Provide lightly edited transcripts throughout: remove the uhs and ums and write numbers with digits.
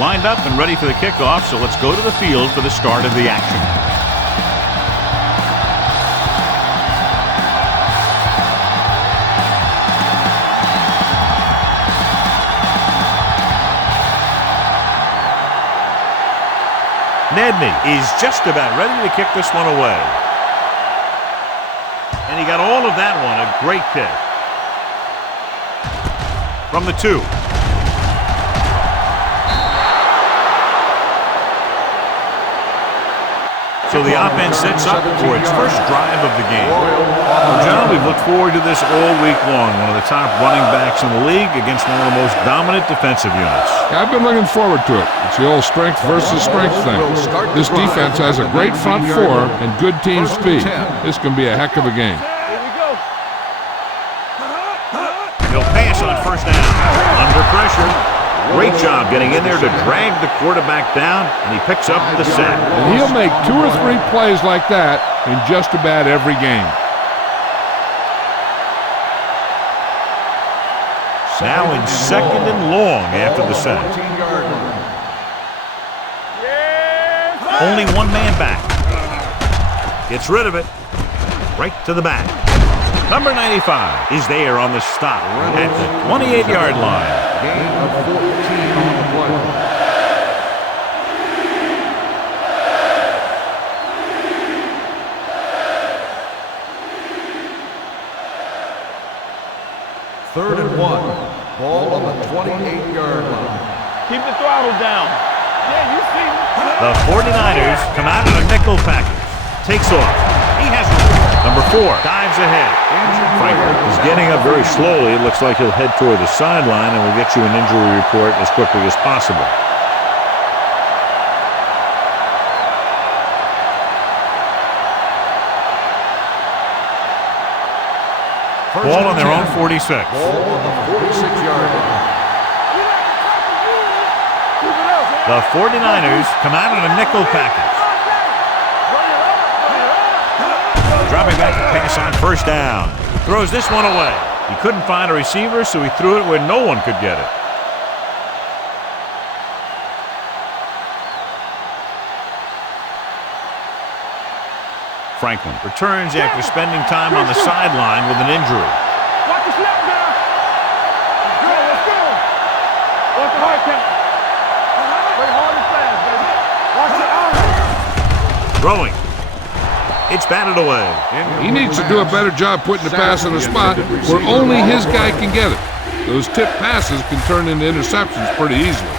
lined up and ready for the kickoff, so let's go to the field for the start of the action. Tourney is just about ready to kick this one away. And he got all of that one. A great kick. From the 2. So the offense sets up for its first drive of the game. Well, John, we've looked forward to this all week long. One of the top running backs in the league against one of the most dominant defensive units. Yeah, I've been looking forward to it. It's the old strength versus strength thing. This defense has a great front four and good team speed. This can be a heck of a game. He'll pass on first down. Under pressure. Great job getting in there to drag the quarterback down, and he picks up the sack. And he'll make 2 or 3 plays like that in just about every game. Now in 2nd and long after the sack. Only one man back. Gets rid of it. Right to the back. Number 95 is there on the stop at the 28-yard line. Gain of 14 on the play. Third and 1. Ball on the 28-yard line. Keep the throttle down. Yeah, you see. The 49ers come out in a nickel package. Takes off. He has number 4. Dives ahead. Franklin is getting up very slowly. It looks like he'll head toward the sideline, and we'll get you an injury report as quickly as possible. Ball on their own 46. Ball on the 46-yard line. The 49ers come out in a nickel package. Dropping back to pass on first down. Throws this one away. He couldn't find a receiver, so he threw it where no one could get it. Franklin returns after spending time on the sideline with an injury. Watch the snap now. Let's go. Watch the hard count. Play hard and fast, baby. Watch the arm. Throwing. It's batted away. He needs to do a better job putting the pass in a spot where only his guy can get it. Those tip passes can turn into interceptions pretty easily.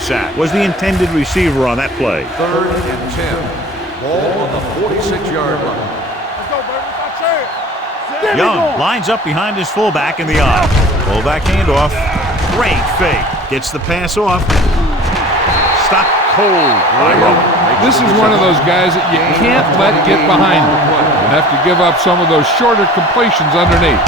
Sack was the intended receiver on that play. 3rd and 10. Ball on the 46-yard line. Let's go, baby. That's it. Young lines up behind his fullback in the eye. Fullback handoff. Great fake. Gets the pass off. Stop cold by Roman. This is one of those guys that you can't let get behind him. You have to give up some of those shorter completions underneath.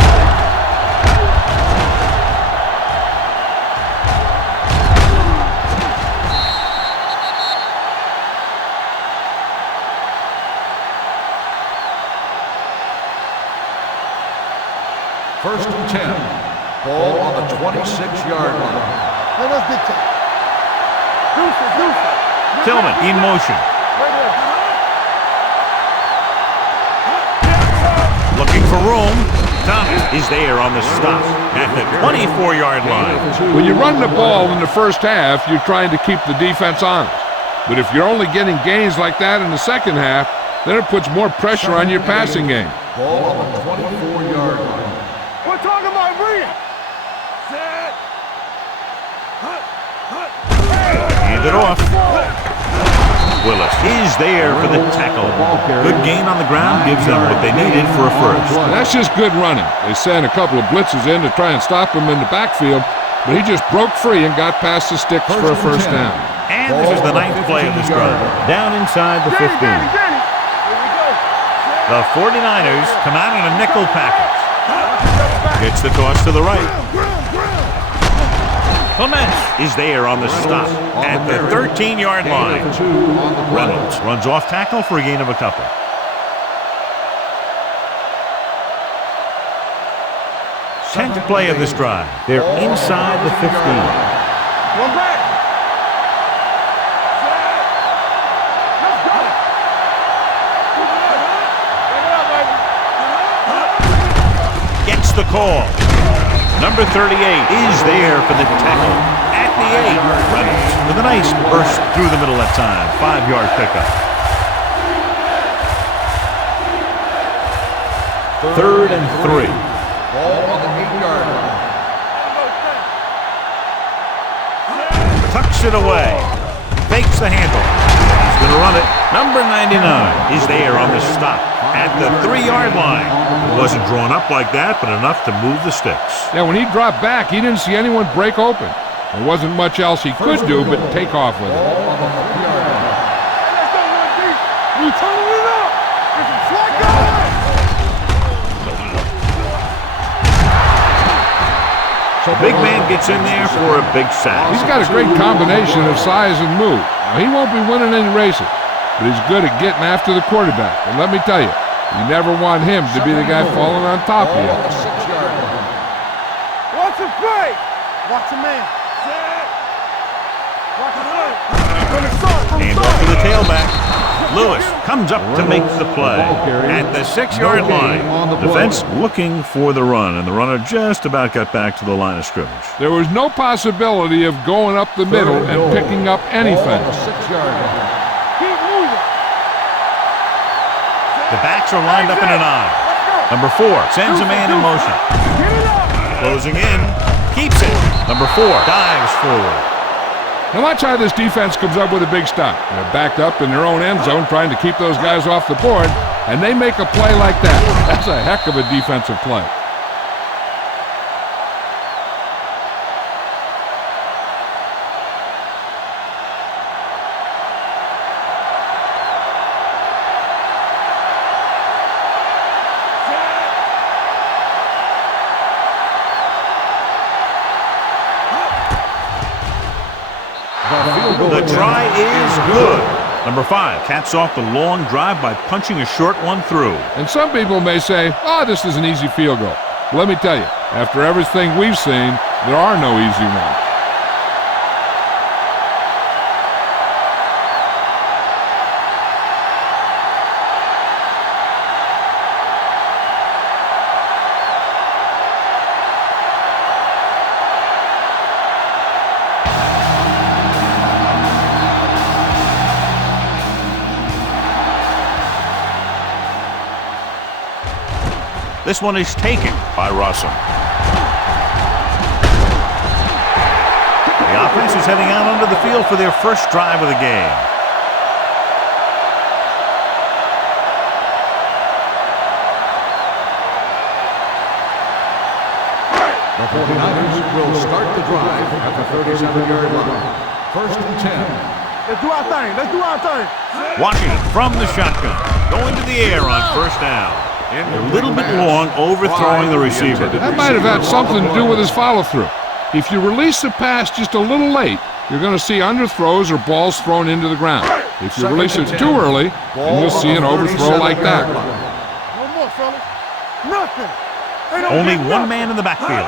First and 10. Ball on the 26-yard line. Let's get to Deuces. Tillman in motion. Looking for room. Thomas is there on the stop at the 24-yard line. When you run the ball in the first half, you're trying to keep the defense honest. But if you're only getting gains like that in the second half, then it puts more pressure on your passing game. Ball on the 24-yard line. We're talking about reading. Set. Hand it off. Willis is there for the tackle. Good gain on the ground gives them what they needed for a first. That's just good running. They sent a couple of blitzes in to try and stop him in the backfield, but he just broke free and got past the sticks for a first down. And this is the 9th play of this drive. Down inside the 15. The 49ers come out in a nickel package. Gets the toss to the right. Clements is there on the stop at the 13-yard line. Reynolds runs off tackle for a gain of a couple. Tenth play of this drive. They're inside the 15. One back. the call. Number 38 is there for the tackle at the 8. Reynolds with a nice burst through the middle that time. 5-yard pickup. 3rd and 3. Ball on the 8-yard line. Tucks it away. Fakes the handle. He's going to run it. Number 99 is there on the stop at the 3-yard line. It wasn't drawn up like that, but enough to move the sticks. Yeah, when he dropped back, he didn't see anyone break open. There wasn't much else he could do but take off with it. Ball on the 3-yard line. Let's go, one deep. We turning it up. Get some slack going. So big man gets in there for a big sack. He's got a great combination of size and move. Now, he won't be winning any races, but he's good at getting after the quarterback. And let me tell you, you never want him to be the guy falling on top of you. Ball on the 6-yard line. Watch him fake. Watch him man. Watch him man. From the start. Hand off to the tailback. Lewis comes up to make the play at the 6-yard line. Defense looking for the run, and the runner just about got back to the line of scrimmage. There was no possibility of going up the middle and picking up anything. Ball on the 6-yard line. Keep moving. The backs are lined up in an eye. Number 4 sends a man in motion. Get it up. Closing in, keeps it. Number 4 dives forward. Now watch how this defense comes up with a big stop. They're backed up in their own end zone trying to keep those guys off the board, and they make a play like that. That's a heck of a defensive play. The try is good. Number 5 caps off the long drive by punching a short one through. And some people may say, oh, this is an easy field goal. But let me tell you, after everything we've seen, there are no easy ones. This one is taken by Russell. The offense is heading out onto the field for their first drive of the game. The 49ers will start the drive at the 37-yard line. 1st and 10. Let's do our thing. Let's do our thing. Washington from the shotgun, going to the air on 1st down. A little bit long, overthrowing the receiver. That might have had something to do with his follow-through. If you release the pass just a little late, you're going to see underthrows or balls thrown into the ground. If you release it too early, then you'll see an overthrow like that. No more, fellas. Nothing. Only one man in the backfield.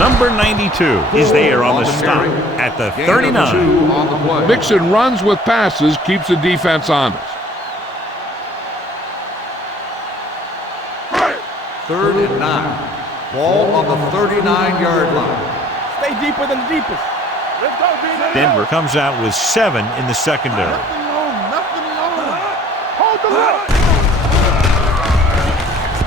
Number 92 is there on the stop at the 39. Mixing runs with passes keeps the defense honest. 3rd and 9. Ball on the 39-yard line. Stay deeper than the deepest. Let's go, D. Denver comes out with 7 in the secondary. Nothing long. Nothing long. Hold the look.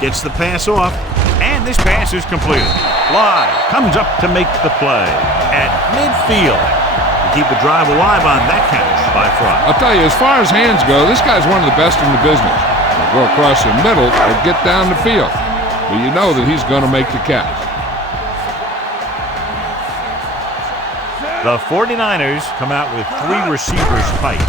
Gets the pass off, and this pass is completed. Live comes up to make the play at midfield. To keep the drive alive on that catch by Fry. I'll tell you, as far as hands go, this guy's one of the best in the business. He'll go across the middle or get down the field. But you know that he's going to make the catch. The 49ers come out with 3 receivers tight.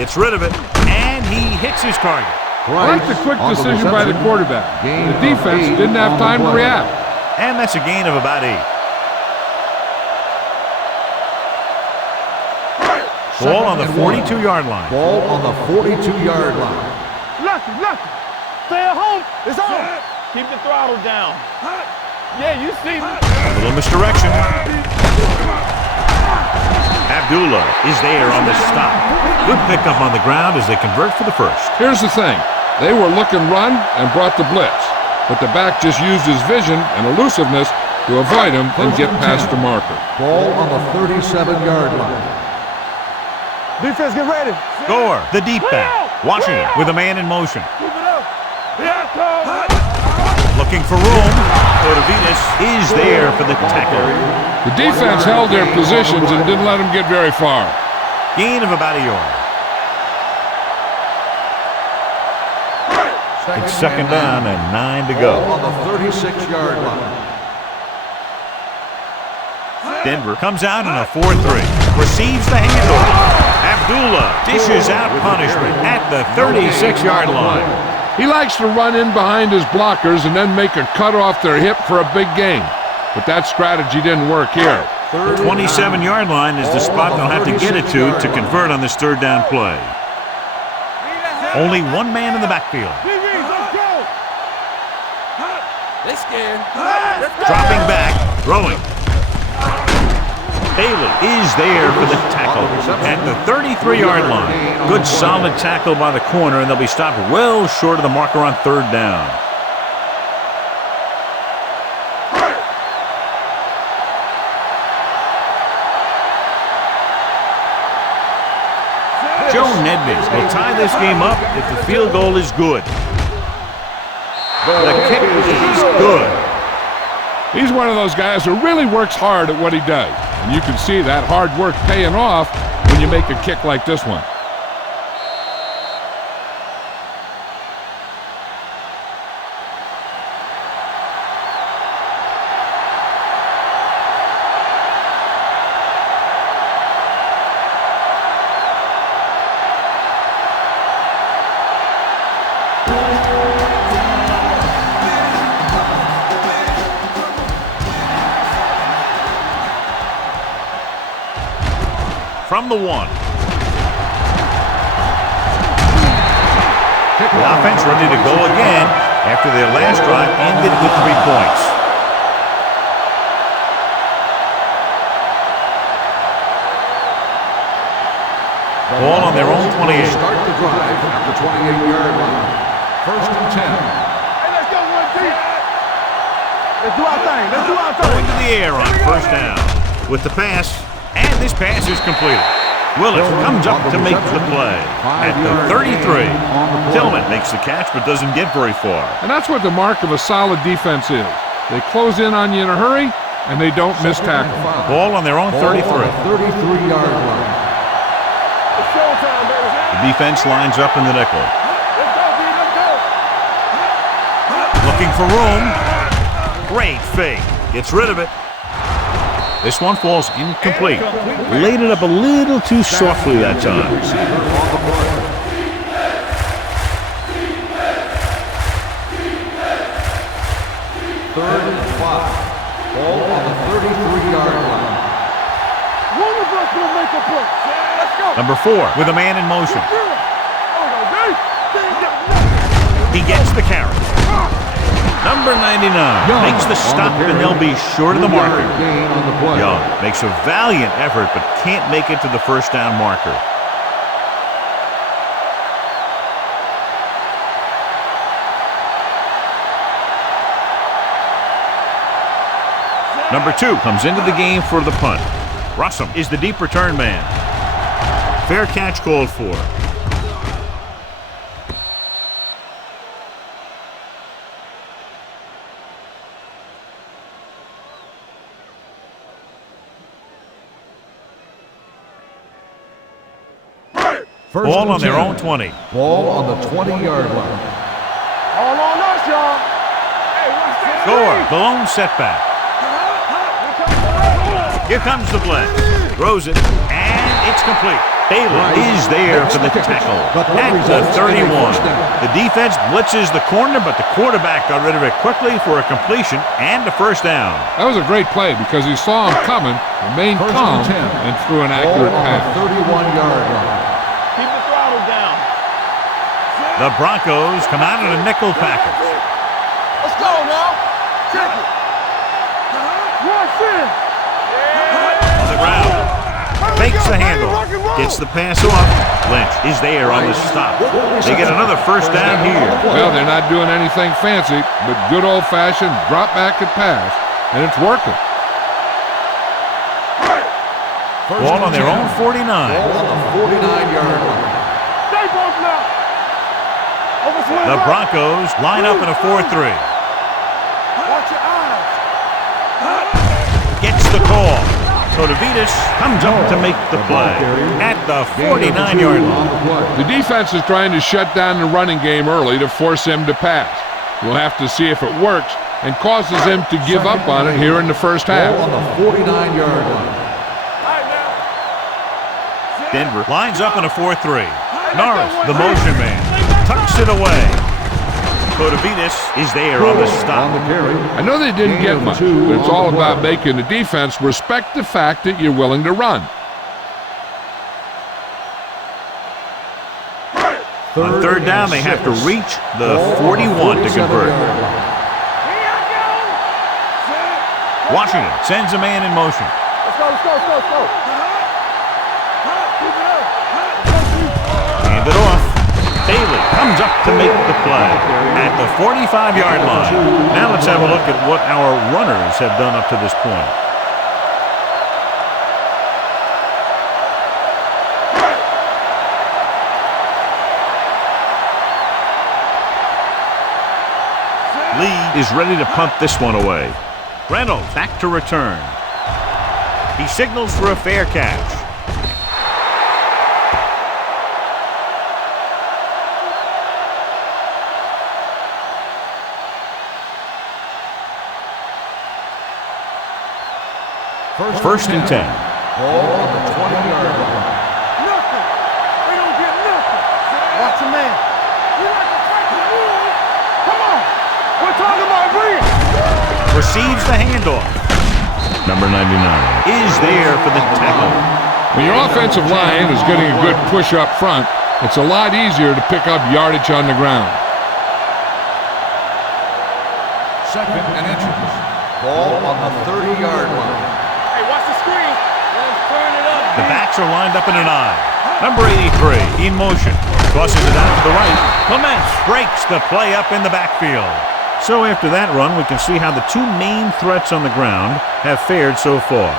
Gets rid of it, and he hits his target. I like the quick decision by the quarterback. The defense didn't have time to react. And that's a gain of about 8. Ball on the 42-yard line. Ball on the 42-yard line. Lucky. Stay at home. It's on. Keep the throttle down. Yeah, you see me. A little misdirection. Abdullah is there on the stop. Good pickup on the ground as they convert for the first. Here's the thing. They were looking run and brought the blitz, but the back just used his vision and elusiveness to avoid him and get past the marker. Ball on the 37-yard line. Defense, get ready. Gore, the deep back. Washington with a man in motion. Looking for room. Otavitas is there for the tackle. The defense held their positions and didn't let them get very far. Gain of about a yard. It's second down and 9 to go. Ball on the 36-yard line. Denver comes out in a 4-3. Receives the handoff. Abdullah dishes out punishment at the 36-yard line. He likes to run in behind his blockers and then make a cut off their hip for a big gain. But that strategy didn't work here. The 27-yard line is the spot they'll have to get it to convert on this third down play. Only one man in the backfield. They scared. Dropping back, throwing. Bailey is there for the tackle at the 33-yard line. Good solid tackle by the corner, and they'll be stopped well short of the marker on third down. Joe Nedney will tie this game up if the field goal is good. The kick is good. He's one of those guys who really works hard at what he does. And you can see that hard work paying off when you make a kick like this one. From the 1. The offense ready to go again after their last drive ended with 3 points. Ball on their own 28. Start the drive at the 28-yard line. First and 10. Hey, let's go, 1-3. Let's do our thing. Let's do our thing. Going to the air on first down with the pass. And this pass is completed. Willis comes up to make the play at the 33. Tillman makes the catch but doesn't get very far. And that's what the mark of a solid defense is. They close in on you in a hurry, and they don't miss tackle. Ball on their own 33. 33-yard line. It's showtime, baby. The defense lines up in the nickel. Let's go, B. Let's go. Looking for room. Great fake. Gets rid of it. This one falls incomplete. Laid it up a little too softly that time. Third and 5. Ball on the 33-yard line. One of us will make a play. Let's go. Number 4 with a man in motion. He gets the carry. Number 99 makes the stop, and they'll be short of the marker. Young makes a valiant effort, but can't make it to the first down marker. Number 2 comes into the game for the punt. Russum is the deep return man. Fair catch called for. Ball on their own 20. Ball on the 20-yard line. All on us, y'all. Hey, what's that? Score, the lone setback. Here comes the blitz. Throws it, and it's complete. Baylor is there for the tackle at the 31. The defense blitzes the corner, but the quarterback got rid of it quickly for a completion and a first down. That was a great play because he saw him coming, remained calm, and threw an accurate pass. 31-yard line. Keep the throttle down. The Broncos come out in a nickel package. Let's go now. Check it. What's in? On the ground. fakes the handoff, gets the pass off. Lynch is there on the stop. They get another first down here. Well, they're not doing anything fancy, but good old-fashioned drop back and pass, and it's working. Ball on their own 49. Ball on the 49-yard line. Stay both now. The Broncos line up in a 4-3. Watch your eyes. Gets the call. Kotovitis comes up to make the play at the 49-yard line. The defense is trying to shut down the running game early to force him to pass. We'll have to see if it works and causes him to give up on it here in the first half. Ball on the 49-yard line. Denver lines up in a 4-3. Norris, the motion man, tucks it away. Kotovitis is there on the stop. I know they didn't get much, but it's all about making the defense respect the fact that you're willing to run. On third down, they have to reach the 41 to convert. Washington sends a man in motion. Let's go, let's go, let's go, let's go. Hand it off. Bailey comes up to make the play at the 45-yard line. Now let's have a look at what our runners have done up to this point. Lee is ready to punt this one away. Reynolds back to return. He signals for a fair catch. First and 10. Ball on the 20-yard line. Nothing. We don't get nothing. Watch your man. You like to fight the rules? Come on. We're talking about agreeing. Receives the handoff. Number 99 is there for the tackle. When your offensive line is getting a good push up front, it's a lot easier to pick up yardage on the ground. Second and inches. Ball on the 30-yard line. Hey, watch the screen. Let's turn it up. The backs are lined up in an I. Number 83 in motion. Crosses it out to the right. Clements breaks the play up in the backfield. So after that run, we can see how the two main threats on the ground have fared so far.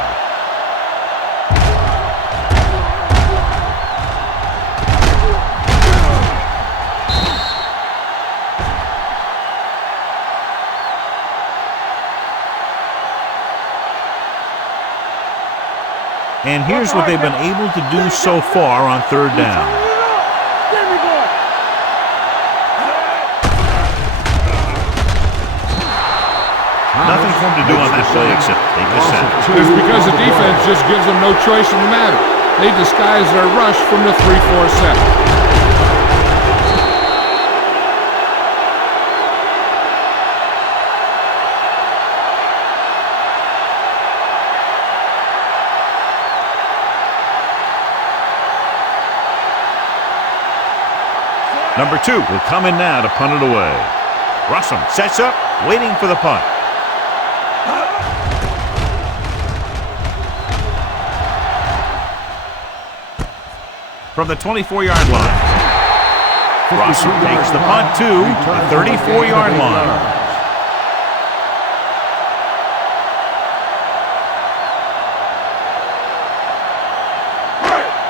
And here's what they've been able to do so far on third down. Nothing for him to do on that play except take a sack. It's because the defense just gives them no choice in the matter. They disguise their rush from the 3-4 set. Number 2 will come in now to punt it away. Russell sets up, waiting for the punt. From the 24-yard line. Russell takes the punt to the 34-yard line.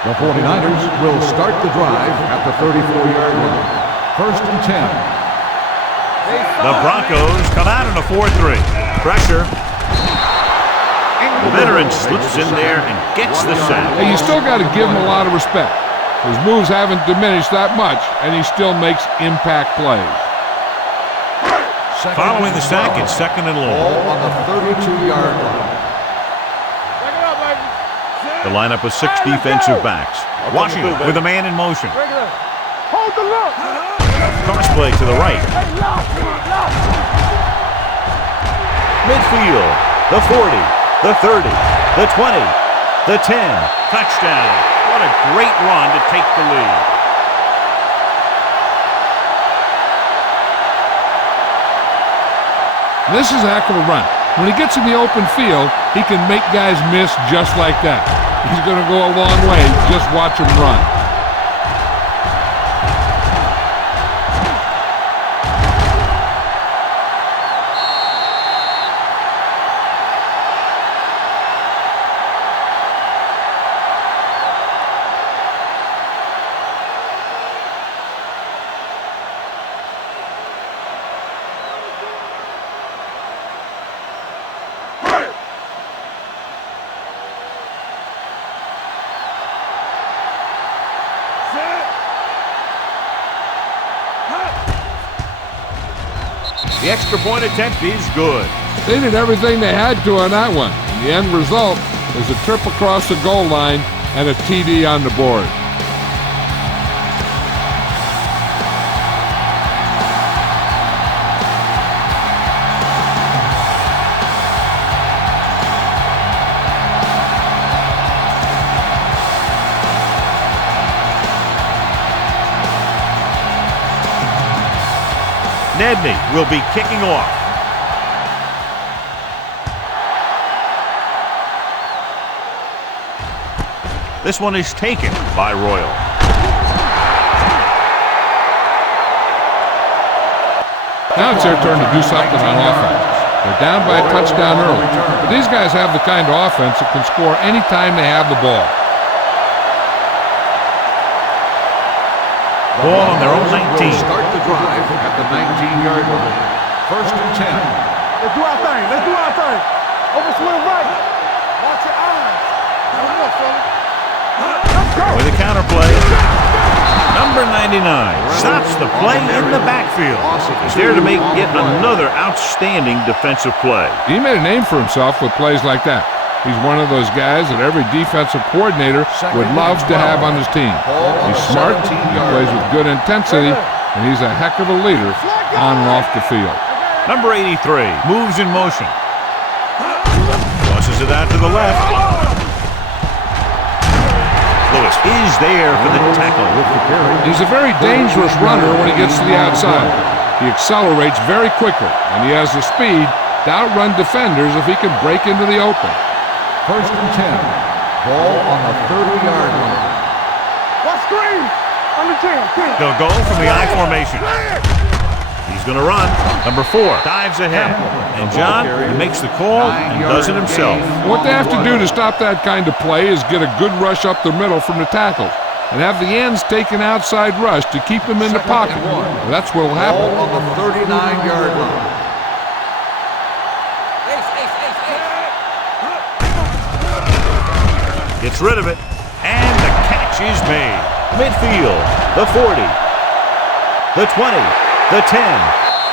The 49ers will start the drive at the 34-yard line. First and 10. The Broncos come out in a 4-3. Pressure. The veteran slips in there and gets the sack. Hey, you still got to give him a lot of respect. His moves haven't diminished that much, and he still makes impact plays. Following the sack, it's second and long. Ball on the 32-yard line. The lineup of 6 defensive backs. Washington with a man in motion. Hold the look. Cross play to the right. Midfield. The 40. The 30. The 20. The 10. Touchdown. What a great run to take the lead. This is a heck of a run. When he gets in the open field, he can make guys miss just like that. He's going to go a long way. Just watch him run. The extra point attempt is good. They did everything they had to on that one. And the end result is a trip across the goal line and a TD on the board. Nedney will be kicking off. This one is taken by Royal. Now it's their turn to do something on offense. They're down by a touchdown early. But these guys have the kind of offense that can score anytime they have the ball. Ball on their own 19. Start the drive at the 19-yard line. First and 10. Let's do our thing. Let's do our thing. Over swing right. Watch your eyes. Let's go, fella. Let's go. With a counter play. Number 99 stops the play in the backfield. He's there to make yet another outstanding defensive play. He made a name for himself with plays like that. He's one of those guys that every defensive coordinator would love to have on his team. He's smart, he plays with good intensity, and he's a heck of a leader on and off the field. Number 83 moves in motion. Tosses it out to the left. Lewis is there for the tackle. He's a very dangerous runner when he gets to the outside. He accelerates very quickly, and he has the speed to outrun defenders if he can break into the open. First and 10. Ball on the 30-yard line. Watch screen. On the 10. They'll go from the I formation. He's going to run. Number 4 dives ahead. And John, he makes the call and does it himself. What they have to do to stop that kind of play is get a good rush up the middle from the tackles and have the ends take an outside rush to keep them in the pocket. Well, that's what will happen. Ball on the 39-yard line. Gets rid of it, and the catch is made. Midfield, the 40, the 20, the 10.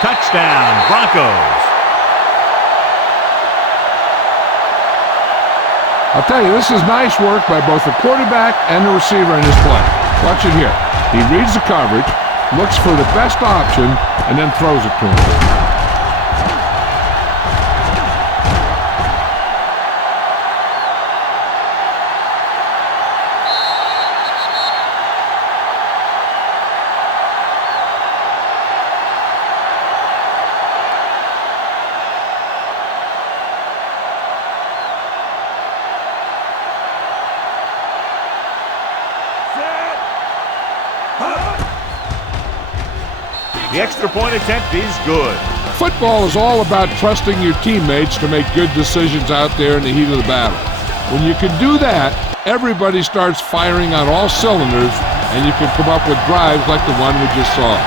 Touchdown, Broncos. I'll tell you, this is nice work by both the quarterback and the receiver in this play. Watch it here. He reads the coverage, looks for the best option, and then throws it to him. The extra point attempt is good. Football is all about trusting your teammates to make good decisions out there in the heat of the battle. When you can do that, everybody starts firing on all cylinders, and you can come up with drives like the one we just saw.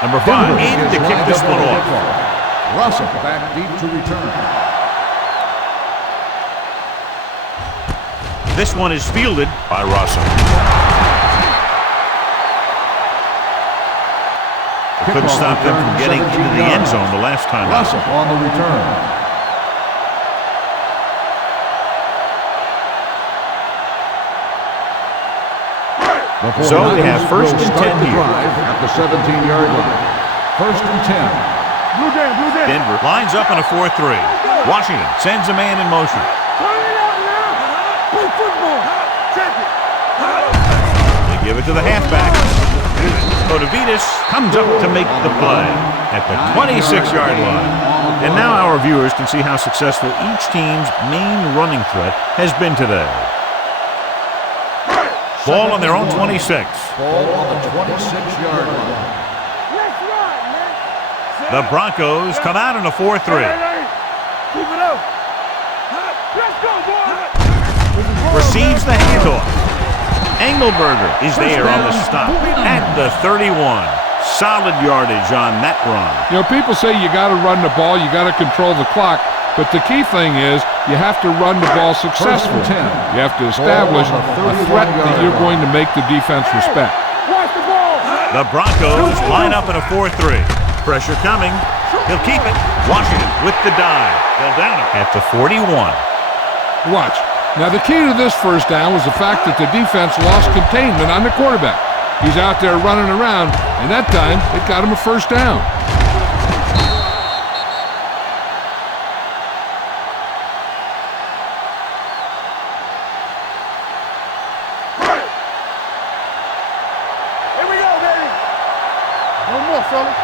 Number 5 in to kick this one off. Russell back deep to return. This one is fielded by Russell. Couldn't stop them from getting into the end zone the last time out. Russell on the return. So they have first and 10 here. At the 17-yard line. First and 10. Blue Dan, blue Dan. Denver lines up in a 4-3. Washington sends a man in motion. Turn it out now. Play football. Check it. Give it to the halfback. Odavitas comes up to make the play at the 26-yard line. And now our viewers can see how successful each team's main running threat has been today. Ball on their own 26. Ball on the 26-yard line. The Broncos come out in a 4-3. Keep it up. Let's go, boy. Receives the handoff. Engelberger is there on the stop at the 31. Solid yardage on that run. You know, people say you got to run the ball, you got to control the clock, but the key thing is you have to run the ball successfully. You have to establish a threat that you're going to make the defense respect. Watch the ball. The Broncos line up in a 4-3. Pressure coming. He'll keep it. Washington with the dive. They'll down him at the 41. Watch. Now, the key to this first down was the fact that the defense lost containment on the quarterback. He's out there running around, and that time, it got him a first down. Here we go, baby. One more, fellas.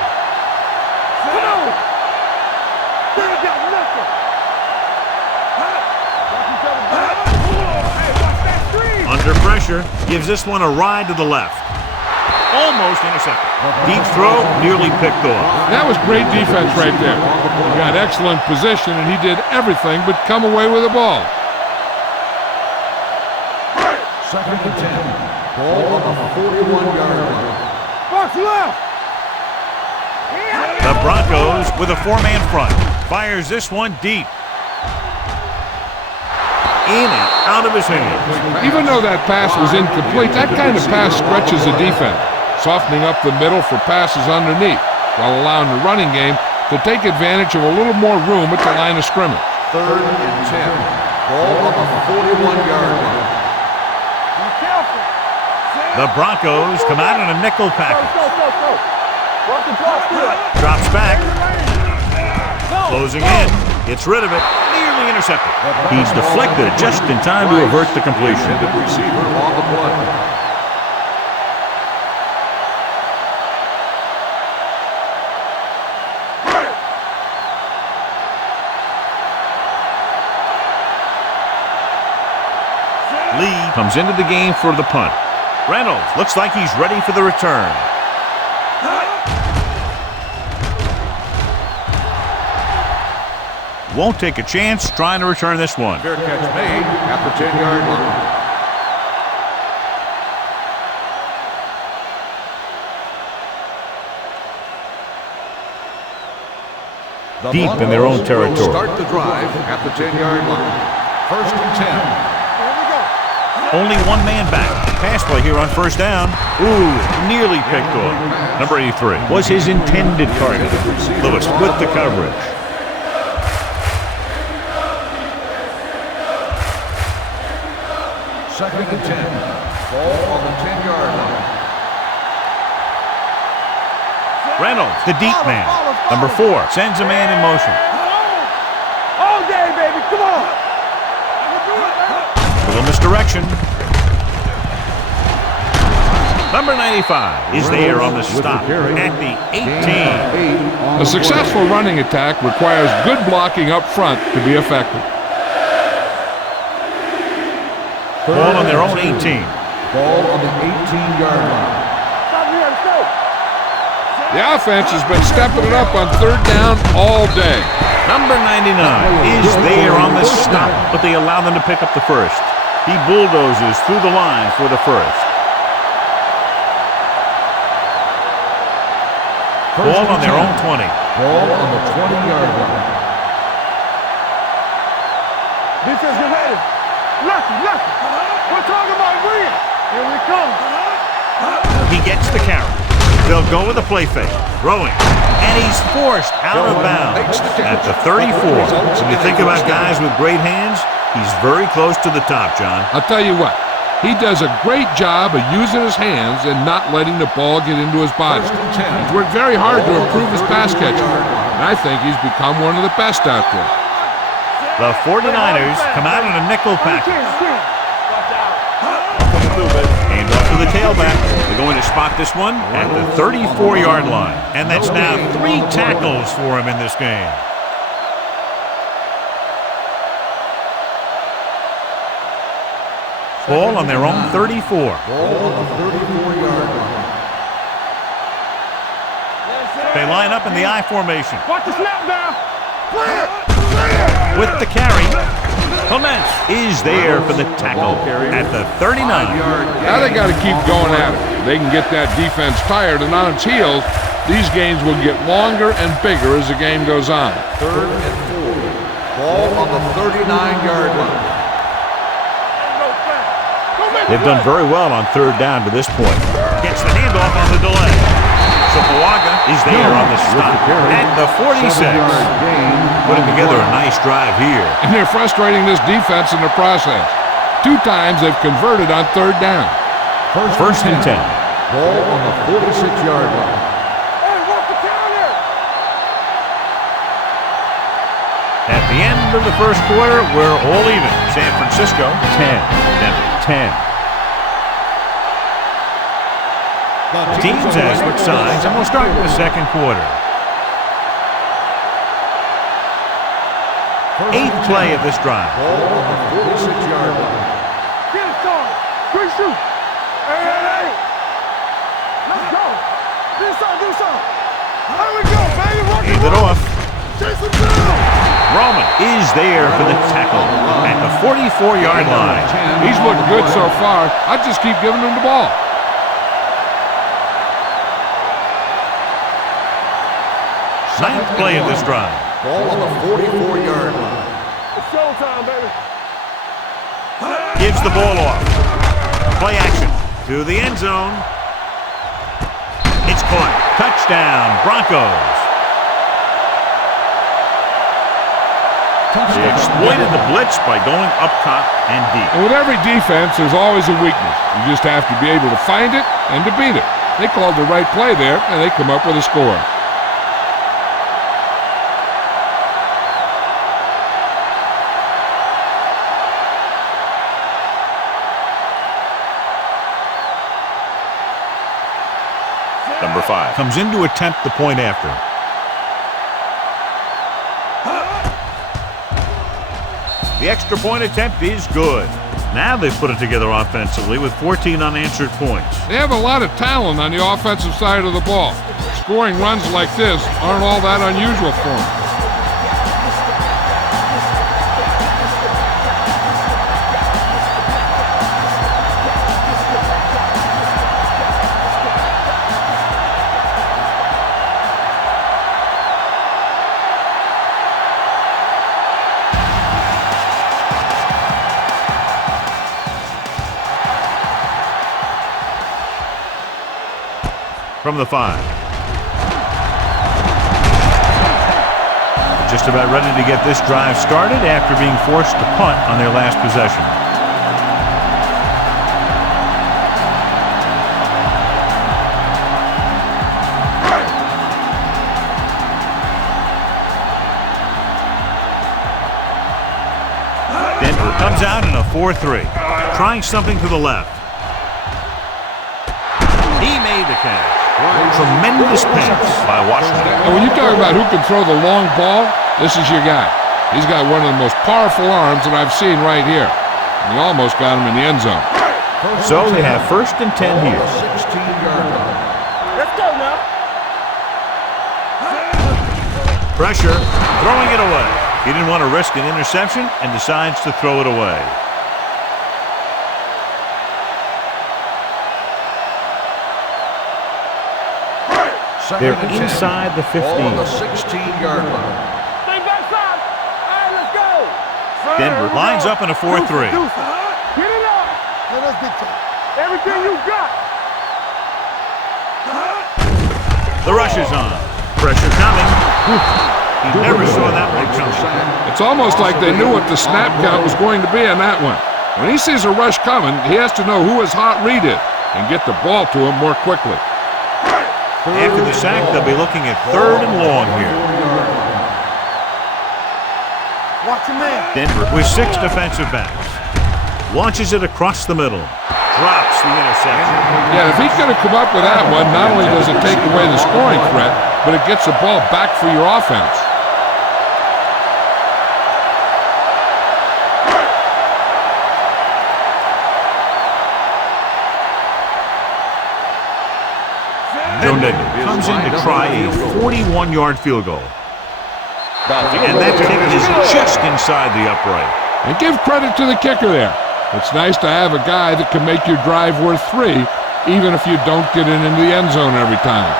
Come on. Bring it down, nothing. Under pressure. Gives this one a ride to the left. Almost intercepted. Deep throw, nearly picked off. That was great defense right there. He got excellent position, and he did everything but come away with the ball. Second and 10. Ball on the 41-yard line. Box left. The Broncos with a 4-man front. Fires this one deep. In and out of his hands. Even though that pass was incomplete, that kind of pass stretches the defense, softening up the middle for passes underneath, while allowing the running game to take advantage of a little more room at the line of scrimmage. Third and 10. Ball on the 41-yard line. Be careful. The Broncos come out in a nickel package. Go. Watch the clock through. Drops back. Closing in. Gets rid of it. Nearly intercepted. He's deflected just in time to avert the completion. Intended receiver on the play. Lee comes into the game for the punt. Reynolds looks like he's ready for the return. Won't take a chance trying to return this one. Fair catch made at the 10-yard line. Deep in their own territory. Will start the drive at the 10-yard line. First and 10. Only one man back. Pass play here on first down. Ooh, nearly picked off. Number 83 was his intended target. Lewis with the coverage. Second and 10. Ball on the 10-yard line. Reynolds, the deep man. Number 4 sends a man in motion. All day, baby. Come on. Little misdirection. Number 95 is there on the stop at the 18. A successful running attack requires good blocking up front to be effective. Ball on their own 18. Ball on the 18-yard line. Stop here and go. The offense has been stepping it up on third down all day. Number 99 is there on the stop, but they allow them to pick up the first. He bulldozes through the line for the first. Ball on their own 20. Ball on the 20-yard line. Defense, get ready. Lucky. We're talking about win. Here we come. He gets the carry. They'll go with a play fake. Throwing. And he's forced out of bounds at the 34. When you think about guys with great hands, he's very close to the top, John. I'll tell you what, he does a great job of using his hands and not letting the ball get into his body. He's worked very hard to improve his pass catching, and I think he's become one of the best out there. The 49ers come out in a nickel package. Handoff to to the tailback. They're going to spot this one at the 34-yard line. And that's now 3 tackles for him in this game. Ball on their own 34. Ball on the 34-yard line. They line up in the I formation. Watch the snap down. With the carry, Clements is there for the tackle at the 39. Now they got to keep going at it. They can get that defense tired and on its heels. These games will get longer and bigger as the game goes on. 3rd and 4. Ball on the 39-yard line. They've done very well on 3rd down to this point. Gets the handoff on the delay. So Pawaga is there on the stop at the 46. Putting together a nice drive here. And they're frustrating this defense in the process. 2 times they've converted on 3rd down. First and 10. Ball on the 46-yard line. Hey, watch the counter. At the end of the first quarter, we're all even. San Francisco 10, Denver 10. Teams as switch sides, and we'll start with the second quarter. 8th play of this drive. Ball on the 46-yard line. Get it started. Quick shoot. Hey. Let's go. Do something. Here we go, baby. Hand it off. Chase him down. Roman is there for the tackle at the 44-yard line. He's looked good so far. I just keep giving him the ball. 9th play of this drive. Ball on the 44-yard line. It's showtime, baby. Gives the ball off. Play action to the end zone. It's caught. Touchdown, Broncos. They exploited the blitz by going up top and deep. And with every defense, there's always a weakness. You just have to be able to find it and to beat it. They called the right play there, and they come up with a score. Number 5 comes in to attempt the point after. The extra point attempt is good. Now they've put it together offensively with 14 unanswered points. They have a lot of talent on the offensive side of the ball. Scoring runs like this aren't all that unusual for them. From the 5. Just about ready to get this drive started after being forced to punt on their last possession. Denver comes out in a 4-3, trying something to the left. He made the catch. Tremendous pass by Washington. And when you talk about who can throw the long ball, this is your guy. He's got one of the most powerful arms that I've seen right here. And he almost got him in the end zone. So they have 1st and 10 here. 16-yard line. Let's go now. Pressure, throwing it away. He didn't want to risk an interception and decides to throw it away. They're inside the 15. Ball on the 16-yard line. Stay backside. All right, let's go. Denver lines up in a 4-3. Get it up. Let's get to everything you got. The rush is on. Pressure coming. He never saw that one coming. It's almost like they knew what the snap count was going to be on that one. When he sees a rush coming, he has to know who his hot read is and get the ball to him more quickly. After the sack, they'll be looking at 3rd and long here. Watch your man. Denver with 6 defensive backs. Launches it across the middle. Drops the interception. Yeah, if he could have come up with that one, not only does it take away the scoring threat, but it gets the ball back for your offense. Tourney comes in to try a 41-yard field goal. And that kick is just inside the upright. And give credit to the kicker there. It's nice to have a guy that can make your drive worth 3, even if you don't get it into the end zone every time.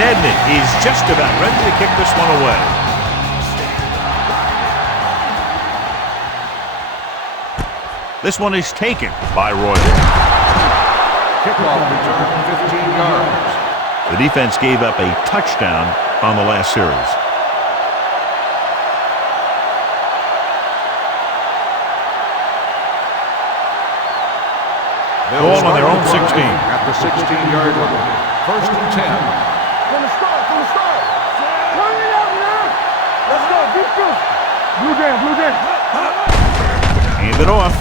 Madden is just about ready to kick this one away. This one is taken by Royal. Kickoff return 15 yards. The defense gave up a touchdown on the last series. Ball on their own 16. At the 16-yard line. 1st and 10. From the start, from the start. Turn it out, man. Let's go, deep field. Blue game. Hand it off.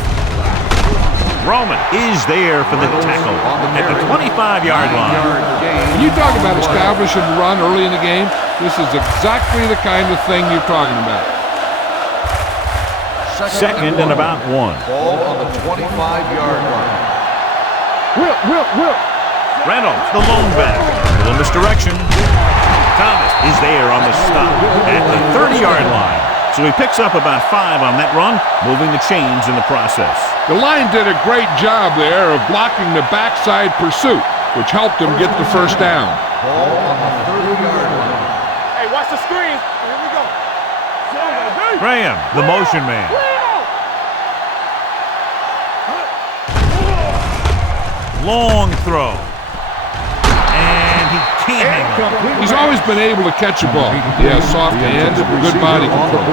Roman is there for the tackle at the 25-yard line. When you talk about establishing the run early in the game, this is exactly the kind of thing you're talking about. Second and about 1. Ball on the 25-yard line. Will. Reynolds, the lone back. A little misdirection. Thomas is there on the stop at the 30-yard line. So he picks up about 5 on that run, moving the chains in the process. The line did a great job there of blocking the backside pursuit, which helped him get the first down. Ball on the 30-yard line. Hey, watch the screen. Here we go. Graham, the motion man. Long throw. And he can't hang on. He's always been able to catch a ball. He has soft hands and good body control.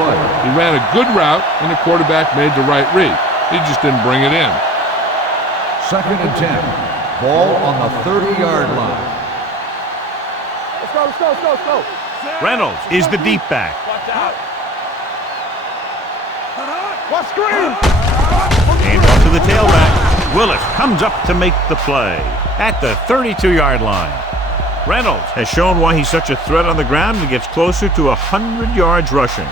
He ran a good route, and the quarterback made the right read. He just didn't bring it in. 2nd and 10. Ball on the 30-yard line. Let's go. Reynolds is the deep back. Watch screen. And off to the tailback. Willis comes up to make the play at the 32-yard line. Reynolds has shown why he's such a threat on the ground and gets closer to 100 yards rushing.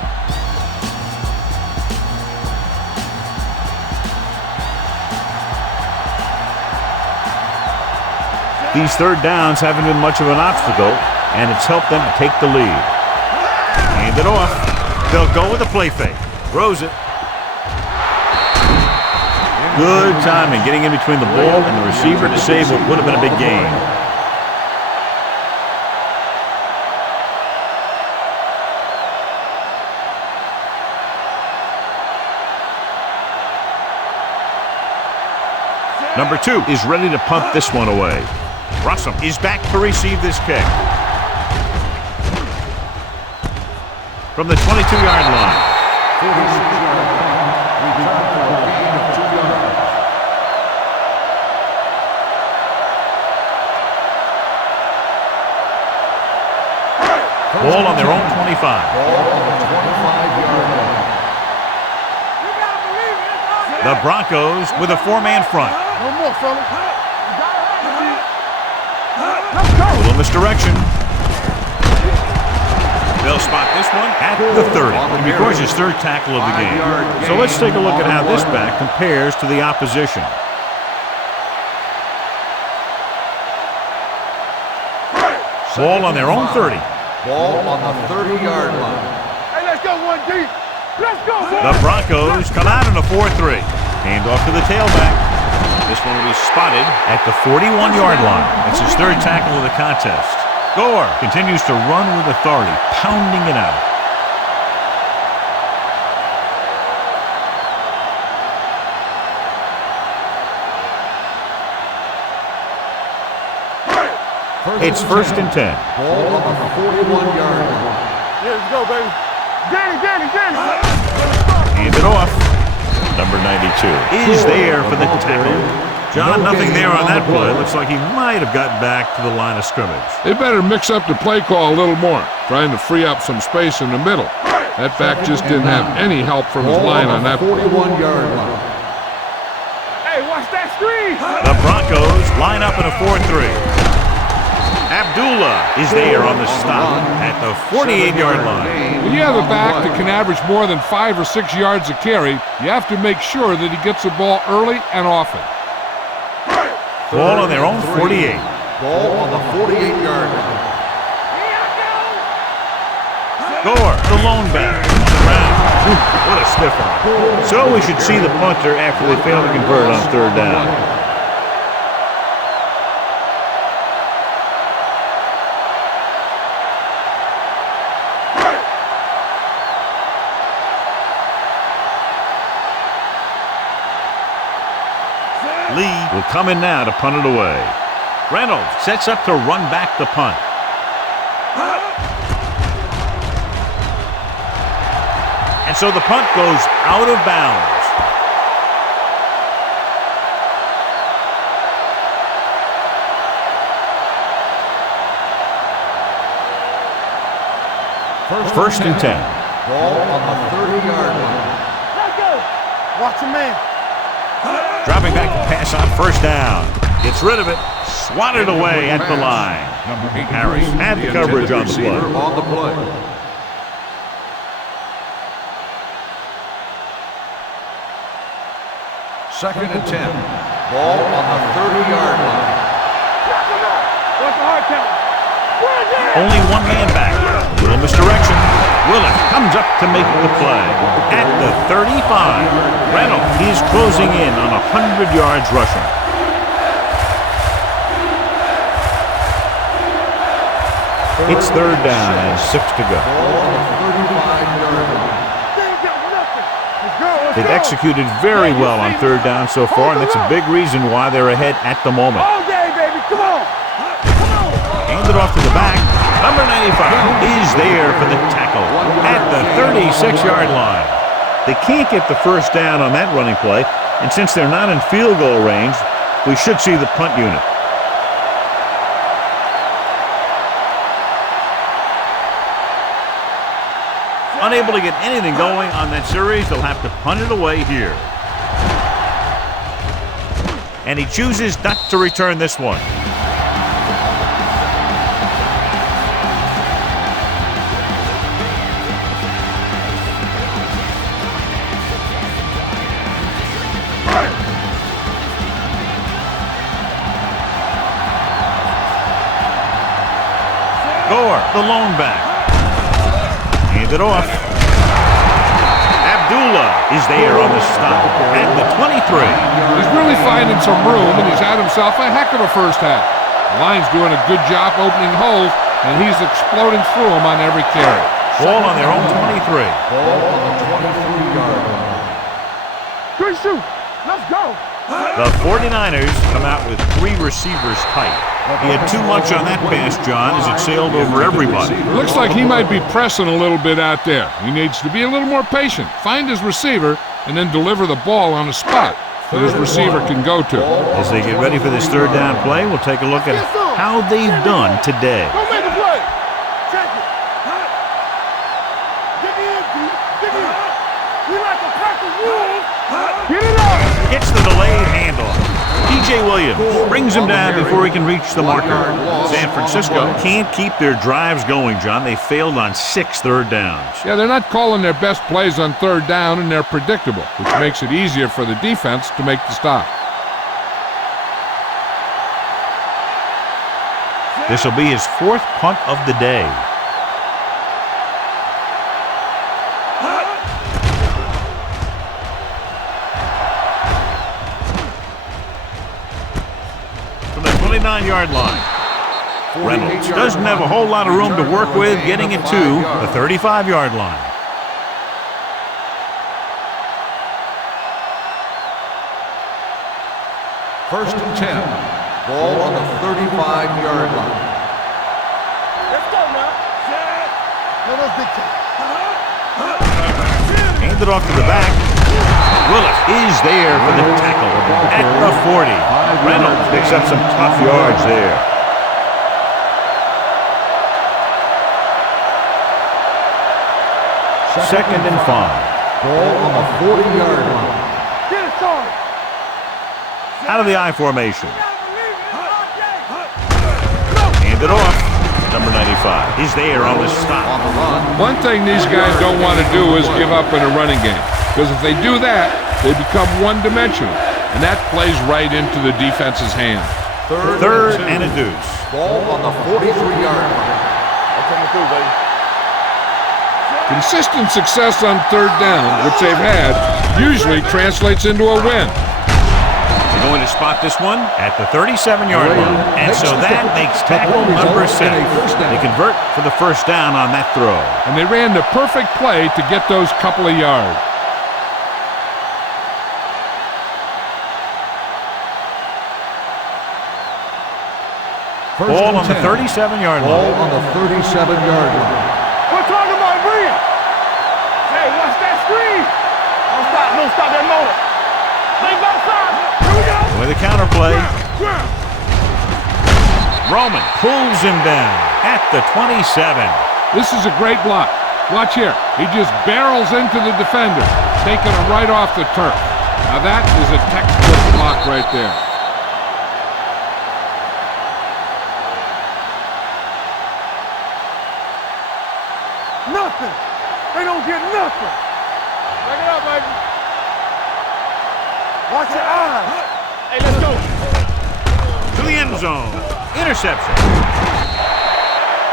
These third downs haven't been much of an obstacle, and it's helped them to take the lead. Hand it off. They'll go with a play fake. Throws it. Good timing, getting in between the ball and the receiver to save what would have been a big gain. Number 2 is ready to punt this one away. Russell is back to receive this kick. From the 22-yard line. 46-yard punt. Return for a gain of 2 yards. Ball on their own 25. Ball on the 25-yard line. The Broncos with a 4-man front. No more, fella. A little misdirection. They'll spot this one at the 30. And because his third tackle of the game. So let's take a look at how this back compares to the opposition. Ball on their own 30. Ball on the 30-yard line. Hey, let's go one deep. Let's go, boy. The Broncos come out in a 4-3. Hand off to the tailback. This one will be spotted at the 41-yard line. That's his third tackle of the contest. Gore continues to run with authority, pounding it out. It's 1st and 10. Ball on the 41-yard line. Yeah, let's go, baby. Danny. Hand it off. Number 92 is there for the tackle John, nothing there on that play. Looks like he might have gotten back to the line of scrimmage. They better mix up the play call a little more, trying to free up some space in the middle. That back just didn't have any help from his line on that. 41-yard line. Hey, watch that screen. The Broncos line up in a 4-3. Abdullah is there on the stop at the 48-yard line. When you have a back that can average more than 5 or 6 yards a carry, you have to make sure that he gets the ball early and often. Ball on their own 48. Ball on the 48-yard line. Gore, the lone back. Around. What a stiff one. So we should see the punter after they fail to convert on third down. Lee will come in now to punt it away. Reynolds sets up to run back the punt. And so the punt goes out of bounds. First and 10. Ball on the 30-yard line. Let's go. Watch your man. Dropping back to pass on first down. Gets rid of it. Swatted away at the line. Harris had the coverage on the play. On the play. Second and 10. Ball on the 30-yard line. What's the hard count? Only one man back. A little misdirection. Willis comes up to make the play. At the 35, Reynolds is closing in on 100 yards rushing. It's third down and 6 to go. They've executed very well on third down so far, and that's a big reason why they're ahead at the moment. All day, baby. Come on. Hand it off to the back. Number 95 is there for the tackle at the 36-yard line. They can't get the first down on that running play, and since they're not in field goal range, we should see the punt unit. Unable to get anything going on that series, they'll have to punt it away here. And he chooses not to return this one. Gore, the lone back. Hand it off. Abdullah is there on the stop at the 23. He's really finding some room, and he's had himself a heck of a first half. The line's doing a good job opening holes, and he's exploding through them on every carry. Ball on their own 23. Ball on the 23-yard line. Good shoot. Let's go. The 49ers come out with 3 receivers tight. He had too much on that pass, John, as it sailed over everybody. It looks like he might be pressing a little bit out there. He needs to be a little more patient, find his receiver, and then deliver the ball on a spot that his receiver can go to. As they get ready for this third down play, we'll take a look at how they've done today. Don't make a play. Check it. Get in, D. Get in. We like a pack of wolves. Get it up. Gets the delayed handoff. DJ Williams brings him down before he can reach the marker. San Francisco can't keep their drives going, John. They failed on 6 third downs. Yeah, they're not calling their best plays on third down, and they're predictable, which makes it easier for the defense to make the stop. This will be his 4th punt of the day. From the 29-yard line. Reynolds doesn't have a whole lot of room to work with getting it to the 35-yard line. First and 10. Ball on the 35-yard line. Let's go now. No, that's big time. Hand it off to the back. Willis is there for the tackle at the 40. Reynolds picks up some tough yards there. Second and 5. Ball on the 40-yard line. Get it, son. Out of the I formation. Hand it off. Number 95 is there on the stop. On the run. One thing these guys don't want to do is give up in a running game. Because if they do that, they become one-dimensional. And that plays right into the defense's hand. Third and a deuce. Ball on the 43-yard line. I'm coming through, baby. Consistent success on third down, which they've had, usually translates into a win. They're going to spot this one at the 37-yard line. And so that makes tackle number 6. They convert for the first down on that throw. And they ran the perfect play to get those couple of yards. Ball on the 37-yard Ball line. on the 37-yard line. We're talking about Bree. Hey, watch that screen. Don't stop that motor. Play by side. Here we go. With a counter play. Roman pulls him down at the 27. This is a great block. Watch here. He just barrels into the defender, taking him right off the turf. Now that is a textbook block right there. Nothing. They don't get nothing. Back it up, baby. Watch your eyes. Hey, let's go. To the end zone. Interception.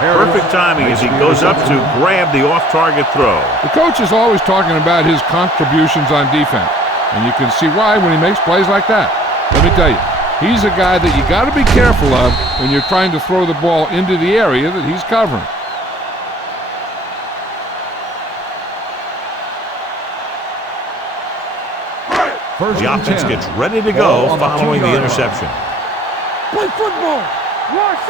Perfect timing as he goes up to grab the off-target throw. The coach is always talking about his contributions on defense, and you can see why when he makes plays like that. Let me tell you, he's a guy that you got to be careful of when you're trying to throw the ball into the area that he's covering. The offense gets ready to go following the interception. Play football.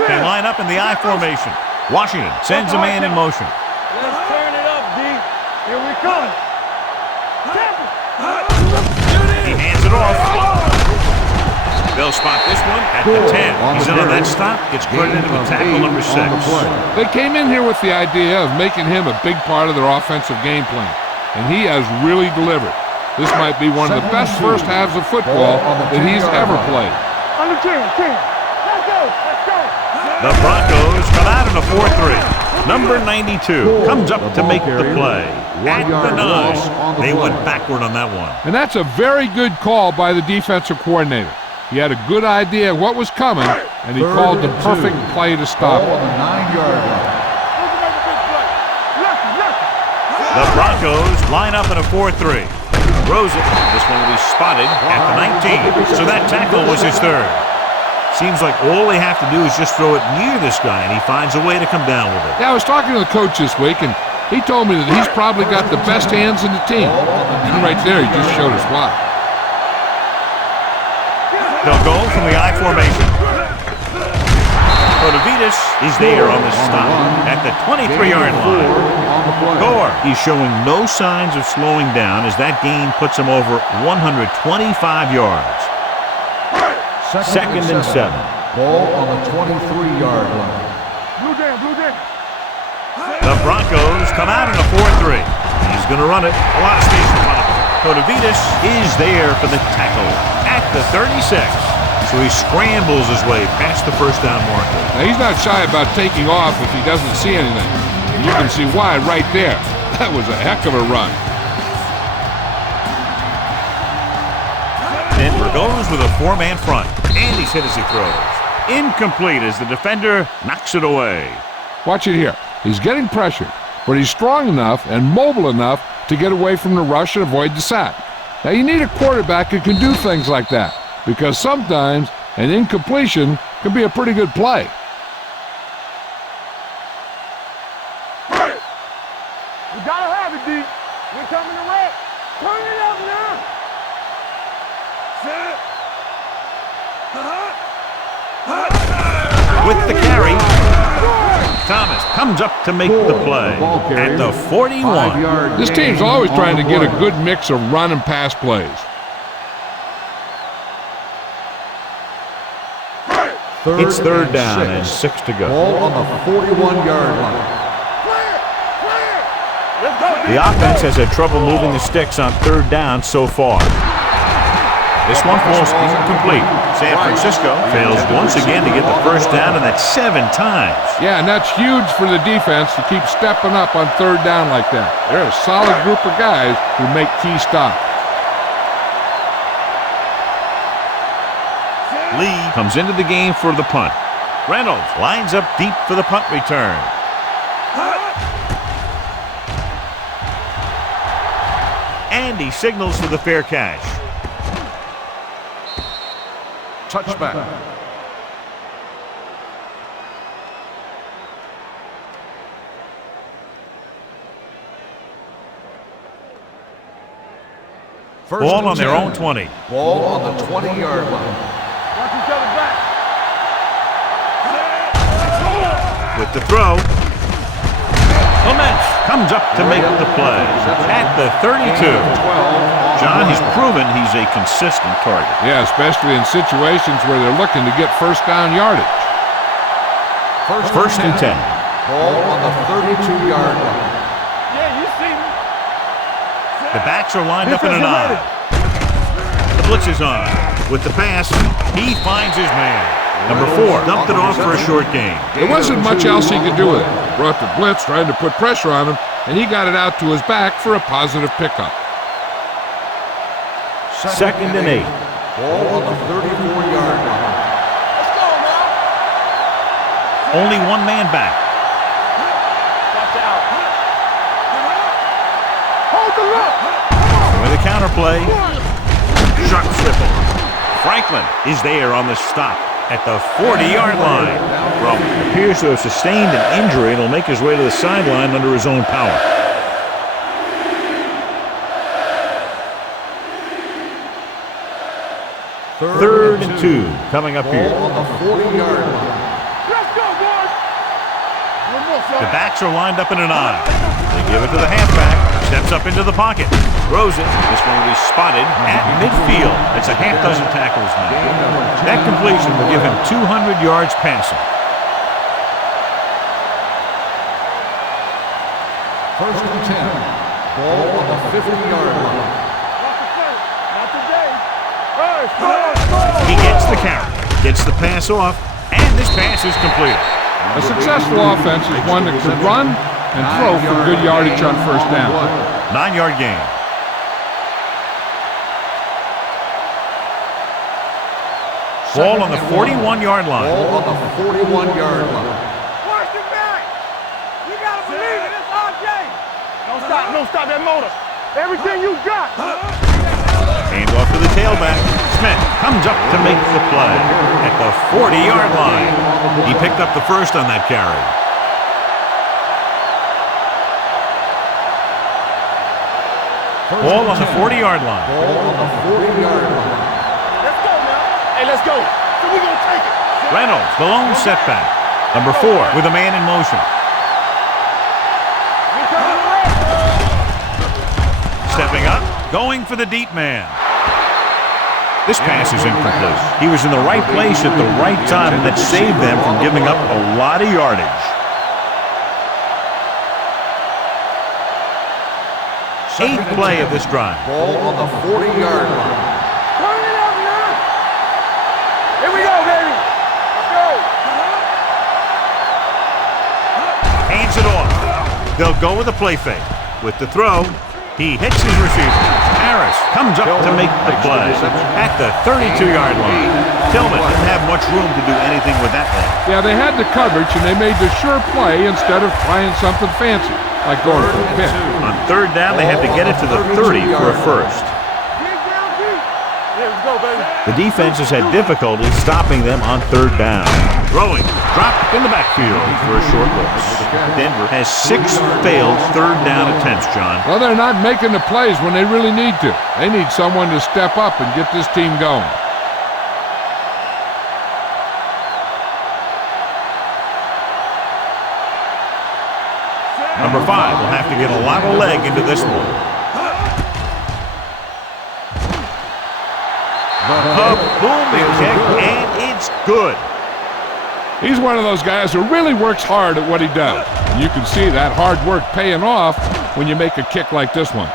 They line up in the I formation. Washington sends a man in motion. Let's turn it up, D. Here we come. He hands it off. They'll spot this one at the 10. He's in on that stop. Gets credited with tackle number 6. They came in here with the idea of making him a big part of their offensive game plan, and he has really delivered. This might be one of the best first halves of football that he's ever played. On the 10. Let's go. The Broncos come out in a 4-3. Number 92 comes up to make the play. At the 9. They went backward on that one. And that's a very good call by the defensive coordinator. He had a good idea of what was coming, and he called the perfect play to stop it. On the 9-yard line. The Broncos line up in a 4-3. Throws it. This one will be spotted at the 19. So that tackle was his third. Seems like all they have to do is just throw it near this guy, and he finds a way to come down with it. Yeah, I was talking to the coach this week, and he told me that he's probably got the best hands in the team. And right there, he just showed us why. They'll go from the I formation. Protavitas is there on the stop at the 23-yard line. Gore, he's showing no signs of slowing down as that gain puts him over 125 yards. Second and 7. Ball on the 23-yard line. Blue jam. The Broncos come out in a 4-3. He's going to run it. A lot of space in front of him. Protavitas is there for the tackle at the 36. So he scrambles his way past the first down marker. Now, he's not shy about taking off if he doesn't see anything. And you can see why right there. That was a heck of a run. Denver goes with a 4-man front. And he's hit as he throws. Incomplete as the defender knocks it away. Watch it here. He's getting pressured, but he's strong enough and mobile enough to get away from the rush and avoid the sack. Now, you need a quarterback who can do things like that, because sometimes an incompletion can be a pretty good play. You gotta have it, D. We're coming to wreck. Turn it up now. Set. With the carry, Thomas comes up to make the play at the 41. This team's always trying to get a good mix of run and pass plays. It's third down and 6 to go. Ball on the 41-yard line. The offense has had trouble moving the sticks on third down so far. This one falls incomplete. San Francisco fails once again to get the first down, and that's 7 times. Yeah, and that's huge for the defense to keep stepping up on third down like that. They're a solid group of guys who make key stops. Lee comes into the game for the punt. Reynolds lines up deep for the punt return. And he signals for the fair catch. Touchback. Ball on their own 20. Ball on the 20-yard line. Watch each other back. With the throw, Clements comes up to make the play at the 32. John, he's proven he's a consistent target. Yeah, especially in situations where they're looking to get first down yardage. First and 10. Ball on the 32-yard line. Yeah, you see me. The backs are lined up in an I. The blitz is on. With the pass, he finds his man. Number 4 dumped it off for a short gain. There wasn't much else he could do with it. Brought the blitz, trying to put pressure on him, and he got it out to his back for a positive pickup. Second and 8. Ball on the 34-yard line. Let's go now. Only one man back. Watch out. Hold the look. With a counter play. Sharp slipping. Franklin is there on the stop at the 40-yard line. Well, appears to have sustained an injury and will make his way to the sideline under his own power. Third and 2 coming up here. Ball on the 40-yard line. Let's go, boys. One more, son. The backs are lined up in an I. They give it to the halfback. Steps up into the pocket. Throws it. This one will be spotted at midfield. It's a half dozen tackles now. That completion will give him 200 yards passing. First and 10. Ball on the 50-yard line. Not the first. Not today. Hey, score. He gets the carry. Gets the pass off. And this pass is completed. A successful offense is one that can run and throw for good yardage on first down. 9-yard gain. Ball on the 41-yard line. Ball on the 41-yard line. Watch your back. You gotta believe it. It's RJ. Don't stop. Don't stop that motor. Everything you got. Hand off to the tailback. Smith comes up to make the play at the 40-yard line. He picked up the first on that carry. Ball on the 40-yard line. Ball on the 40-yard line. Let's go now. Hey, let's go. So we gonna take it. Reynolds, the lone setback. Number 4 with a man in motion. We coming right. Stepping up, going for the deep man. This pass is incomplete. He was in the right place at the right time, and that saved them from giving up a lot of yardage. Eighth play of this drive. Ball on the 40-yard line. Turn it up now. Here we go, baby. Let's go. Hands it off. They'll go with a play fake. With the throw, he hits his receiver. Harris comes up to make the play at the 32-yard line. Tillman didn't have much room to do anything with that one. Yeah, they had the coverage, and they made the sure play instead of trying something fancy, like going for a pick. On third down, they had to get it to the 30 for a first. Dig down deep. Yeah, let's go, baby. The defense has had difficulty stopping them on third down. Throwing, dropped in the backfield for a short loss. Denver has 6 failed third down attempts, John. Well, they're not making the plays when they really need to. They need someone to step up and get this team going. Number 5 will have to get a lot of leg into this one. Booming kick, and it's good. He's one of those guys who really works hard at what he does. And you can see that hard work paying off when you make a kick like this one.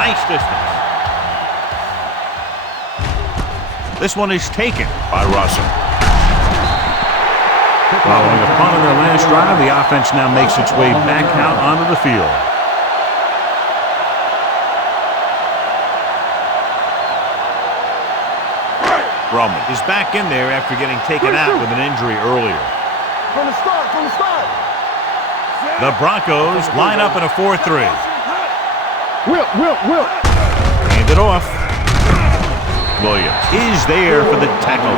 Nice distance. This one is taken by Russell. Following a punt on their last drive, the offense now makes its way back out onto the field. Roman is back in there after getting taken out with an injury earlier. From the start. The Broncos line up in a 4-3. Will. Hand it off. Williams is there for the tackle.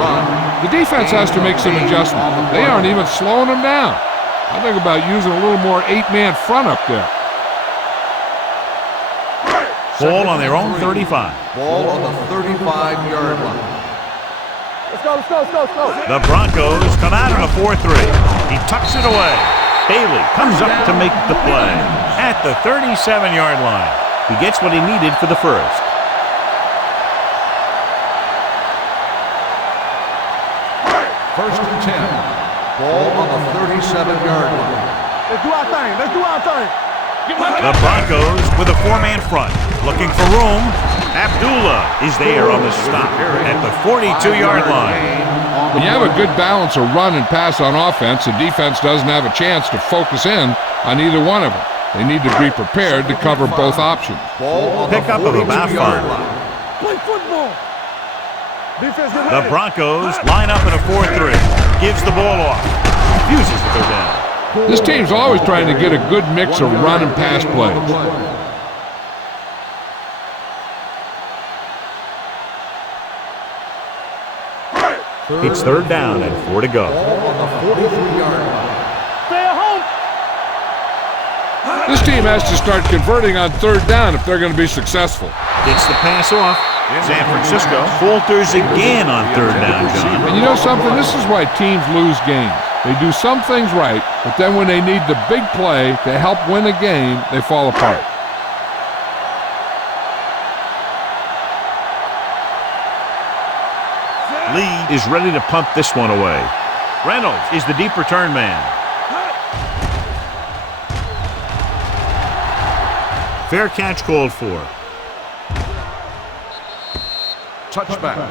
The defense has to make some adjustments. They aren't even slowing them down. I think about using a little more 8-man front up there. Ball on their own 35. Ball on the 35-yard line. Let's go. The Broncos come out in a 4-3. He tucks it away. Bailey comes up to make the play at the 37-yard line. He gets what he needed for the first. First and 10. Ball on the 37-yard line. Let's do our thing. The Broncos with a 4-man front. Looking for room. Abdullah is there on the stop at the 42-yard line. When you have a good balance of run and pass on offense, the defense doesn't have a chance to focus in on either one of them. They need to be prepared to cover both options. Pickup of about 5. Play football. Defense, get The ready. Broncos line up in a 4-3. Gives the ball off. Refuses to go down. This team's always trying to get a good mix of run and pass plays. It's third down and 4 to go. On the 43-yard line. Stay at home. This team has to start converting on third down if they're going to be successful. Gets the pass off. San Francisco falters again on third down, John. And you know something? This is why teams lose games. They do some things right, but then when they need the big play to help win a game, they fall apart. Lee is ready to punt this one away. Reynolds is the deep return man. Fair catch called for. Touchback.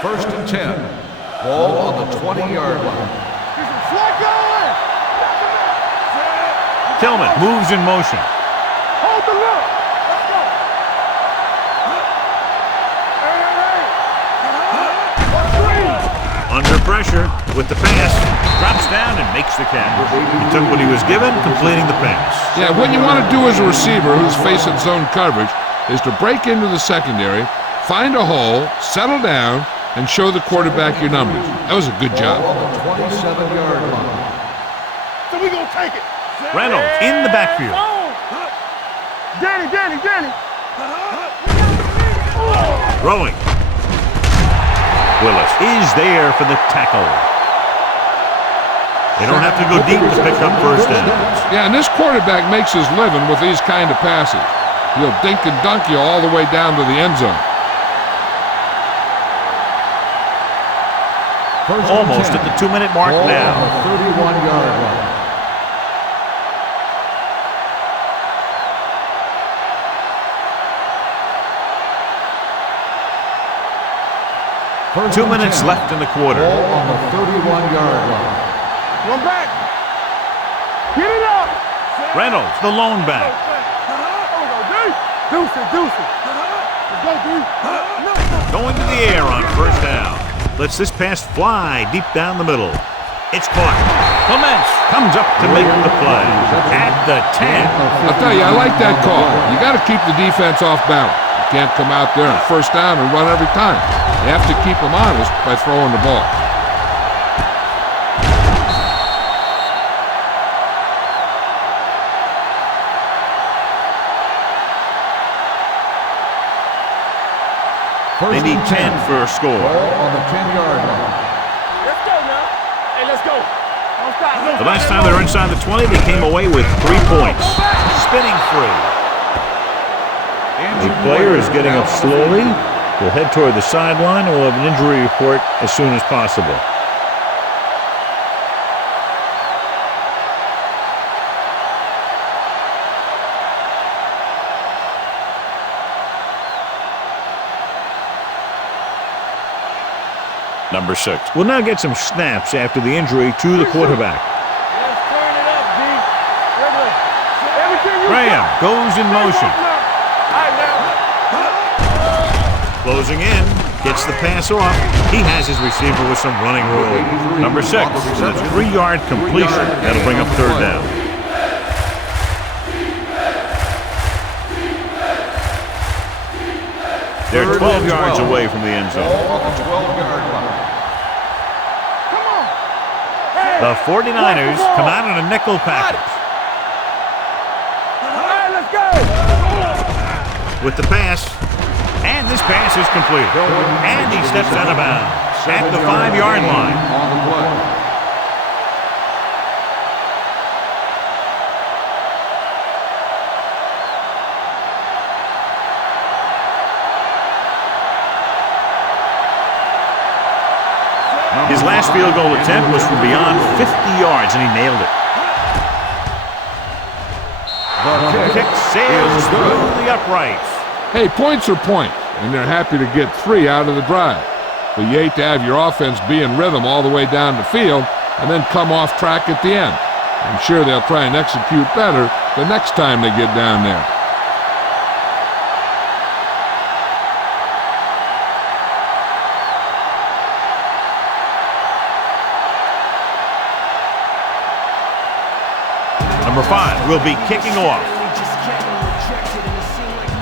First and 10. Ball on the 20-yard line. Tillman moves in motion. Hold the look. Let's go. Under pressure with the pass. Drops down and makes the catch. He took what he was given, completing the pass. Yeah, what you want to do as a receiver who's facing zone coverage is to break into the secondary, find a hole, settle down, and show the quarterback your numbers. That was a good job. On the 27-yard line. So we gonna take it. Reynolds in the backfield. Danny. Throwing. Willis is there for the tackle. They don't have to go deep to pick up first downs. Yeah, and this quarterback makes his living with these kind of passes. He'll dink and dunk you all the way down to the end zone. Almost at the 2-minute mark Ball now. on the 31-yard line. First 2 and minutes 10. left in the quarter. Ball on the 31-yard line. One back. Get it up. Reynolds, the lone back. Deuce it. Let's go, dude. Going to the air on first down. Lets this pass fly deep down the middle. It's caught. Clements comes up to make the play at the 10. I'll tell you, I like that call. You got to keep the defense off balance. You can't come out there and first down and run every time. You have to keep them honest by throwing the ball. They need 10 for a score. On the 10-yard line. Let's go now. Hey, let's go. Don't stop. The last time they were inside the 20, they came away with 3 points. Spinning free. The player is getting up slowly. We'll head toward the sideline, and we'll have an injury report as soon as possible. Number 6 will now get some snaps after the injury to the quarterback. Let's turn it up, D. Everything you Graham got. goes in motion. All right, now. Closing in, gets the pass off. He has his receiver with some running room. Number 6, that's a 3-yard completion. That'll bring up third down. They're 12 yards away from the end zone. On the 12-yard line. Come on. Hey. The 49ers come out in a nickel package. All right, let's go. With the pass, and this pass is completed. And he steps out of bounds at the 5-yard line. On the play. His last field goal attempt was from beyond 50 yards, and he nailed it. The kick sails through the uprights. Hey, points are points, and they're happy to get 3 out of the drive. But you hate to have your offense be in rhythm all the way down the field and then come off track at the end. I'm sure they'll try and execute better the next time they get down there. Number 5 will be kicking off.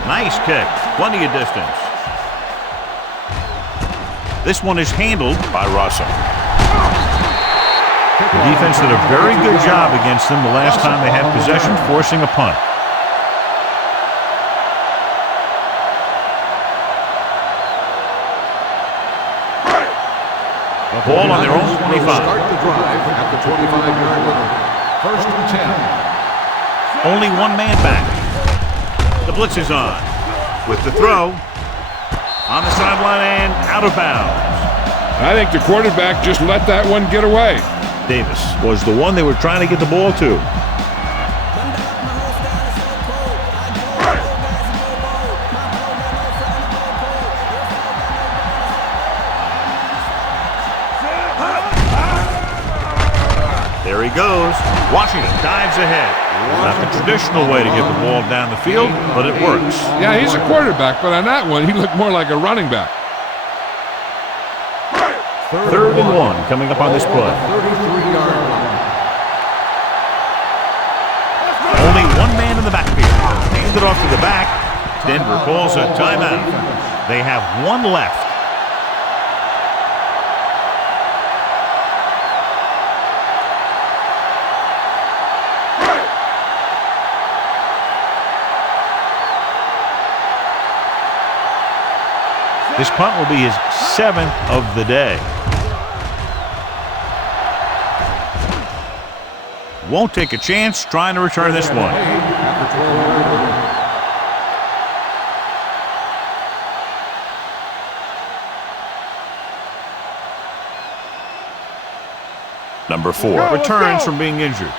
Nice kick, plenty of distance. This one is handled by Russell. The defense did a very good job against them the last time they had possession, forcing a punt. Ball on their own 25. Start the drive at the 25-yard line. First and 10. Only one man back. The blitz is on. With the throw. On the sideline and out of bounds. I think the quarterback just let that one get away. Davis was the one they were trying to get the ball to. There he goes. Washington dives ahead. Not the traditional way to get the ball down the field, but it works. Yeah, he's a quarterback, but on that one, he looked more like a running back. Third and 1 coming up on this play. 33-yard line. Only one man in the backfield. Hands it off to the back. Denver calls a timeout. They have one left. This punt will be his 7th of the day. Won't take a chance trying to return this one. Number 4 returns from being injured.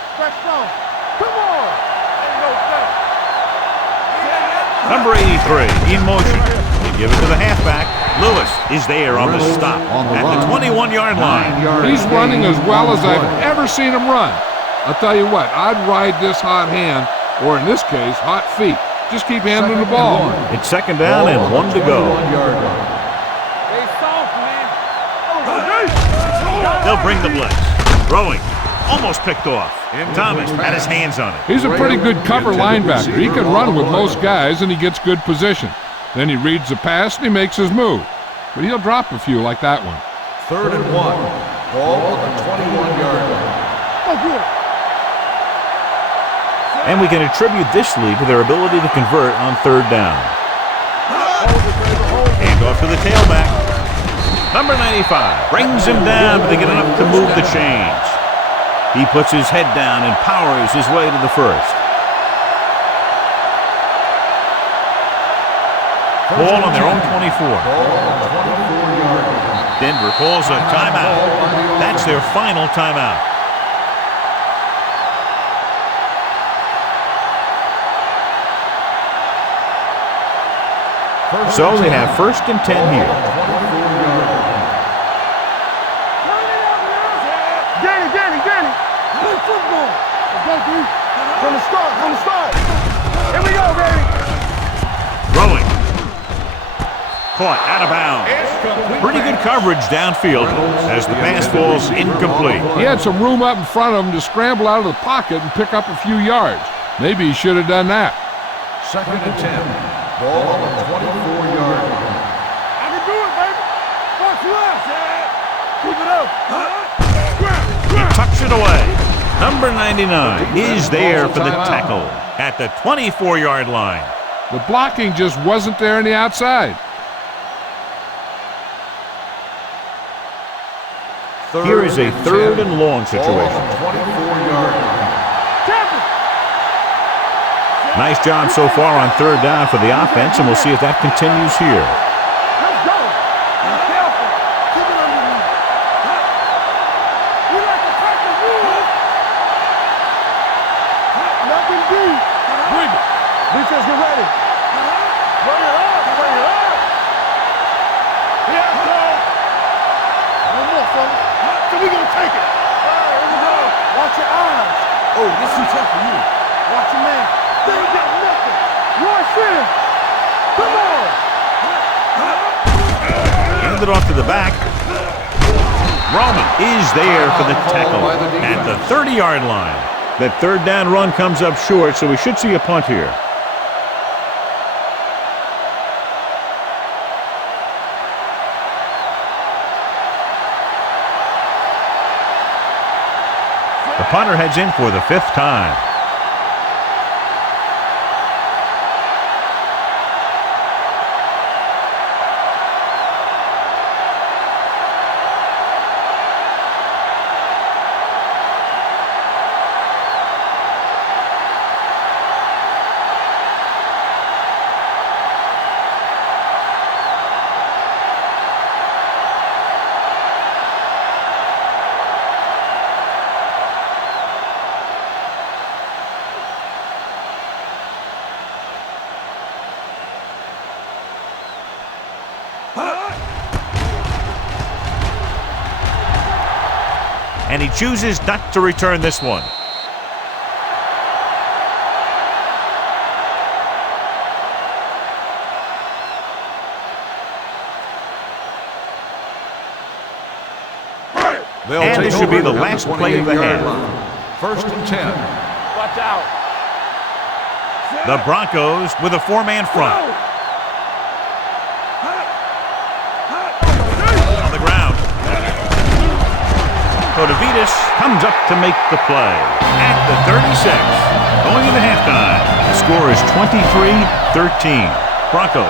Number 83 in motion. They give it to the halfback. Lewis is there on the stop at the 21-yard line. He's running as well as I've ever seen him run. I'll tell you what, I'd ride this hot hand, or in this case, hot feet. Just keep handling the ball. It's second down and 1 to go. Stay soft, man. They'll bring the blitz. Throwing. Almost picked off. Thomas had his hands on it. He's a pretty good cover linebacker. He can run with most guys, and he gets good position. Then he reads the pass, and he makes his move. But he'll drop a few like that one. 3rd and 1. Ball on the 21-yard line. Oh, good. And we can attribute this lead to their ability to convert on 3rd down. Hand off to the tailback. Number 95 brings him down, but they get enough to move the chains. He puts his head down and powers his way to the first. Ball on their own 24. Denver calls a timeout. That's their final timeout. So they have 1st and 10 here. Danny. Good football. From the start. Here we go, baby. Throwing. Caught out of bounds. Pretty good coverage downfield as the pass falls incomplete. He had some room up in front of him to scramble out of the pocket and pick up a few yards. Maybe he should have done that. 2nd and 10. Ball on the 24-yard line. I can do it, baby. Watch left. Keep it up. He tucks it away. Number 99 is there for the tackle at the 24-yard line. The blocking just wasn't there on the outside. Here is a 3rd and long situation. 24-yard line. Nice job so far on 3rd down for the offense, and we'll see if that continues here. Let's go. Careful. Keep it underneath. We like to practice rules. Nothing deep. Bring it. Defense, get ready. Bring it up. Yeah, go. One more, fellas. So we gonna take it. All right, here we go. Watch your eyes. Oh, this is tough for you. Watch your man. They ain't got nothing. Rush in. Come on. Hand it off to the back. Roman is there for the tackle at the 30-yard line. That 3rd down run comes up short, so we should see a punt here. The punter heads in for the 5th time. And he chooses not to return this one. And this should be the last play of the half. 1st and 10. Watch out. The Broncos with a 4-man front. On the ground. Kodavitas comes up to make the play at the 36. Going into halftime, the score is 23-13. Broncos.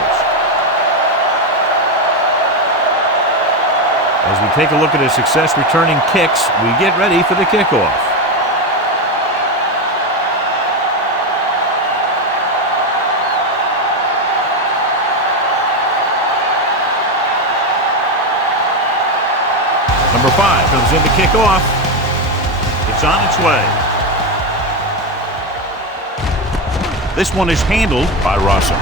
As we take a look at his success returning kicks, we get ready for the kickoff. Number 5 comes in to kick off. It's on its way. This one is handled by Rosso.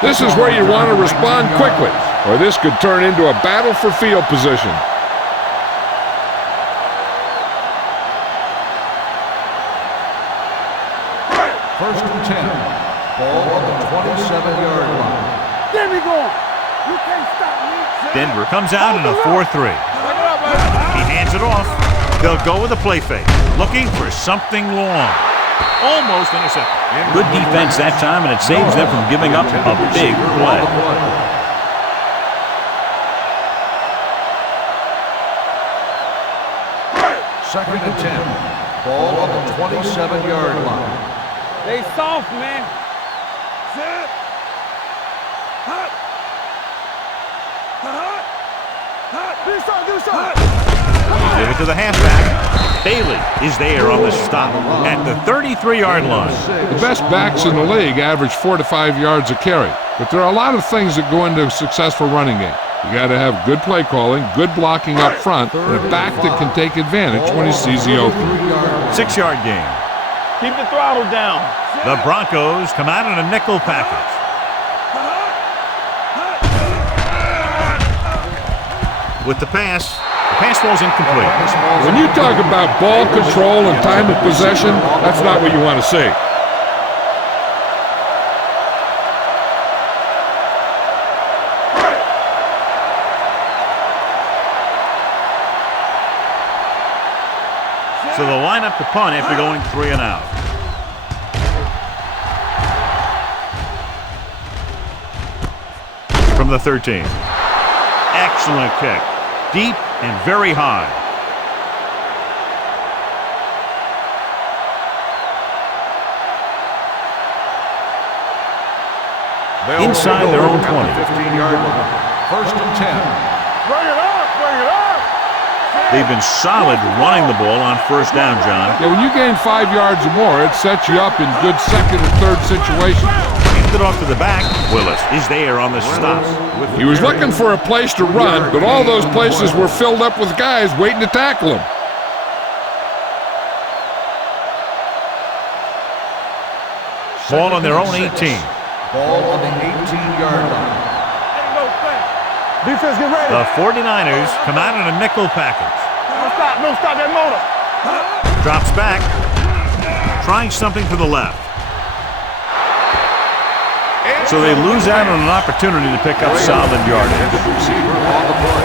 This is where you want to respond quickly, or this could turn into a battle for field position. First and 10. Ball on the 27-yard line. There we go. You can't stop me. Denver comes out in a 4-3. He hands it off. They'll go with a play fake, looking for something long. Almost intercepted. Good defense that time, and it saves them from giving up a big play. Second and 10. Ball on the 27-yard line. They soft, man. Set. Hot. Hot. Hot. Do something. Give it to the halfback. Bailey is there on the stop at the 33-yard line. The best backs in the league average 4 to 5 yards a carry, but there are a lot of things that go into a successful running game. You got to have good play calling, good blocking up front, and a back that can take advantage when he sees the opening. 6-yard gain. Keep the throttle down. The Broncos come out in a nickel package. With the pass falls incomplete. When you talk about ball control and time of possession, that's not what you want to see. So they'll line up to punt after going 3 and out. From the 13. Excellent kick. Deep and very high. Inside their own 20. 15-yard line. First and 10. Bring it up. Bring it up. They've been solid running the ball on first down, John. Yeah, when you gain 5 yards or more, it sets you up in good second and third situations. Handed it off to the back. Willis is there on the stop. He was looking for a place to run, but all those places were filled up with guys waiting to tackle him. Ball on their own 18. Ball on the 18-yard line. Ain't no thing. Defense, get ready. The 49ers come out in a nickel package. No stop that motor. Drops back. Trying something to the left. So they lose out on an opportunity to pick up solid yardage. Receiver on the play.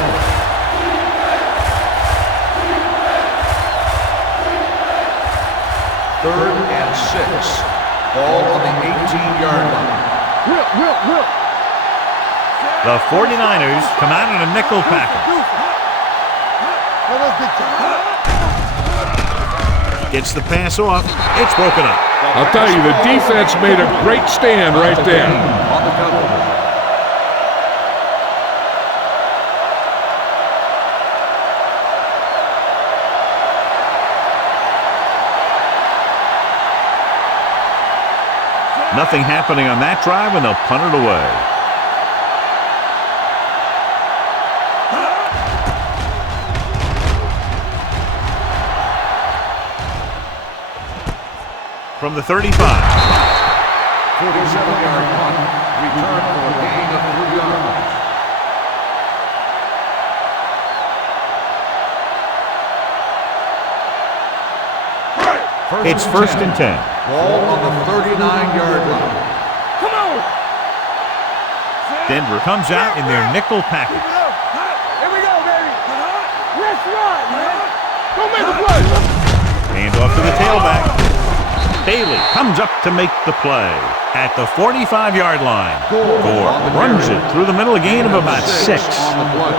Third and 6. Ball on the 18-yard line. Whip. The 49ers come out in a nickel package. Gets the pass off. It's broken up. I'll tell you, the defense made a great stand right there. On the cover. Nothing happening on that drive, and they'll punt it away. From the 35. 47-yard punt. Return for a gain of 3 yards. It's first and 10. Ball on the 39-yard line. Come on. Denver comes out in their nickel package. Here we go, baby. Let's run, man. Don't make a play. Hand off to the tailback. Bailey comes up to make the play at the 45-yard line. Gore runs it through the middle, a gain of about 6. On the play.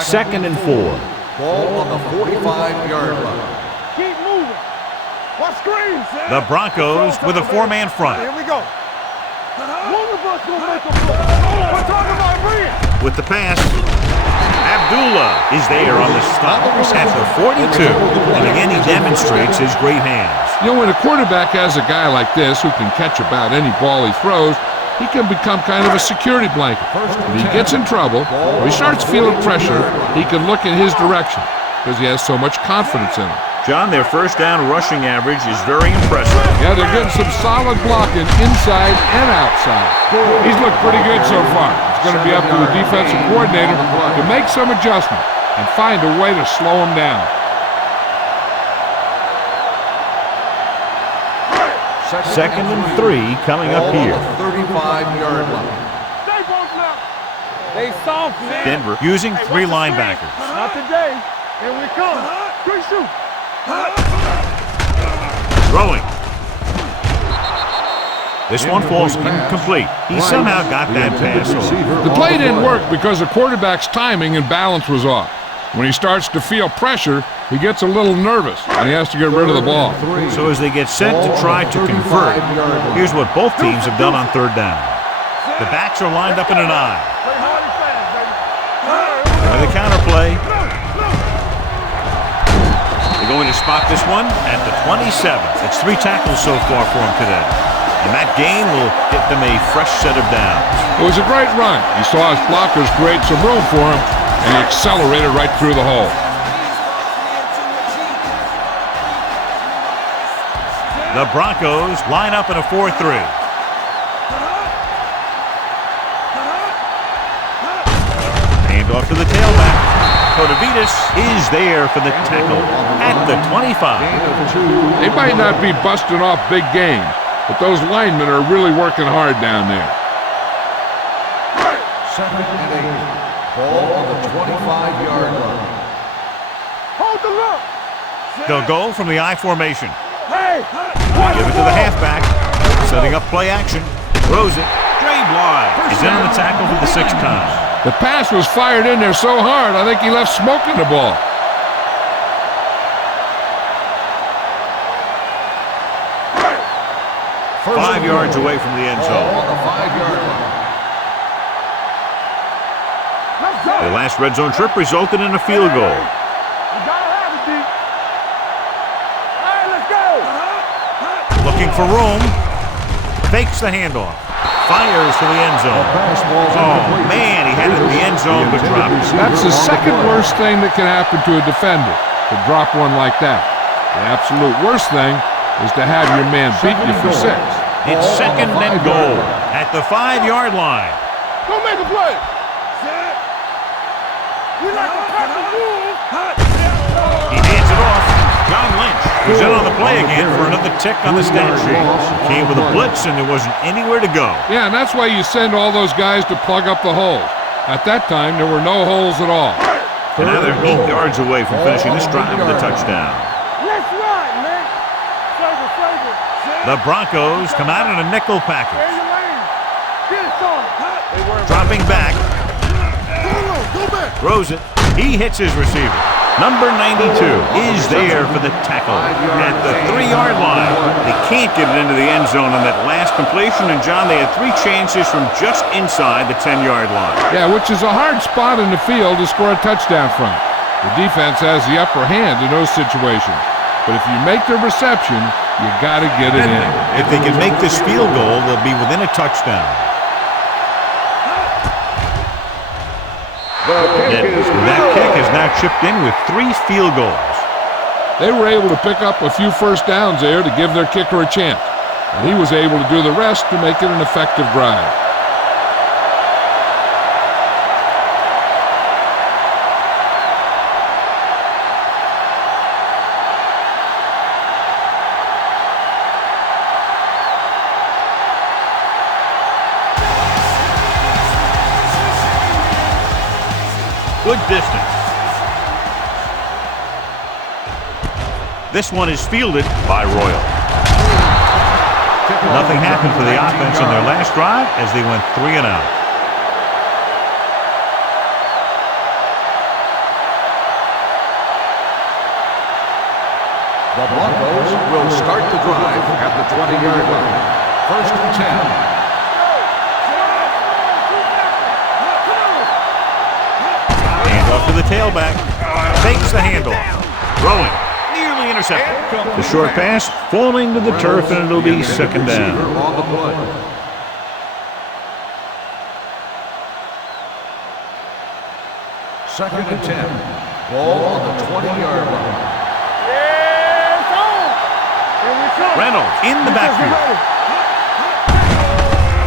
Second and 4. Ball on the 45-yard line. Keep moving. What screens, man? The Broncos with a 4-man front. Here we go. One of us gonna make a play. We're talking about Brian. With the pass, Abdullah is there on the stop at the 42. And again, he demonstrates his great hands. You know, when a quarterback has a guy like this who can catch about any ball he throws, he can become kind of a security blanket. When he gets in trouble, or he starts feeling pressure, he can look in his direction because he has so much confidence in him. John, their first down rushing average is very impressive. Yeah, they're getting some solid blocking inside and outside. He's looked pretty good so far. It's going to be up to the defensive coordinator to make some adjustment and find a way to slow him down. Second and 3 coming up here. 35-yard line. Stay both now. They soft, man. Denver using 3 linebackers. Not today. Here we come. Quick shoot. Throwing. This one falls incomplete. He somehow got that pass off. The play didn't work because the quarterback's timing and balance was off. When he starts to feel pressure, he gets a little nervous, and he has to get rid of the ball. So as they get set to try to convert, here's what both teams have done on third down. The backs are lined up in an I. Play hard and fast, baby. With the counter play. They're going to spot this one at the 27. It's 3 tackles so far for him today. And that gain will get them a fresh set of downs. It was a great run. He saw his blockers create some room for him, and he accelerated right through the hole. The Broncos line up in a 4-3. Hand off to the tailback. Kotovitis is there for the tackle at the 25. They might not be busting off big games, but those linemen are really working hard down there. Second and 8. Ball on the 25-yard line. Hold the look. They'll go from the I formation. Hey. Give it to the halfback. Setting up play action. Throws it. Dre Bly is in on the tackle for the 6th time. The pass was fired in there so hard, I think he left smoke in the ball. First 5 yards away from the end ball zone. on the 5-yard line. Let's go. The last red zone trip resulted in a field goal. You gotta have it, D. All right, let's go. Looking for room. Fakes the handoff. Fires to the end zone. Oh, man, he had it in the end zone but dropped it. That's the second worst thing that can happen to a defender, to drop one like that. The absolute worst thing is to have your man beat you for 6. It's second and goal at the 5-yard line. Go make a play. We like to cut the rules. He hands it off. John Lynch was in on the play again for another tick on the stat sheet. Came with a blitz and there wasn't anywhere to go. Yeah, and that's why you send all those guys to plug up the holes. At that time, there were no holes at all. And now they're 8 yards away from finishing this drive with a touchdown. Let's ride, man. Flavor. The Broncos come out in a nickel package. Stay in your lane. Get it started. Dropping back. Go back. Throws it. He hits his receiver. Number 92 is there for the tackle at the 3-yard line. They can't get it into the end zone on that last completion. And, John, they had 3 chances from just inside the 10-yard line. Yeah, which is a hard spot in the field to score a touchdown from. The defense has the upper hand in those situations. But if you make the reception, you got to get it in. If they can make this field goal, they'll be within a touchdown. That kick is now chipped in with 3 field goals. They were able to pick up a few first downs there to give their kicker a chance. And he was able to do the rest to make it an effective drive. Good distance. This one is fielded by Royal. Nothing happened for the offense on their last drive as they went 3 and out. The Broncos will start the drive at the 20-yard line. First and 10. To the tailback, takes the handoff, throwing, nearly intercepted. The short pass falling to the turf, and it'll be second down. On the play. Second and 10. Ball on the 20-yard line. Yeah, it's on. Here we come. Reynolds in the backfield.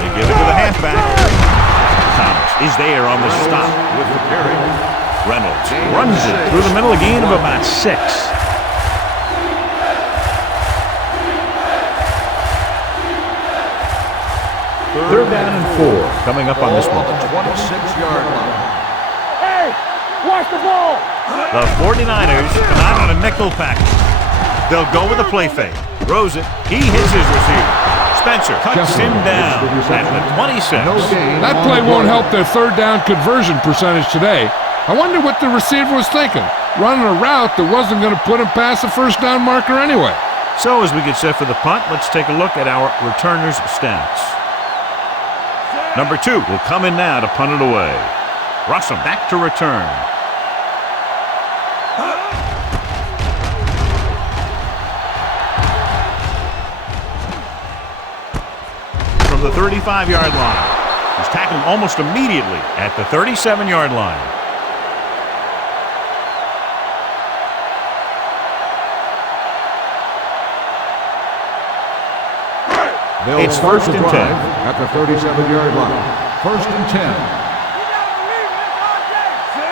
They give it to the halfback. Thomas is there on the stop with the carry. Reynolds runs it through the middle, a gain of about 6. Third down and 4 coming up on this Ball one. on the 26-yard line. Hey, watch the ball. The 49ers come out on a nickel package. They'll go with a play fake. Throws it. He hits his receiver. Spencer cuts him down at the 26. No gain That on play the won't play. help their third down conversion percentage today. I wonder what the receiver was thinking, running a route that wasn't going to put him past the first down marker anyway. So as we get set for the punt, let's take a look at our returners' stats. Number 2 will come in now to punt it away. Russell back to return. From the 35-yard line. He's tackled almost immediately at the 37-yard line. They'll It's start first the and 10. drive at the 37-yard line. First and 10.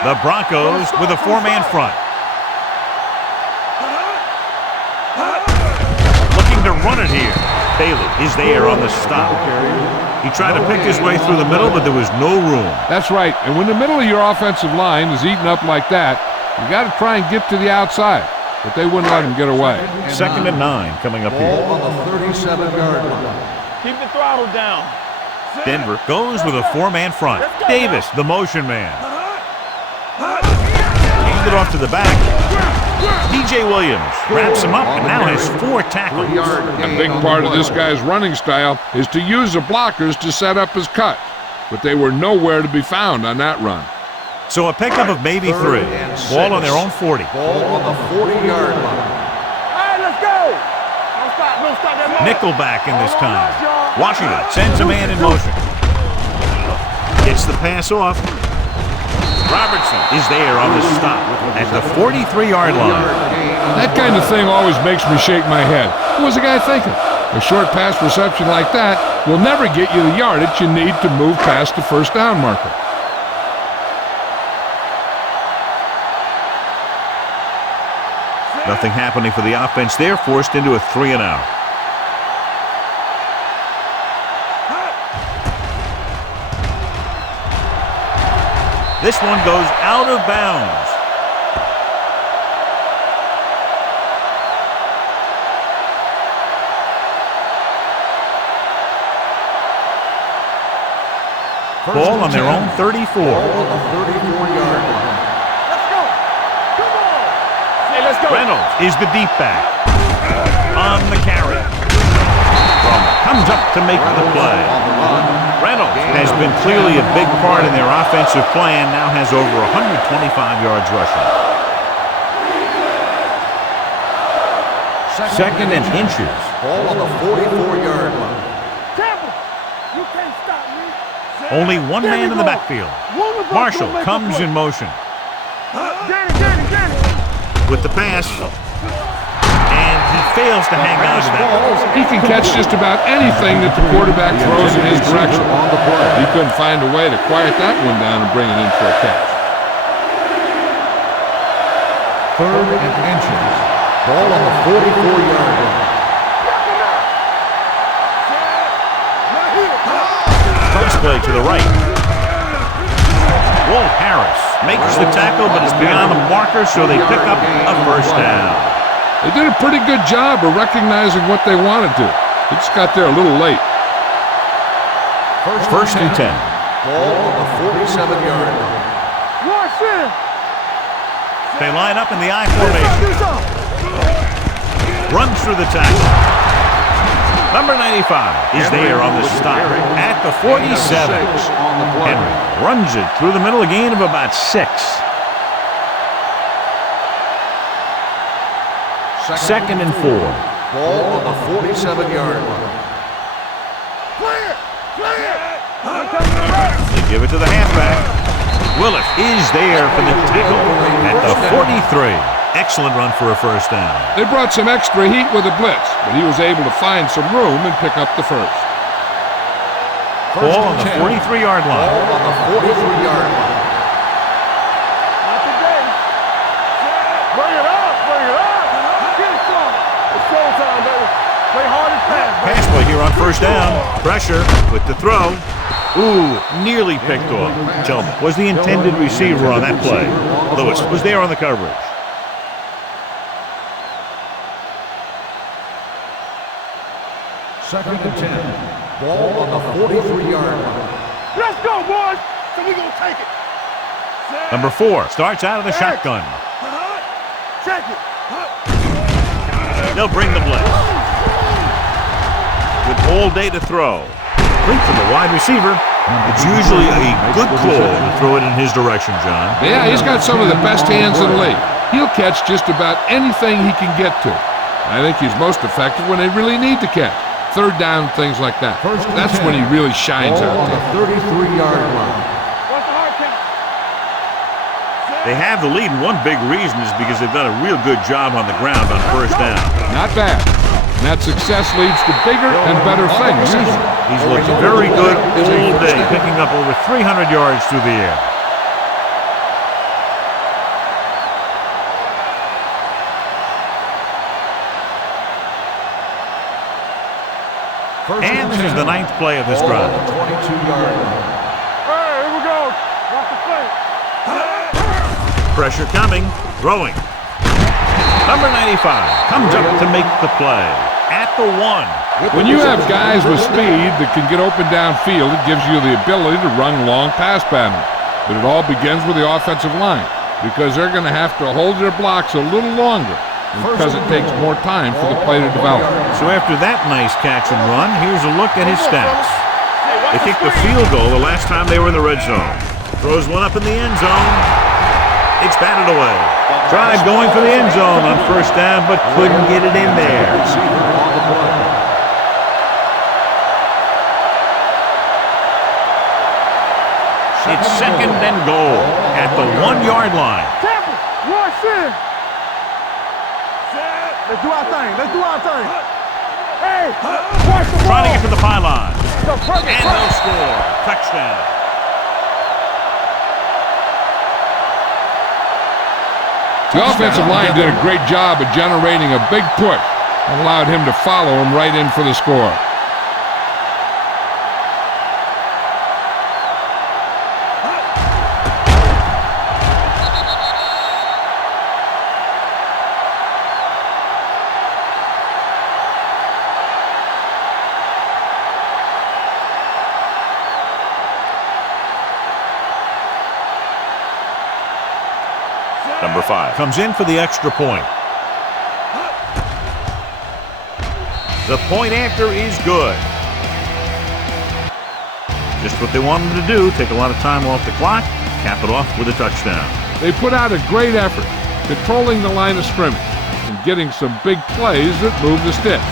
The Broncos with a 4-man front. Looking to run it here. Bailey is there on the stop. He tried to pick his way through the middle, but there was no room. That's right, and when the middle of your offensive line is eaten up like that, you got to try and get to the outside, but they wouldn't let him get away. Second and 9 coming up here. Ball on the 37-yard line. Keep the throttle down. Denver goes with a 4-man front. Davis, the motion man. Handed off to the back. DJ Williams wraps him up and now has 4 tackles. A big part of this guy's running style is to use the blockers to set up his cut, but they were nowhere to be found on that run. So a pickup of maybe 3. Third and Ball on 6. their own 40. Ball on the 40-yard line. Hey, let's go. Don't stop that ball. Nickelback in this time. Washington sends a man in motion. Gets the pass off. Robertson is there on the stop at the 43-yard line. That kind of thing always makes me shake my head. What was the guy thinking? A short pass reception like that will never get you the yardage you need to move past the first down marker. Nothing happening for the offense there, forced into a 3-and-out. This one goes out of bounds. Ball on their own 34. Ball on the 34-yard line. Let's go. Come on. Hey, let's go. Reynolds is the deep back. On the carry. Comes up to make the play. On the run. Reynolds has been clearly a big part in their offensive plan, now has over 125 yards rushing. Second and inches. Ball on the 44-yard line. Tampa, you can't stop me. Only one man in the backfield. Marshall comes in motion Get it. with the pass. And he fails to hang on to that. He can catch just about anything that the quarterback throws in his direction. On the play. He couldn't find a way to quiet that one down and bring it in for a catch. Third and inches. Ball on the 44-yard line. First play to the right. Walt Harris makes the tackle, but it's beyond the marker, so they pick up a first down. They did a pretty good job of recognizing what they wanted to. They just got there a little late. First and 10. Ball on the 47-yard line. Watch this. They line up in the I formation. Do something. Runs through the tackle. Number 95 is there on the stop at the 47. On the play. Henry runs it through the middle, a gain of about 6. Second and 4. Ball on the 47-yard line. Clear. They give it to the halfback. Willis is there for the tackle at the 43. Excellent run for a first down. They brought some extra heat with a blitz, but he was able to find some room and pick up the first. Ball on the 43-yard line. Ball on the 43-yard line. Not today. Bring it up. Get it strong. It's showtime, baby. Play hard and fast, baby. Pass play here on first down. Pressure with the throw. Ooh, nearly picked off. Tillman was the intended receiver on that play. Lewis was there on the coverage. Second and 10. Ball on the 43-yard line. Let's go, boys. So we gonna take it. Number 4 starts out of the shotgun. Check it. They'll bring the blitz. With all day to throw. Complete from the wide receiver. It's usually a good call to throw it in his direction, John. Yeah, he's got some of the best hands in the league. He'll catch just about anything he can get to. I think he's most effective when they really need to catch. Third down, things like that. That's when he really shines out there. 33-yard line. What's the hard count? They have the lead, and one big reason is because they've done a real good job on the ground on first down. Not bad. And that success leads to bigger and better things. He's looked very good all day, picking up over 300 yards through the air. And this is the 9th play of this drive. 22-yard line. Hey, here we go. Watch the play. Pressure coming, throwing. Number 95 comes up to make the play at the 1. When you have guys with speed that can get open downfield, it gives you the ability to run long pass patterns. But it all begins with the offensive line because they're going to have to hold their blocks a little longer because it takes more time for the play to develop. So after that nice catch and run, here's a look at his stats. They kicked the field goal the last time they were in the red zone. Throws one up in the end zone. It's batted away. Tried going for the end zone on first down, but couldn't get it in there. It's second and goal at the 1-yard line. Tackle. Rush in. Let's do our thing. Let's do our thing. Hey, watch the ball. Trying to get to the pylon. Go, perfect, And they'll score. Touchdown. The offensive line did a great job of generating a big push and allowed him to follow him right in for the score. Number 5 comes in for the extra point. The point after is good. Just what they wanted to do, take a lot of time off the clock, cap it off with a touchdown. They put out a great effort, controlling the line of scrimmage and getting some big plays that move the sticks.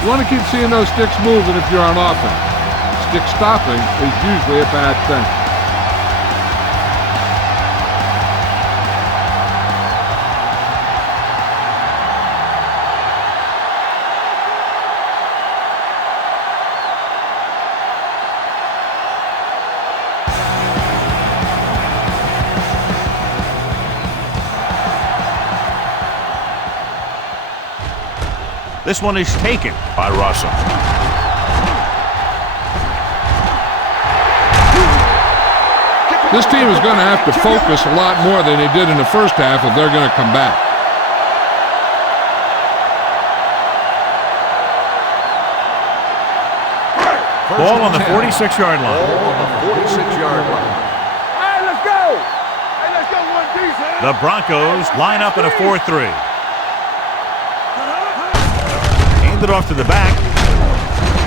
You want to keep seeing those sticks moving if you're on offense. Stick stopping is usually a bad thing. This one is taken by Russell. This team is going to have to focus a lot more than they did in the first half if they're going to come back. Ball on the 46-yard line. Ball on the 46-yard line. Hey, let's go. Hey, let's go, 1D. The Broncos line up in a 4-3. Hand it off to the back.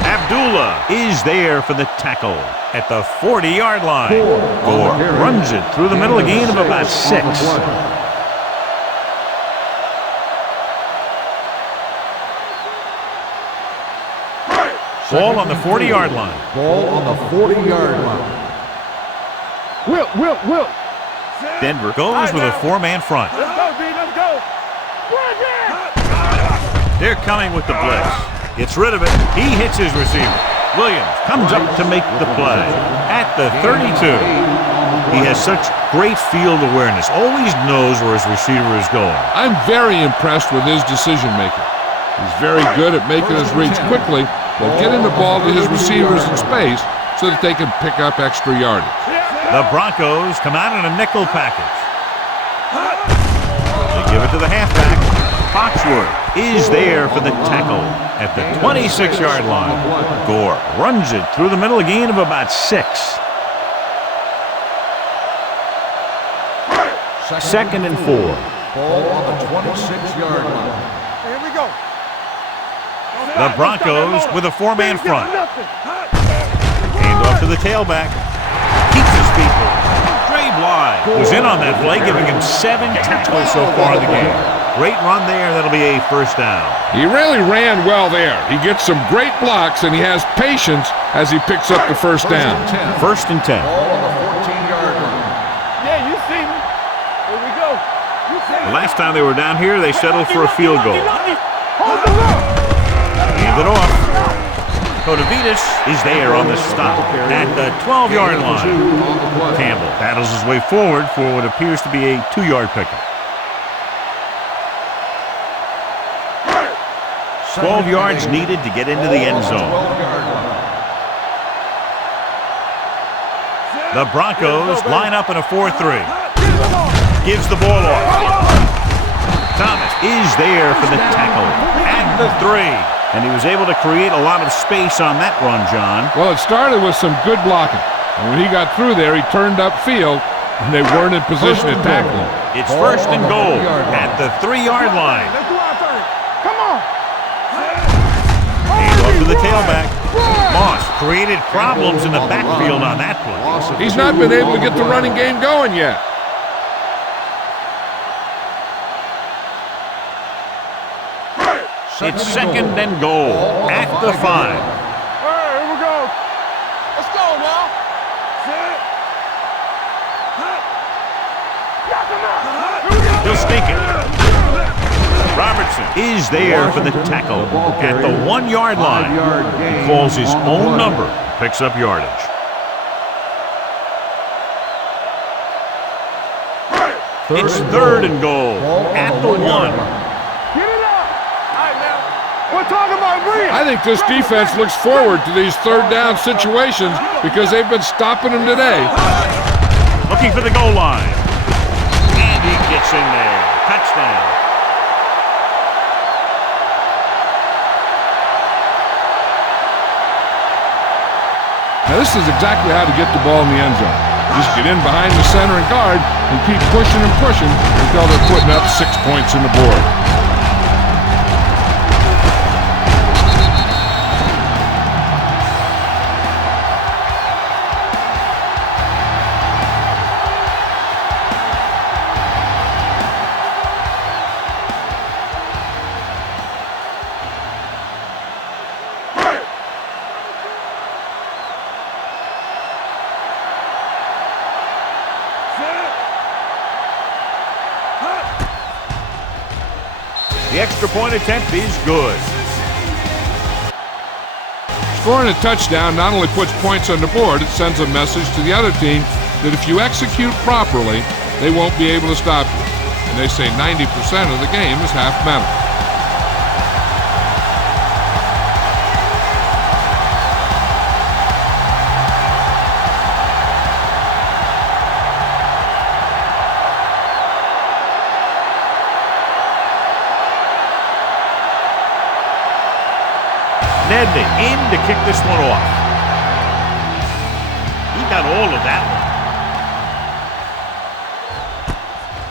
Abdullah is there for the tackle at the 40-yard line. Gore runs it through the middle, a gain of about 6. Ball on the 40-yard line. Ball on the 40-yard line. Will. Denver goes with a 4-man front. Let's go, D. Let's go. They're coming with the blitz. Gets rid of it. He hits his receiver. Williams comes up to make the play at the 32. He has such great field awareness. Always knows where his receiver is going. I'm very impressed with his decision making. He's very good at making his reads quickly They'll get the ball to his receivers in space so that they can pick up extra yardage. The Broncos come out in a nickel package. They give it to the halfback. Foxworth is there for the tackle at the 26-yard line. Gore runs it through the middle, a gain of about 6. Second and 4. Ball on the 26-yard line. Here we go. The Broncos with a 4-man front. Hand off to the tailback. Keeps his people. Dre Bly was in on that play, giving him 7 tackles so far in the game. Great run there. That'll be a first down. He really ran well there. He gets some great blocks, and he has patience as he picks up the first down. First and 10. Ball on the 14-yard line. Yeah, you see me. Here we go. You see me. The last time they were down here, they settled for a field goal. Hold the look. Hand it off. Kodavitas is there on the stop at the 12-yard line. Campbell battles his way forward for what appears to be a 2-yard pickup. 12 yards needed to get into the end zone. The Broncos line up in a 4-3. Gives the ball off. Thomas is there for the tackle at the 3. And he was able to create a lot of space on that run, John. Well, it started with some good blocking. And when he got through there, he turned upfield, and they weren't in position to tackle him. It's first and goal at the 3-yard line. Let's do our thing. Come on. Hand off to the tailback. Moss created problems in the backfield on that play. He's not been able to get the running game going yet. It's second and goal at the 5. All right, here we go. Let's go, now. He'll stink it. Robertson is there for the tackle at the 1-yard line. He calls his own number, picks up yardage. It's third and goal at the 1. Get it up. All right, now. We're talking about Reed. I think this defense looks forward to these third down situations because they've been stopping them today. Looking for the goal line. And he gets in there. Touchdown. Now, this is exactly how to get the ball in the end zone. Just get in behind the center and guard and keep pushing and pushing until they're putting up 6 points on the board. The extra point attempt is good. Scoring a touchdown not only puts points on the board, it sends a message to the other team that if you execute properly, they won't be able to stop you. And they say 90% of the game is half mental. Nedney in to kick this one off. He got all of that one.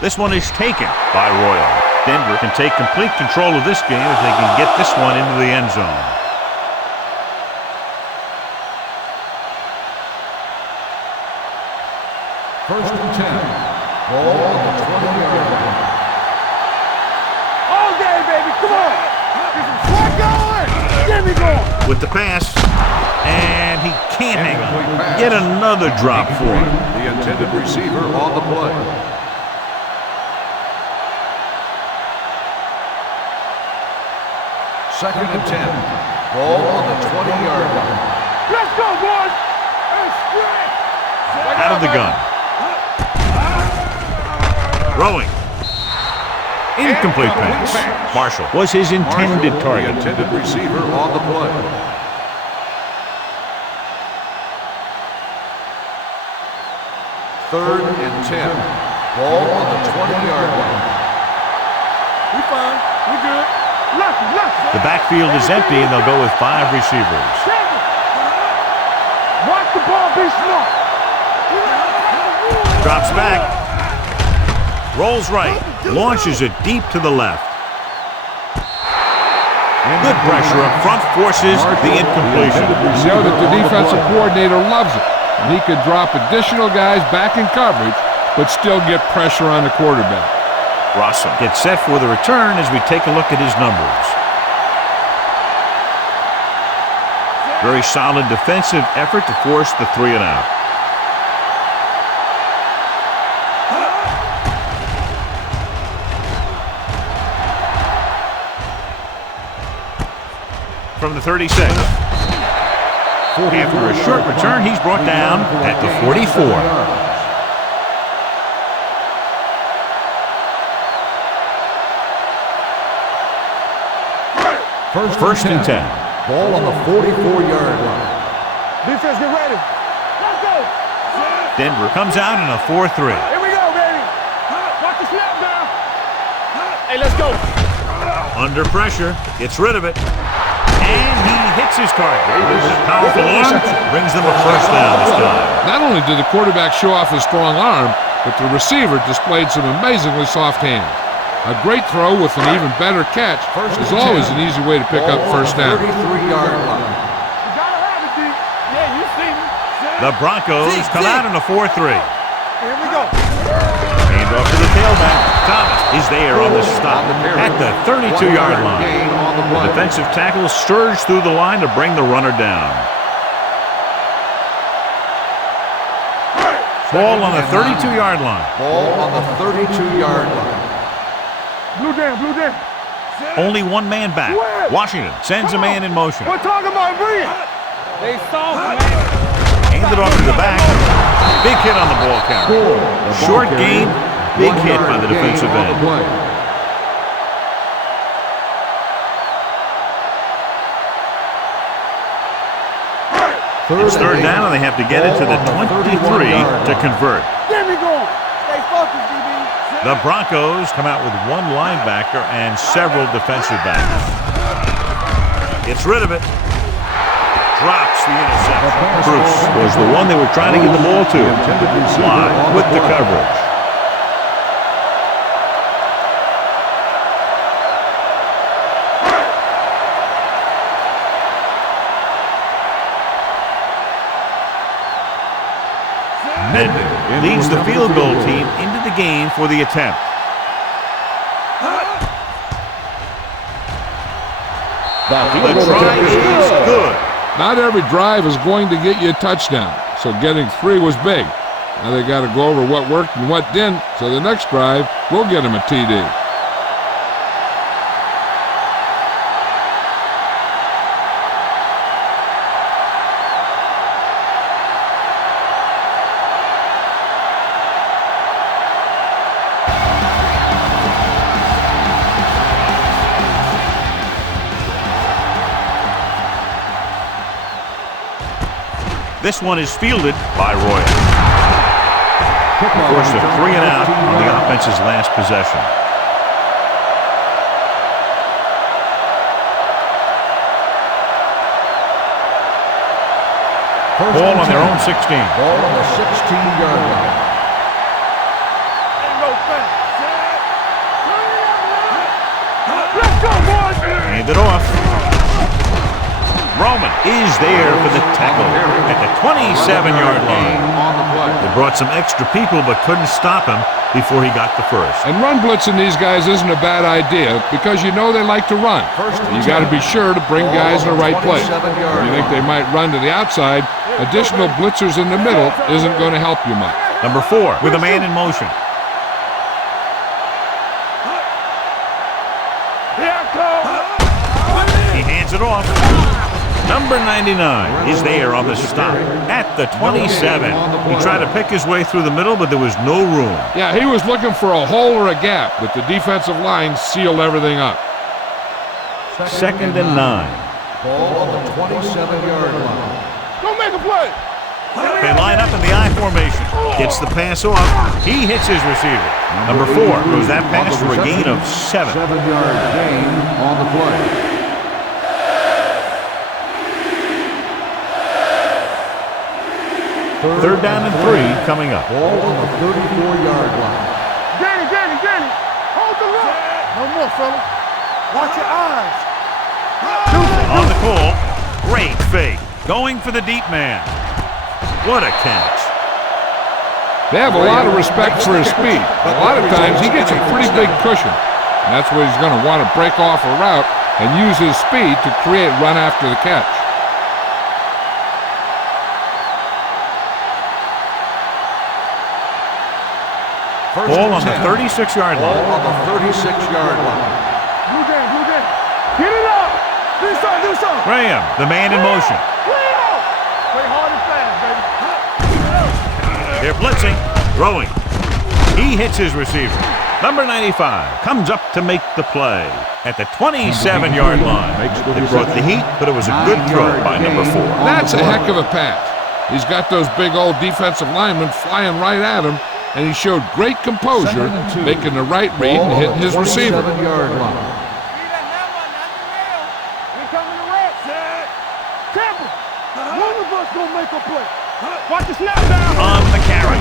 This one is taken by Royal. Denver can take complete control of this game if they can get this one into the end zone. First and 10. Ball on the 20-yard line. All day, baby. Come on. Get some swag going. Get me going. With the pass, and he can't hang on. Yet another drop for him. The intended receiver on the play. Second and 10. Ball on the 20-yard line. Let's go, boys. Let's straight. Out of the gun. Throwing. Incomplete pass. Marshall was his intended The target. intended receiver on the play. 3rd and 10. Ball on the 20-yard line. We fine. We good. The backfield is empty, and they'll go with 5 receivers. Watch the ball be smart. Drops back. Rolls right. Launches it deep to the left. Good pressure up front forces the incompletion. You know that the defensive coordinator loves it. And he could drop additional guys back in coverage, but still get pressure on the quarterback. Russell gets set for the return as we take a look at his numbers. Very solid defensive effort to force the 3 and out. From the 36. After a short return, he's brought down at the 44. First and 10. Ball on the 44-yard line. Defense, get ready. Let's go. Denver comes out in a 4-3. Here we go, baby. Watch the snap down. Hey, let's go. Under pressure, gets rid of it. And he hits his target. A powerful arm brings them a first down this time. Not only did the quarterback show off his strong arm, but the receiver displayed some amazingly soft hands. A great throw with an even better catch is always an easy way to pick up first down. 33-yard line. You gotta have it, D. Yeah, you see me. The Broncos come out in a 4-3. Here we go. Hand off to the tailback. Thomas is there on the stop at the 32-yard line. The defensive tackle surged through the line to bring the runner down. Ball on the 32-yard line. Ball on the 32-yard line. Blue down. Only one man back. Washington sends a man in motion. We're talking about bring it. They saw man. Handed off to the back. Big hit on the ball carrier. Short gain, big hit by the defensive end. It's third down, and they have to get it to the 23 to convert. There we go. Stay focused, DB. The Broncos come out with 1 linebacker and several defensive backs. Gets rid of it. Drops the interception. Bruce was the one they were trying to get the ball to. Wide with the coverage. Madden leads the field goal team into the game for the attempt. The try is good. Not every drive is going to get you a touchdown, so getting 3 was big. Now they got to go over what worked and what didn't, so the next drive will get them a TD. This one is fielded by Royal. Forced a 3 and out on the offense's last possession. Ball on their own 16. Ball on the 16-yard line. Let's go, boys. Hand it off. Roman is there for the tackle at the 27-yard line. They brought some extra people but couldn't stop him before he got the first. And run blitzing these guys isn't a bad idea because you know they like to run. You got to be sure to bring guys in the right place. If you think they might run to the outside, additional blitzers in the middle isn't going to help you much. Number 4 with a man in motion. He hands it off. Number 99 is there on the stop at the 27. He tried to pick his way through the middle, but there was no room. Yeah, he was looking for a hole or a gap, but the defensive line sealed everything up. Second and 9. Ball on the 27-yard line. Don't make a play. They line up in the I formation. Gets the pass off. He hits his receiver. Number 4 throws that pass for a gain of 7. 7-yard gain on the play. Third down and 3 coming up. Ball on the 34-yard line. Danny, hold the look. No more, fella. Watch your eyes. On the call, great fake. Going for the deep man. What a catch. They have a lot of respect for his speed. A lot of times he gets a pretty big cushion. And that's where he's going to want to break off a route and use his speed to create run after the catch. Ball on the 36-yard line. Ball on the 36-yard line. Blue game. Get it up. Do something. Graham, the man in motion. Play hard and fast, baby. They're blitzing, throwing. He hits his receiver. Number 95 comes up to make the play at the 27-yard line. They brought the heat, but it was a good throw by number 4. That's a heck of a pass. He's got those big old defensive linemen flying right at him, and he showed great composure, making the right read and hitting his receiver. 27-yard line. We coming to rest. Temple. One of us gonna make a play. Watch the snap down. On the carry.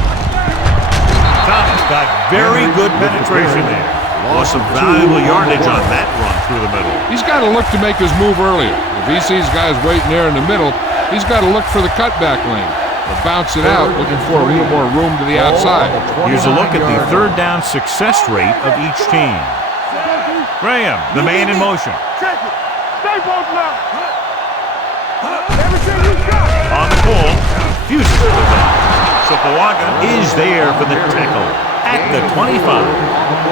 Thomas got very good penetration there. Lost some valuable yardage on that run through the middle. He's got to look to make his move earlier. If he sees guys waiting there in the middle, he's got to look for the cutback lane. Or bounce it out, looking for a little more room to the outside. Here's a look at the third down success rate of each team. Graham, the man in motion. Check it. Stay both now. Everything you got. On the call, fuses to the back. So Pawaga is there for the tackle at the 25.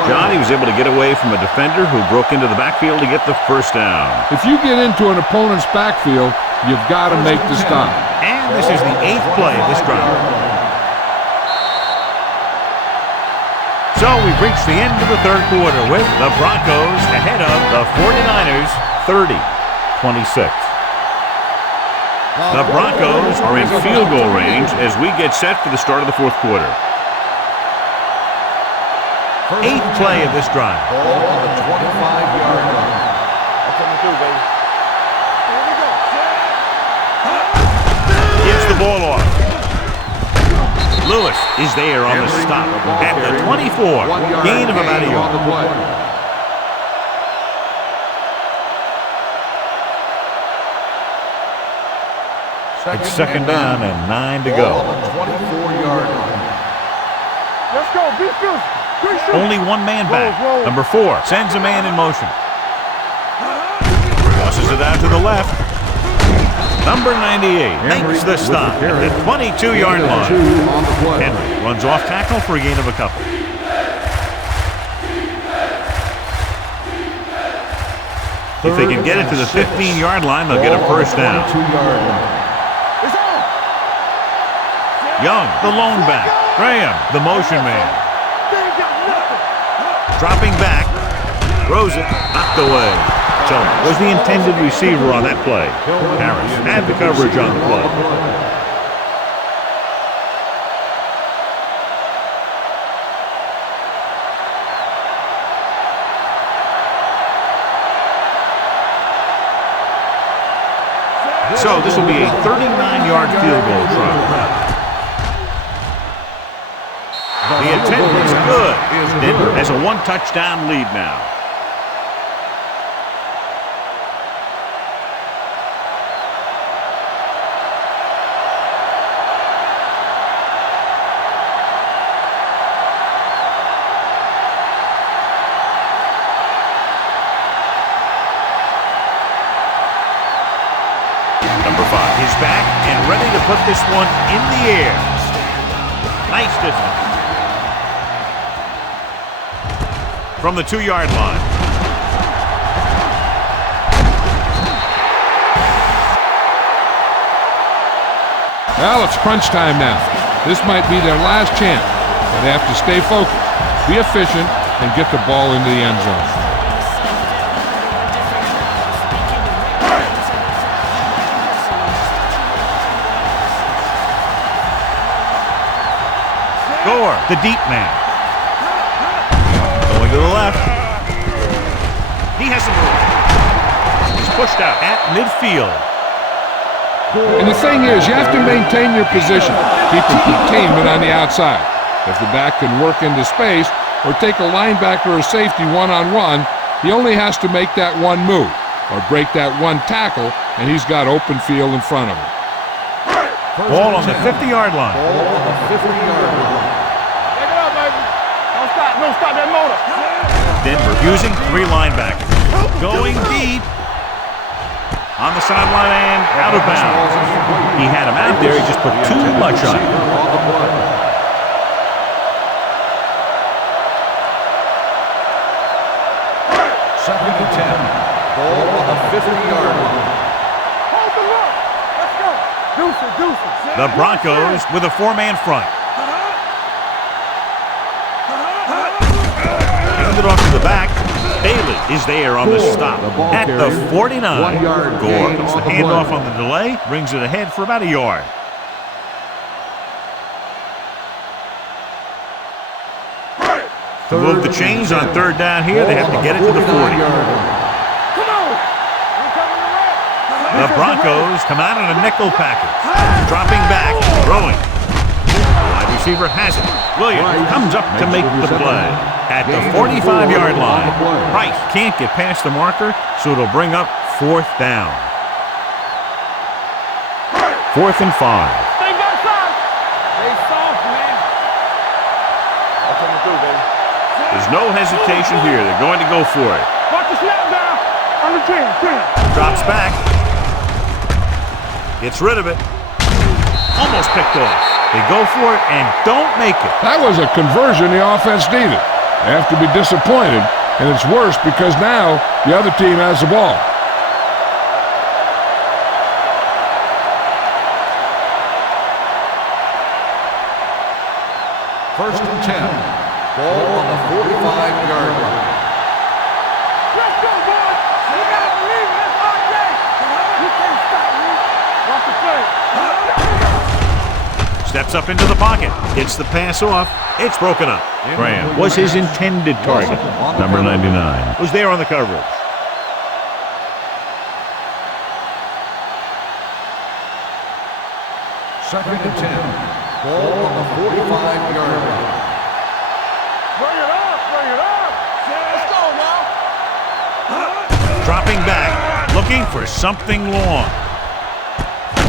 John, he was able to get away from a defender who broke into the backfield to get the first down. If you get into an opponent's backfield, you've got to make the stop. And this is the 8th play of this drive. So we've reached the end of the third quarter with the Broncos ahead of the 49ers 30-26. The Broncos are in field goal range as we get set for the start of the fourth quarter. 8th play of this drive. Ball on the 25-yard line. That's what we do, baby. Here we go. Gives the ball off. Lewis is there on the stop at the 24. Gain of about a yard. It's second down and 9 to go. Ball on the 24-yard line. Let's go. Be physical. Only one man back. Number 4 sends a man in motion. Tosses it out to the left. Number 98 makes the stop at the 22-yard line. Henry runs off tackle for a gain of a couple. If they can get it to the 15-yard line, they'll get a first down. Young, the lone back. Graham, the motion man. Dropping back, throws it, knocked away. So was the intended receiver on that play. Harris had the coverage on the play. So this will be a 39-yard field goal try. The attempt is good. Denver has a 1-touchdown lead now. Number 5 is back and ready to put this one in the air. Nice distance. From the 2-yard line. Well, it's crunch time now. This might be their last chance. But they have to stay focused, be efficient, and get the ball into the end zone. score. The deep man. Going to the left. He has the ball. He's pushed out at midfield. And the thing is, you have to maintain your position. Keep the containment on the outside. If the back can work into space or take a linebacker or safety one-on-one, he only has to make that one move or break that one tackle, and he's got open field in front of him. Ball on the 50-yard line. Ball on the 50-yard line. Take it up, baby. Don't stop that motor. Denver using 3 linebackers. Going deep. On the sideline and out of bounds. He had him out there. He just put too much on him. Second and 10. Ball on the 50-yard line. Hold the look. Let's go. Deuces. The Broncos with a 4-man front. Hand it off to the back. Bailey is there on the stop at the 49. Gore puts the handoff on the delay, brings it ahead for about a yard. To move the chains on 3rd down here, they have to get it to the 40. Come on. The Broncos come out in a nickel package. Dropping back, throwing. The wide receiver has it. Williams comes up to make the play at the 45-yard line. Price can't get past the marker, so it'll bring up 4th down. 4th and 5. Stay back side. Stay soft, man. I'll come through, baby. There's no hesitation here. They're going to go for it. Watch the snap down. On the 10. Drops back. Gets rid of it. Almost picked off. They go for it and don't make it. That was a conversion the offense needed. They have to be disappointed, and it's worse because now the other team has the ball. First and 10. Ball on the 45-yard line. Let's go, boys. You gotta believe it. That's our day. You can't stop me. Watch the play. Steps up into the pocket. Gets the pass off. It's broken up. Graham was his intended target. Number 99 was there on the coverage. Second and 10. Ball on the 45-yard line. Bring it up. Let's go now. Dropping back, looking for something long.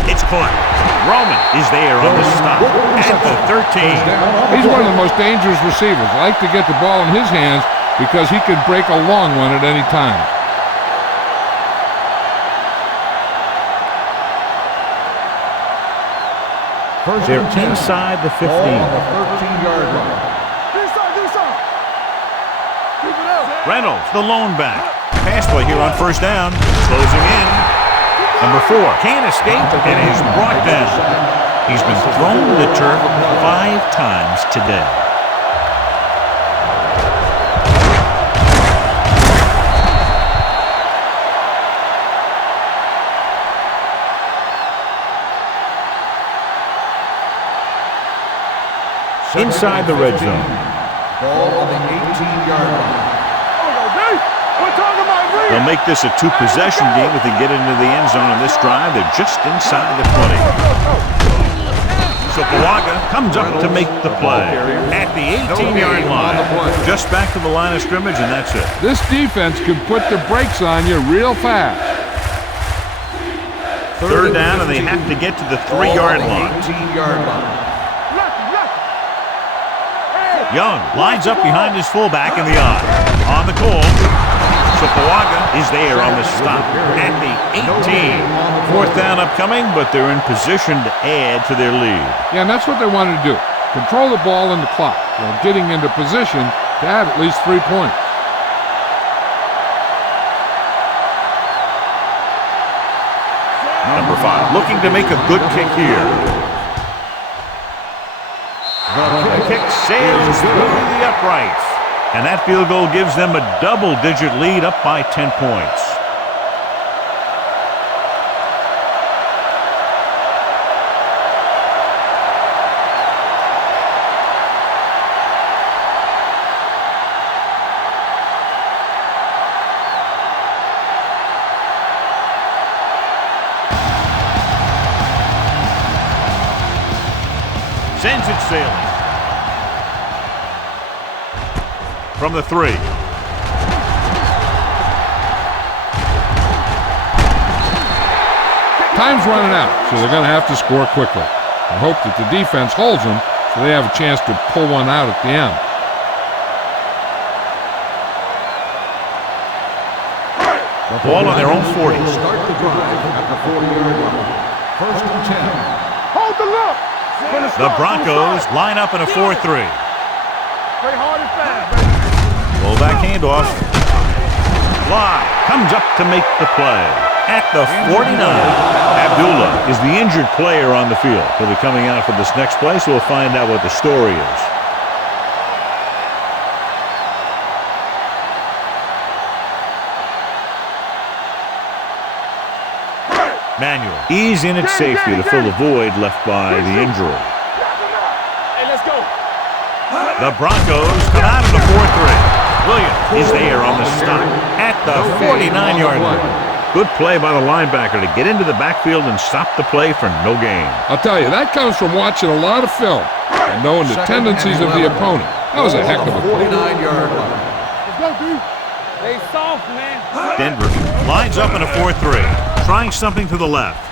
It's caught. Roman is there on the stop at the 13. He's one of the most dangerous receivers. I like to get the ball in his hands because he can break a long one at any time. They're inside the 15. Ball on the 13-yard line. Do something. Keep it up. Reynolds, the lone back. Pass play here on 1st down. Closing in. Number 4 can't escape and is brought down. He's been thrown to the turf 5 times today. Inside the red zone. Ball on the 18-yard line. They'll make this a 2-possession game if they get into the end zone on this drive. They're just inside the 20. So Pawaga comes up to make the play at the 18-yard line. Just back to the line of scrimmage, and that's it. This defense can put the brakes on you real fast. 3rd down, and they have to get to the 3-yard line. 18-yard line. Young lines up behind his fullback in the eye. On the call. Pawaga is there on the stop at the 18. 4th down upcoming, but they're in position to add to their lead. Yeah, and that's what they wanted to do. Control the ball and the clock while getting into position to add at least 3 points. Number 5 looking to make a good kick here. The kick sails through the uprights. And that field goal gives them a double-digit lead up by 10 points. Sends it sailing. From the 3. Time's running out, so they're going to have to score quickly and hope that the defense holds them so they have a chance to pull one out at the end. Ball on their own 40. Start the drive at the 40-yard line. First and 10. Hold the look. The Broncos line up in a 4-3. Play hard and fast, baby. Fullback handoff. Fly comes up to make the play. At the 49, Abdullah is the injured player on the field. He'll be coming out for this next play, so we'll find out what the story is. Manuel, he's in at safety to fill the void left by the injury. Hey, let's go. The Broncos come out of the 4-3. Williams is there on the stop at the 49-yard line. Good play by the linebacker to get into the backfield and stop the play for no gain. I'll tell you, that comes from watching a lot of film and knowing the tendencies of the opponent. That was a heck of a play. 49-yard line. Let's go, dude. They soft, man. Denver lines up in a 4-3, trying something to the left.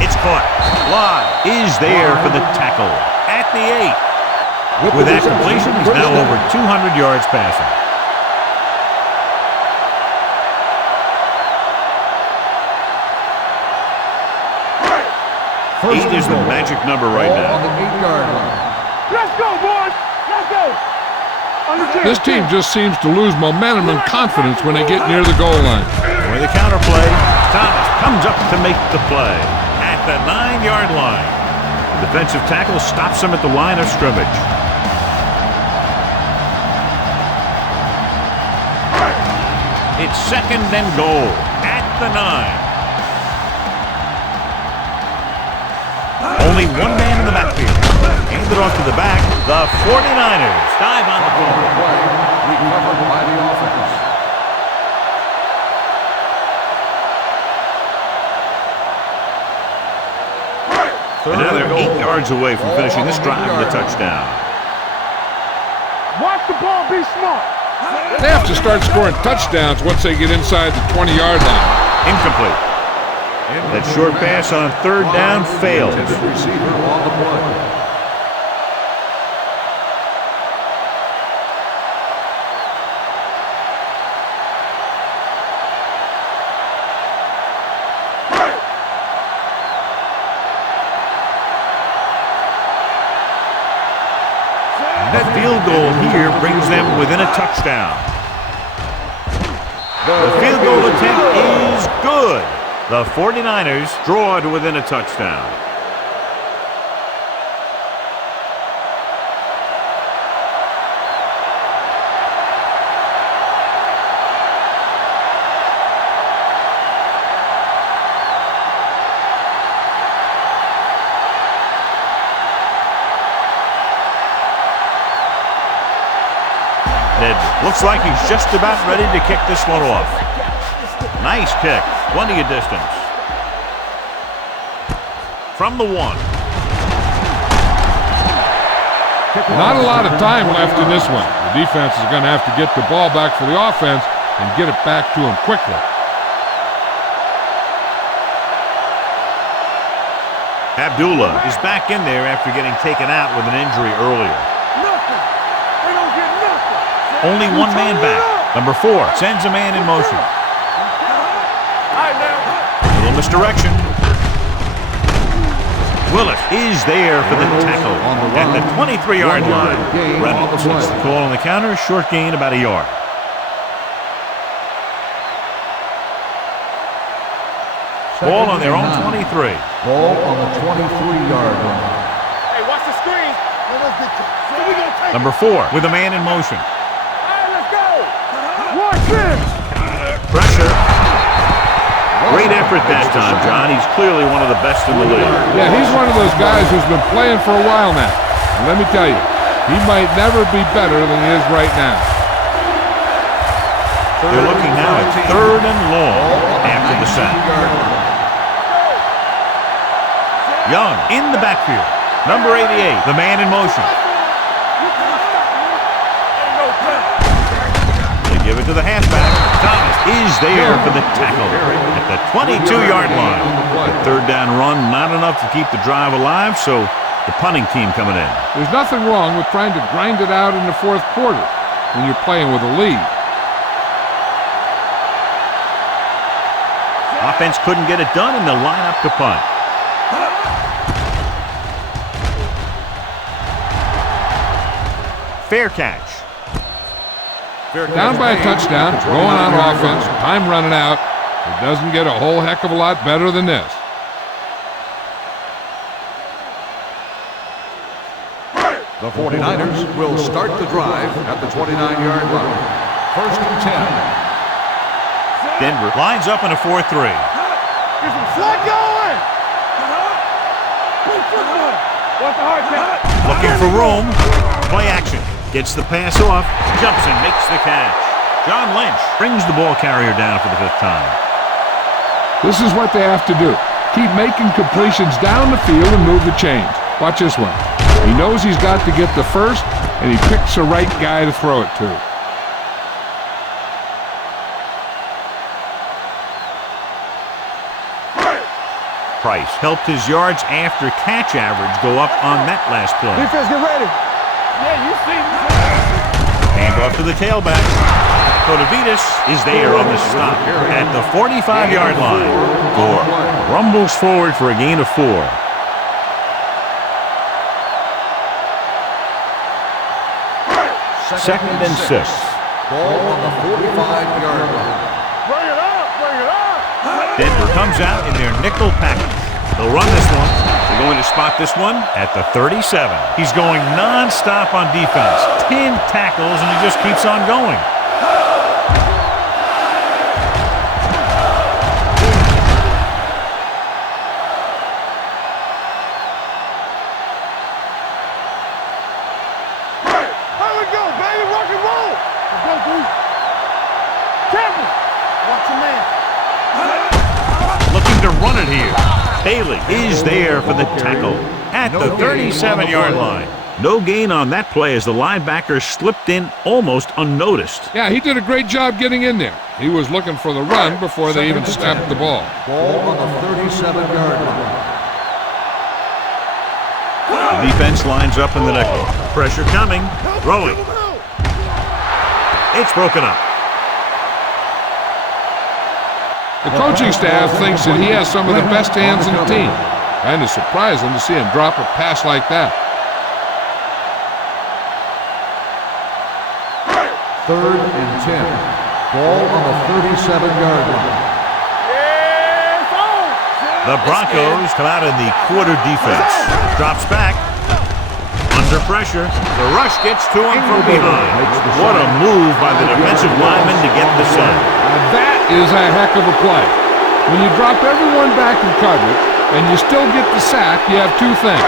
It's caught. Fly is there for the tackle at the 8. With that completion, he's now over 200 yards passing. Eight is the magic number right On now. the 8-yard line. Let's go, boys. Let's go. Understand. This team just seems to lose momentum and confidence when they get near the goal line. With the counter play, Thomas comes up to make the play at the 9-yard line. The defensive tackle stops him at the line of scrimmage. It's second and goal at the 9. Only one man in the backfield. Hand it off to the back. The 49ers dive on the ball. Play recovered by the offense. And now they're 8 yards away from finishing this drive with a touchdown. Watch the ball. Be smart. They have to start scoring touchdowns once they get inside the 20-yard line. Incomplete. That short pass on third down fails. Intended receiver on the play. That field goal here brings them within a touchdown. The field goal attempt is good. The 49ers draw to within a touchdown. Looks like he's just about ready to kick this one off. Nice kick. Plenty of distance. From the 1. Not a lot of time left in this one. The defense is going to have to get the ball back for the offense and get it back to him quickly. Abdullah is back in there after getting taken out with an injury earlier. Nothing. They don't get nothing. Only one man back. Number 4 sends a man in motion. All right, now. Little misdirection. Willis is there for the tackle at the 23-yard line. Reynolds gets the call on the counter. Short gain, about a yard. Ball on their own 23. Ball on the 23-yard line. Hey, watch the screen. Number 4 with a man in motion. All right, let's go. Watch this. Pressure. Great effort that time, John. He's clearly one of the best in the league. Yeah, he's one of those guys who's been playing for a while now. And let me tell you, he might never be better than he is right now. They're looking now at 3rd and long after the sack. Young in the backfield. Number 88, the man in motion. They give it to the halfback. Thomas is there for the tackle at the 22-yard line. The third down run, not enough to keep the drive alive, so the punting team coming in. There's nothing wrong with trying to grind it out in the fourth quarter when you're playing with a lead. Offense couldn't get it done, and they'll line up to punt. Fair catch. Down by a touchdown, going on offense, time running out. It doesn't get a whole heck of a lot better than this. The 49ers will start the drive at the 29-yard line. First and 10. Denver lines up in a 4-3. Slot going! What's the hard count? Looking for room. Play action. Gets the pass off. Jumps and makes the catch. John Lynch brings the ball carrier down for the 5th time. This is what they have to do. Keep making completions down the field and move the chains. Watch this one. He knows he's got to get the first, and he picks the right guy to throw it to. Price helped his yards after catch average go up on that last play. Defense, get ready. Yeah, you see me. Hand off to the tailback. Kotovitis is there on the stop at the 45-yard line. Gore rumbles forward for a gain of 4. Second and 6. Ball on the 45-yard line. Bring it up, bring it up. Denver comes out in their nickel package. They'll run this one. They're going to spot this one at the 37. He's going non-stop on defense. 10 tackles, and he just keeps on going. Here we go, baby. Rock and roll. Let's go, dude. Careful. Watch your man. Looking to run it here. Bailey is there for the tackle at the 37-yard line. No gain on that play as the linebacker slipped in almost unnoticed. Yeah, he did a great job getting in there. He was looking for the run before they even snapped the ball. Ball on the 37-yard line. The defense lines up in the nickel. Pressure coming. Throwing. It's broken up. The coaching staff thinks that he has some of the best hands in the team. Kind of surprising to see him drop a pass like that. Third and 10. Ball on the 37-yard line. The Broncos come out in the quarter defense. Drops back. Under pressure. The rush gets to him from behind. What a move by the defensive lineman to get the sack. That is a heck of a play. When you drop everyone back in coverage and you still get the sack, you have two things.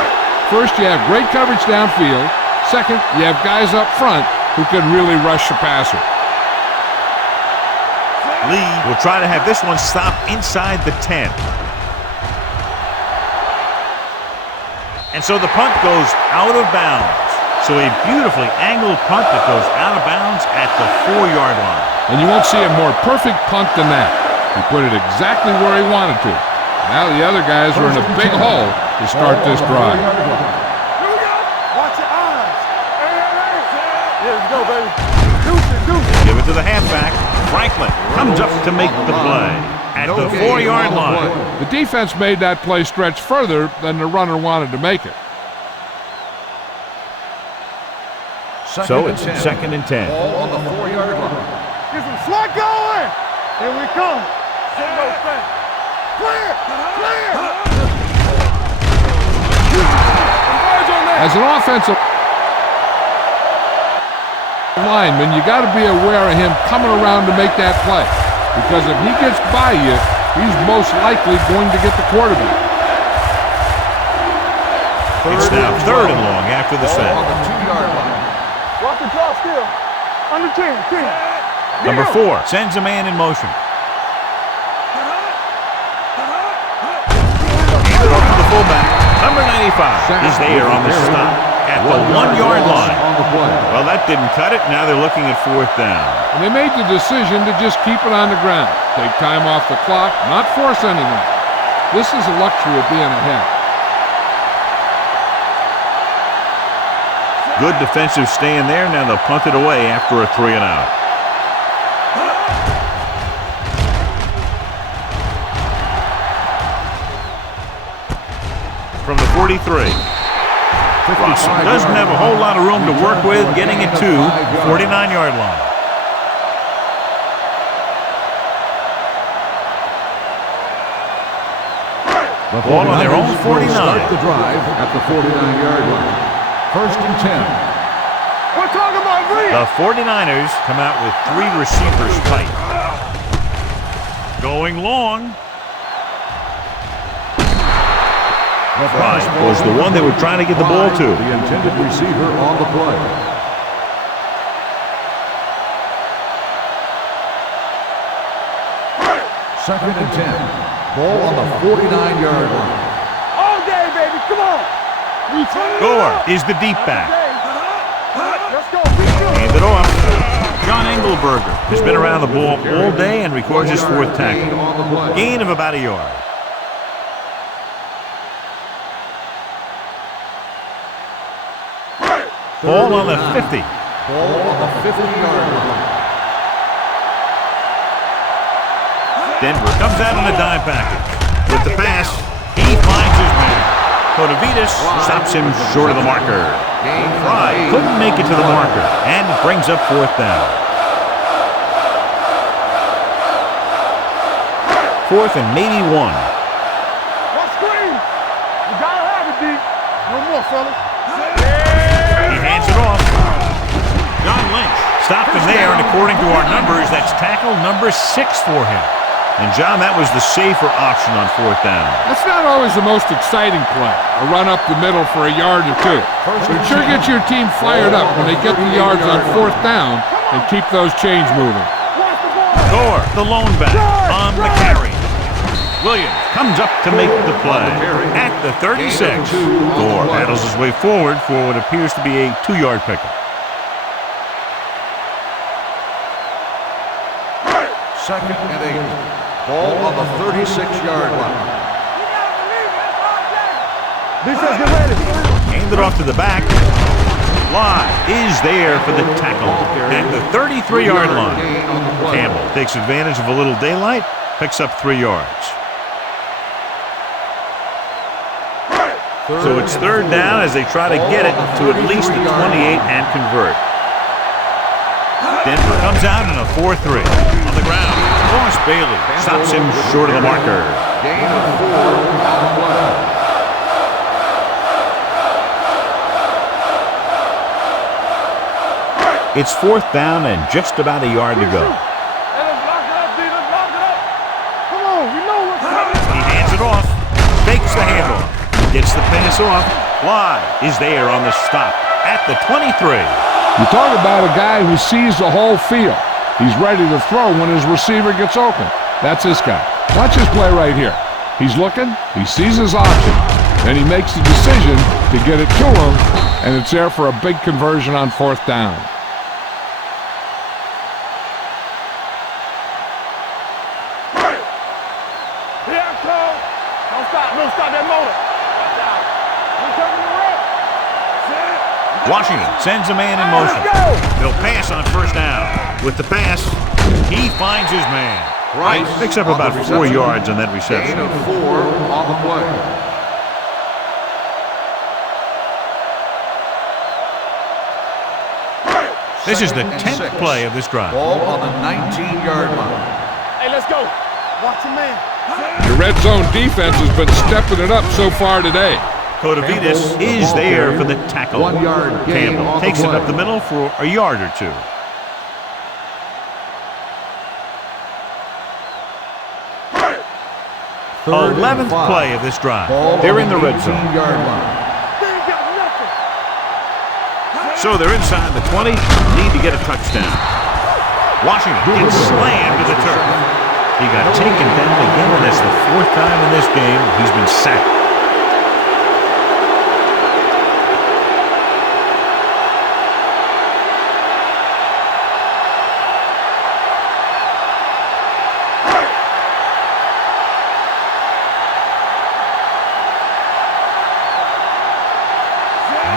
First, you have great coverage downfield. Second, you have guys up front who can really rush the passer. Lee will try to have this one stop inside the 10. And so the punt goes out of bounds. So a beautifully angled punt that goes out of bounds at the 4-yard line. And you won't see a more perfect punt than that. He put it exactly where he wanted to. Now the other guys are in a big hole to start this drive. Here we go. Watch your eyes. Yeah, let's go, baby. Deuce. Give it to the halfback. Franklin comes up to make the play at the 4-yard line. The defense made that play stretch further than the runner wanted to make it. So it's second and 10. Ball on the 4-yard line. Get some slot going. Here we come. Clear. As an offensive lineman, you got to be aware of him coming around to make that play. Because if he gets by you, he's most likely going to get the quarterback. It's now third and long after the Ball on sack. the 2-yard line. Watch the drop still. Under 10. Number 4 sends a man in motion. Hand it off to the fullback. Number 95, is there on the stop at the 1-yard line. On the play. Well, that didn't cut it. Now they're looking at 4th down. And they made the decision to just keep it on the ground. Take time off the clock, not force anything. This is the luxury of being ahead. Good defensive stand there. Now they'll punt it away after a 3-and-out. From the 43. Doesn't have a whole lot of room to work with, getting it to the 49-yard line. The Ball on their own 49ers will 49. Start the drive at the 49-yard line. 1st and 10. We're talking about read. The 49ers come out with 3 receivers tight. Going long. Right was the one they were trying to get the ball to. The intended receiver on the play. Second and 10. Ball on the 49-yard line. All day, baby. Come on. Gore is the deep back. Let's go. Be good. Hand it off. John Engelberger has been around the ball all day and records his 4th tackle. Gain of about a yard. Ball on the 50. Ball on the 50-yard line. Denver comes out on a dime package. With the pass, he finds his man. Kotovitis stops him short of the marker. Fry couldn't make it to the marker and brings up 4th down. 4th and maybe 1. What screen? You gotta have it, D. No more, fellas. He hands it off. John Lynch stopped him there, and according to our numbers, that's tackle number 6 for him. And, John, that was the safer option on 4th down. That's not always the most exciting play, a run up the middle for a yard or 2. But it sure gets your team fired up when they get the yards on 4th down and keep those chains moving. Gore, the lone back, on the carry. Williams comes up to make the play at the 36. Gore paddles his way forward for what appears to be a 2-yard pickup. Second and 8. Ball on the 36-yard line. Defense, get ready. Hand it off to the back. Fly is there for the tackle at the 33-yard line. Campbell takes advantage of a little daylight, picks up 3 yards. So it's 3rd down as they try to get it to at least the 28 and convert. Denver comes out in a 4-3. On the ground, Ross Bailey stops him short of the marker. Gain of 4 on the play. It's 4th down and just about a yard to go. Hey, let's lock it up, D. Let's lock it up. Come on. We know what's coming. He hands it off, fakes the handoff, gets the pass off. Fly is there on the stop at the 23. You talk about a guy who sees the whole field. He's ready to throw when his receiver gets open. That's this guy. Watch his play right here. He's looking, he sees his option, and he makes the decision to get it to him, and it's there for a big conversion on 4th down. Here I come. Don't stop. Don't stop that motor. Watch out. We're coming to rep. Washington sends a man in motion. He'll pass on 1st down. With the pass, he finds his man. Right. Picks up about 4 yards on that reception. Gain of 4 on the play. This is the 10th play of this drive. Ball on the 19-yard line. Hey, let's go. Watch your man. Your red zone defense has been stepping it up so far today. Kotovitis is there for the tackle. 1 yard gain Campbell on the takes it play. up the middle for a yard or 2. Third and 11th 5. play of this drive. Ball They're on in the red zone. 18-yard line. They ain't got nothing. So they're inside the 20, need to get a touchdown. Washington gets slammed to the turf. He got taken down again, and that's the 4th time in this game he's been sacked.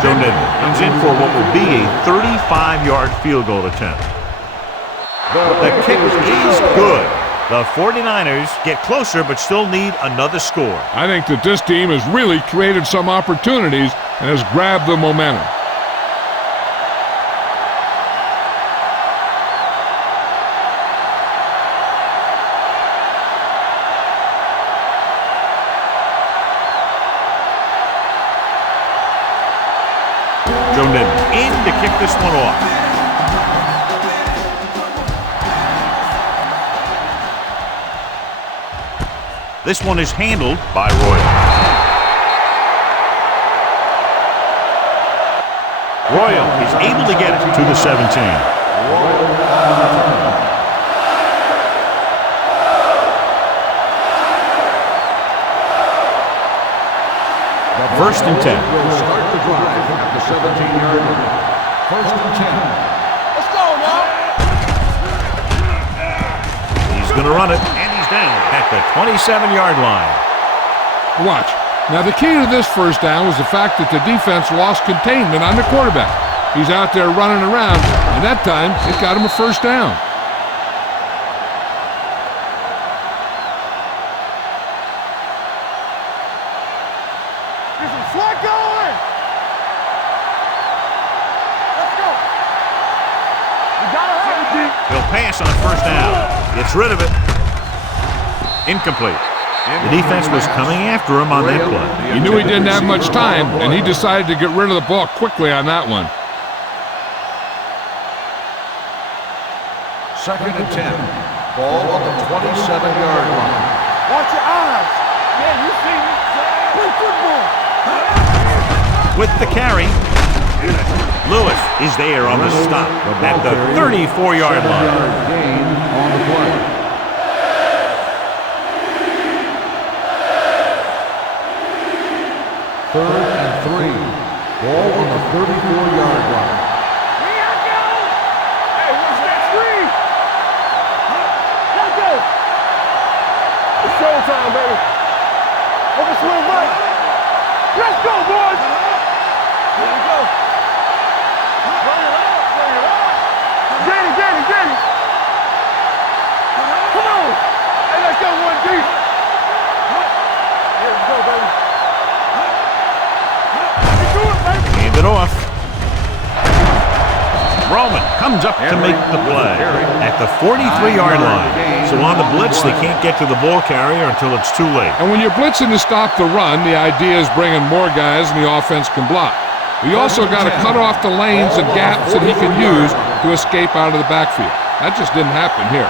Joe Nitton comes in for what will be a 35-yard field goal attempt. The kick is good. The 49ers get closer but still need another score. I think that this team has really created some opportunities and has grabbed the momentum. Joe Nitton in to kick this one off. This one is handled by Royal. Royal is able to get it to the 17. First and 10. Will start the drive at the 17-yard line. First and 10. Let's go, y'all. He's going to run it, and he's down at the 27-yard line. Watch. Now, the key to this first down was the fact that the defense lost containment on the quarterback. He's out there running around, and that time it got him a first down. Get some sweat going. Let's go. You gotta have it, G. He'll pass on first down. Gets rid of it. Incomplete. The defense was coming after him on that play. He knew he didn't have much time, and he decided to get rid of the ball quickly on that one. Second and 10. Ball on the 27-yard line. Watch your eyes. Yeah, you see me. Play football. With the carry, Lewis is there on the stop at the 34-yard line. Gain on the play. Third and 3. Ball on the 34-yard line. Here I go. Hey, what's that screen? Let's go. It's showtime, baby. Over swing right. Let's go, boys. Here we go. Bring it up. Bring it up. Get it. Come on. Hey, let's go, 1 deep. Here we go, baby. Hand it off. Roman comes up to make the play at the 43-yard line. So on the blitz, they can't get to the ball carrier until it's too late. And when you're blitzing to stop the run, the idea is bringing more guys and the offense can block. We also got to cut off the lanes and gaps that he can use to escape out of the backfield. That just didn't happen here.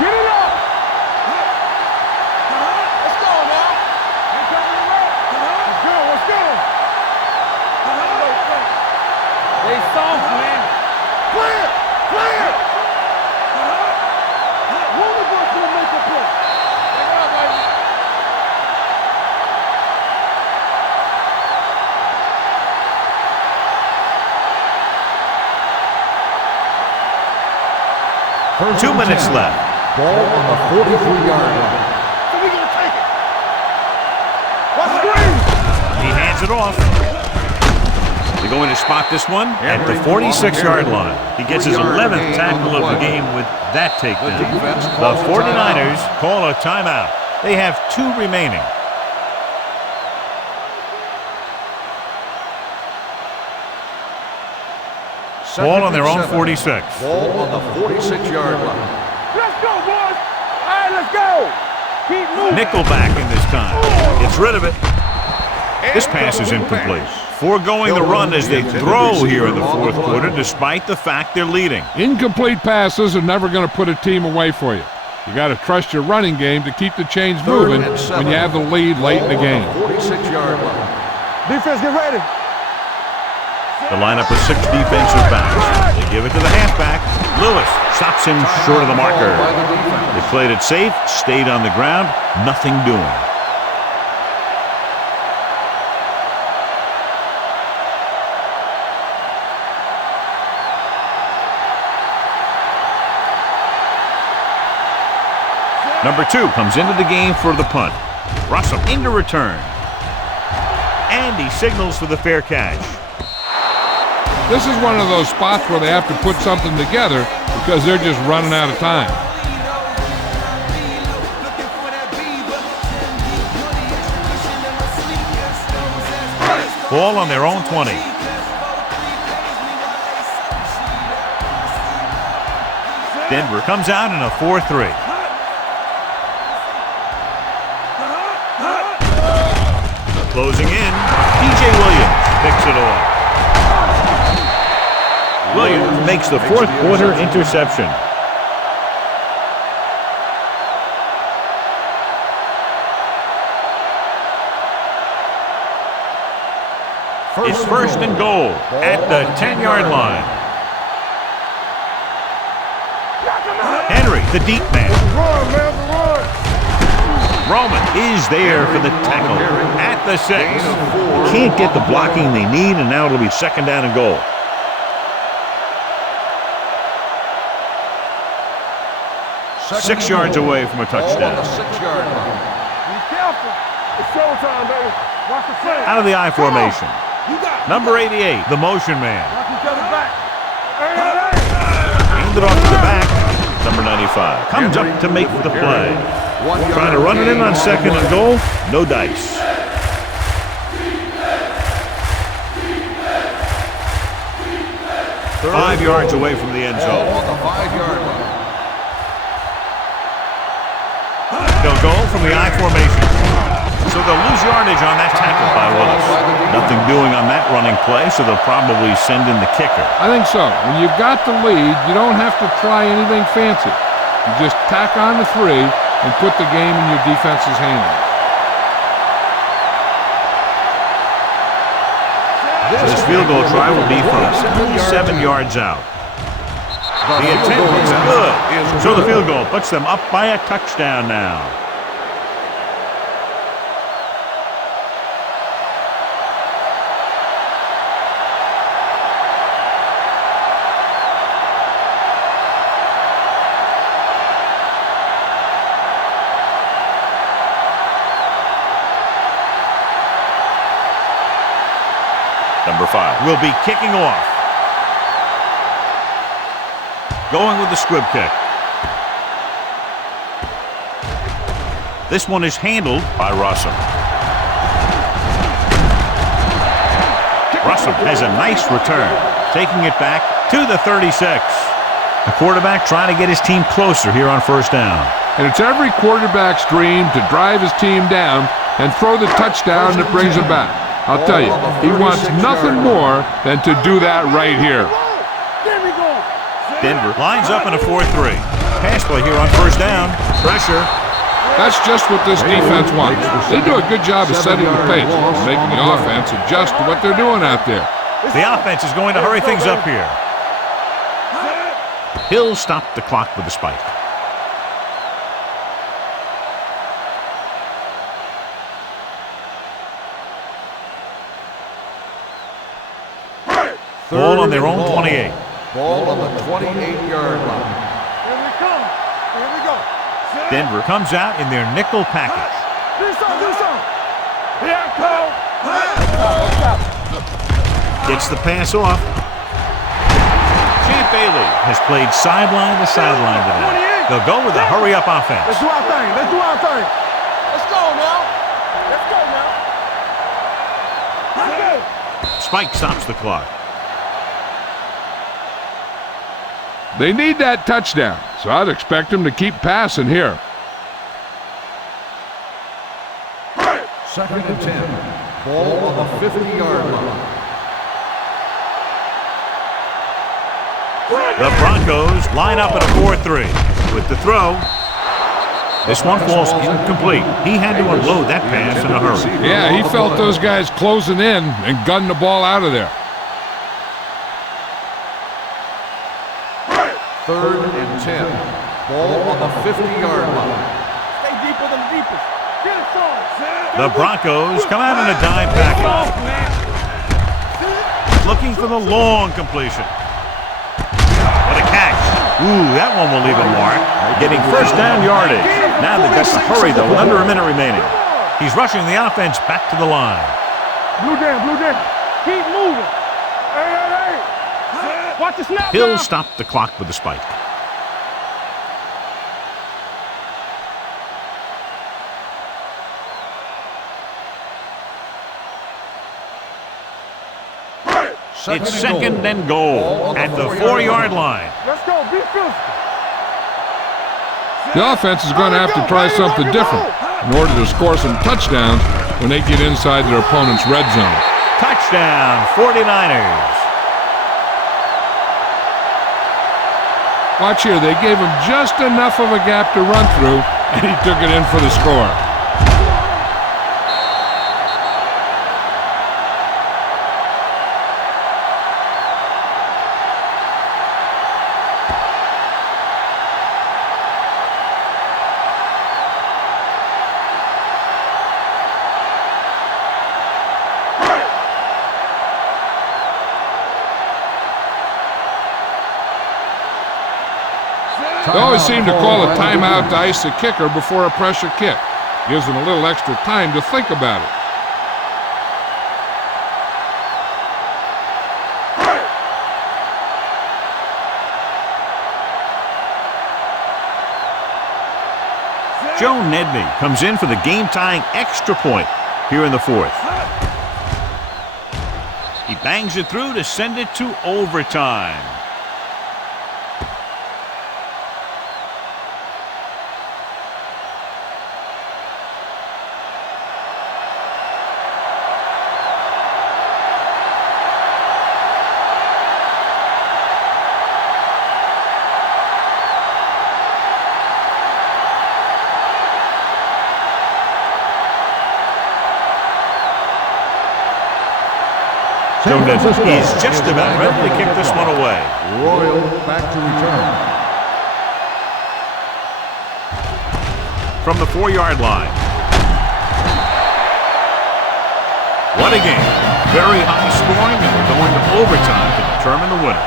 Get it up. Let's go now. Let's go. They soft, man. Play it. Williams gonna make a play. Take it up, baby. First 2 and minutes 10. left. Ball on the 43-yard line. So we gonna take it. Watch screen. He hands it off. They're going to spot this one at the 46-yard line. He gets his 11th tackle of the game with that takedown. The 49ers call a timeout. They have 2 remaining. Ball on their own 46. Ball on the 46-yard line. Let's go, boys. All right, let's go. Keep moving. Nickelback in this time. Gets rid of it. This pass is incomplete. Foregoing the run as they throw here in the fourth quarter, despite the fact they're leading. Incomplete passes are never going to put a team away for you. You got to trust your running game to keep the chains moving when you have the lead late in the game. 46-yard line. Defense, get ready. The lineup with 6 defensive backs. They give it to the halfback. Lewis stops him short of the marker. They played it safe, stayed on the ground, nothing doing. Number 2 comes into the game for the punt. Russell into return. And he signals for the fair catch. This is one of those spots where they have to put something together because they're just running out of time. Ball on their own 20. Denver comes out in a 4-3. Closing in, P.J. Williams picks it off. Williams makes the fourth quarter interception. It's first and goal at the 10-yard line. Henry, the deep man. Roman is there for the tackle at the 6. Can't get the blocking they need, and now it'll be second down and goal. Six yards away from a touchdown. Be careful. It's showtime, baby. Watch the play. Out of the I formation. Number 88, the motion man. Watch each other back. Handed off to the back. Number 95 comes up to make the play. Trying to run it in on second and goal. No dice. Five yards away from the end zone. On the 5-yard line. They'll go from the I formation. So they'll lose yardage on that tackle by Willis. Nothing doing on that running play, so they'll probably send in the kicker. I think so. When you've got the lead, you don't have to try anything fancy. You just tack on the 3 and put the game in your defense's hands. This field goal try will be from 7 yards out. The attempt is good. So the field goal puts them up by a touchdown now. Number 5 will be kicking off. Going with the squib kick. This one is handled by Rossum. Rossum has a nice return, taking it back to the 36. The quarterback trying to get his team closer here on first down. And it's every quarterback's dream to drive his team down and throw the touchdown that brings him back. I'll tell you, he wants nothing more than to do that right here. Denver lines up in a 4-3. Pass play here on first down. Pressure. That's just what this defense wants. They do a good job of setting the pace, making the offense adjust to what they're doing out there. The offense is going to hurry things up here. He'll stop the clock with a spike. Ball on their own 28. Ball on the 28-yard line. Here we come. Here we go. Denver comes out in their nickel package. Do something. Do something. Here I come. Gets the pass off. Champ Bailey has played sideline to sideline today. They'll go with a hurry-up offense. Let's do our thing. Let's do our thing. Let's go now. Let's go now. Let's go. Spike stops the clock. They need that touchdown, so I'd expect them to keep passing here. Second and 10. Ball on the 50-yard line. The Broncos line up in a 4-3. With the throw, this one falls incomplete. He had to unload that pass in a hurry. Yeah, he felt those guys closing in and gunned the ball out of there. Third and 10. Ball on the 50-yard line. Stay deeper than deepest. Get it started. The Broncos come out in a dime package. Looking for the long completion. What a catch. Ooh, that one will leave a mark. Getting first down yardage. Now they've got to hurry, though, with under a minute remaining. He's rushing the offense back to the line. Blue jam, blue jam. Keep moving. Hey. Watch the snap. He'll stop the clock with the spike. It's second and goal at the 4-yard line. Let's go. Be physical. The offense is going to have to try something different in order to score some touchdowns when they get inside their opponent's red zone. Touchdown, 49ers. Watch here, they gave him just enough of a gap to run through, and he took it in for the score. They always seem to call a timeout to ice the kicker before a pressure kick. Gives them a little extra time to think about it. Joe Nedney comes in for the game-tying extra point here in the 4th. He bangs it through to send it to overtime. Joe Nedney is just about ready to kick this one away. Royal back to return. From the 4-yard line. What a game. Very high scoring, and we're going to overtime to determine the winner.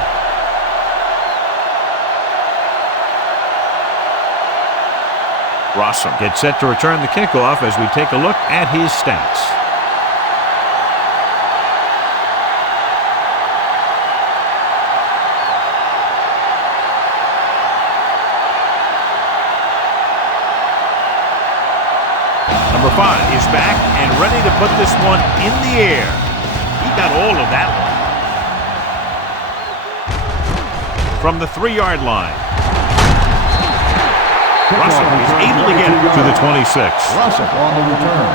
Rossum gets set to return the kickoff as we take a look at his stats. Number 5 is back and ready to put this one in the air. He got all of that one. From the 3-yard line. Russell is able to get it to the 26. Russell on the return.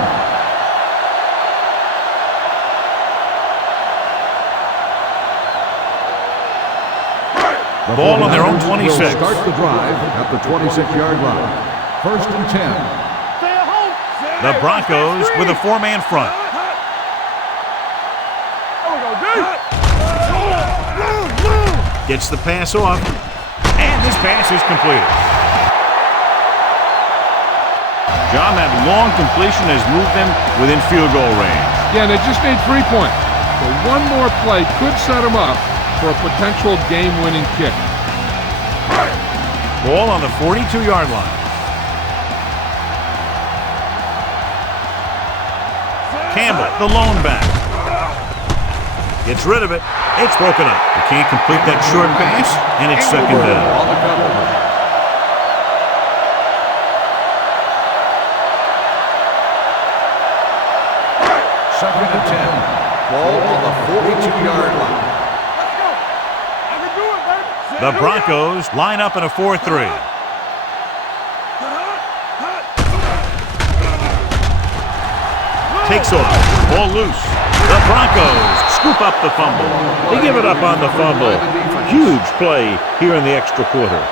Ball on their own 26. Will start the drive at the 26-yard line. 1st and 10. The Broncos with a 4-man front. Gets the pass off, and this pass is completed. John, that long completion has moved them within field goal range. Yeah, they just need 3 points. So one more play could set them up for a potential game-winning kick. Ball on the 42-yard line. Campbell, the lone back. Gets rid of it. It's broken up. He can't complete that short pass, and it's second down. Second and 10. Ball on the 42-yard line. The Broncos line up in a 4-3. Takes off. Ball loose. The Broncos scoop up the fumble. They give it up on the fumble. Huge play here in the extra quarter.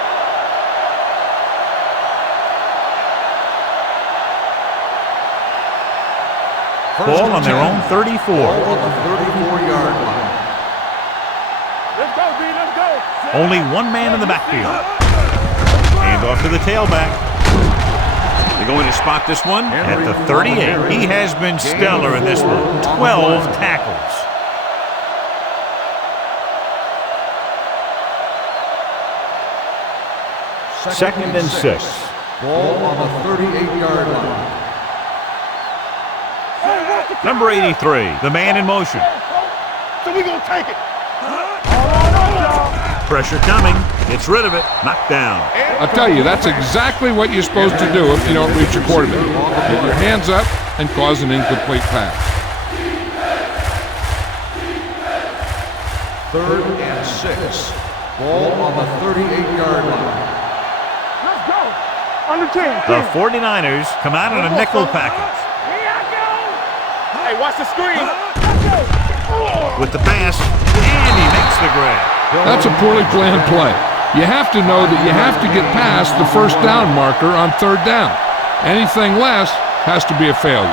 Ball on their own 34. Ball on the 34-yard line. Let's go, B, let's go. Only one man in the backfield. Hand off to the tailback. They're going to spot this one at the 38. He has been stellar in this one. 12 tackles. Second and 6. Ball on the 38-yard line. Number 83, the man in motion. So we gonna take it. All on us, y'all. Pressure coming. Gets rid of it. Knocked down. I'll tell you, that's exactly what you're supposed to do if you don't reach your quarterback. Get your hands up and cause an incomplete pass. 3rd and 6. Ball on the 38-yard line. Let's go. Under 10. The 49ers come out in a nickel package. Here I go. Hey, watch the screen. With the pass, and he makes the grab. That's a poorly planned play. You have to know that you have to get past the first down marker on 3rd down. Anything less has to be a failure.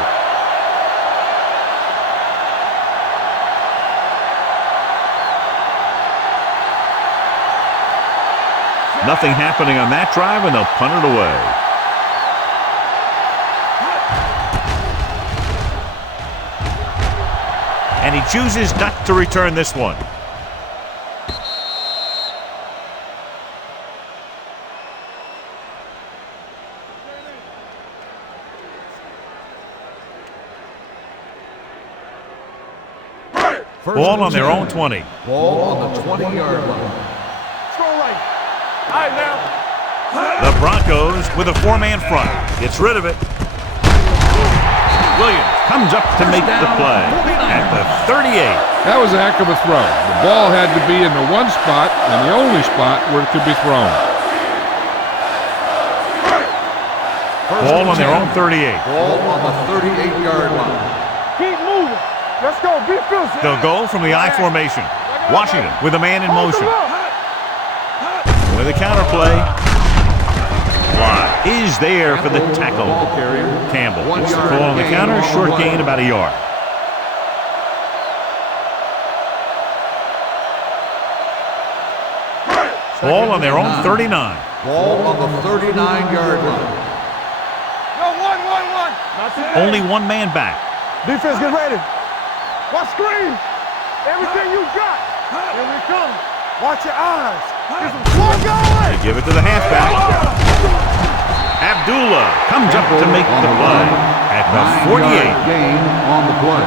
Nothing happening on that drive, and they'll punt it away. And he chooses not to return this one. Ball on their own 20. Ball on the 20-yard line. Scroll right. All right, now. The Broncos with a 4-man front. Gets rid of it. Williams comes up to make the play at the 38. That was a heck of a throw. The ball had to be in the one spot and the only spot where it could be thrown. Ball on their own 38. Ball on the 38-yard line. Keep moving. Let's go. Be physical. They'll go from the I formation. Washington with a man in motion. With a counter play. Watt is there for the tackle. Campbell gets the call on the counter. Short gain, about a yard. Ball on their own 39. Ball on the 39-yard line. Go, one. Only one man back. Defense, get ready. Watch screen. Everything you got. Here we come. Watch your eyes. Get some floor going. They give it to the halfback. Abdullah comes up to make the play at the 48. Gain on the play.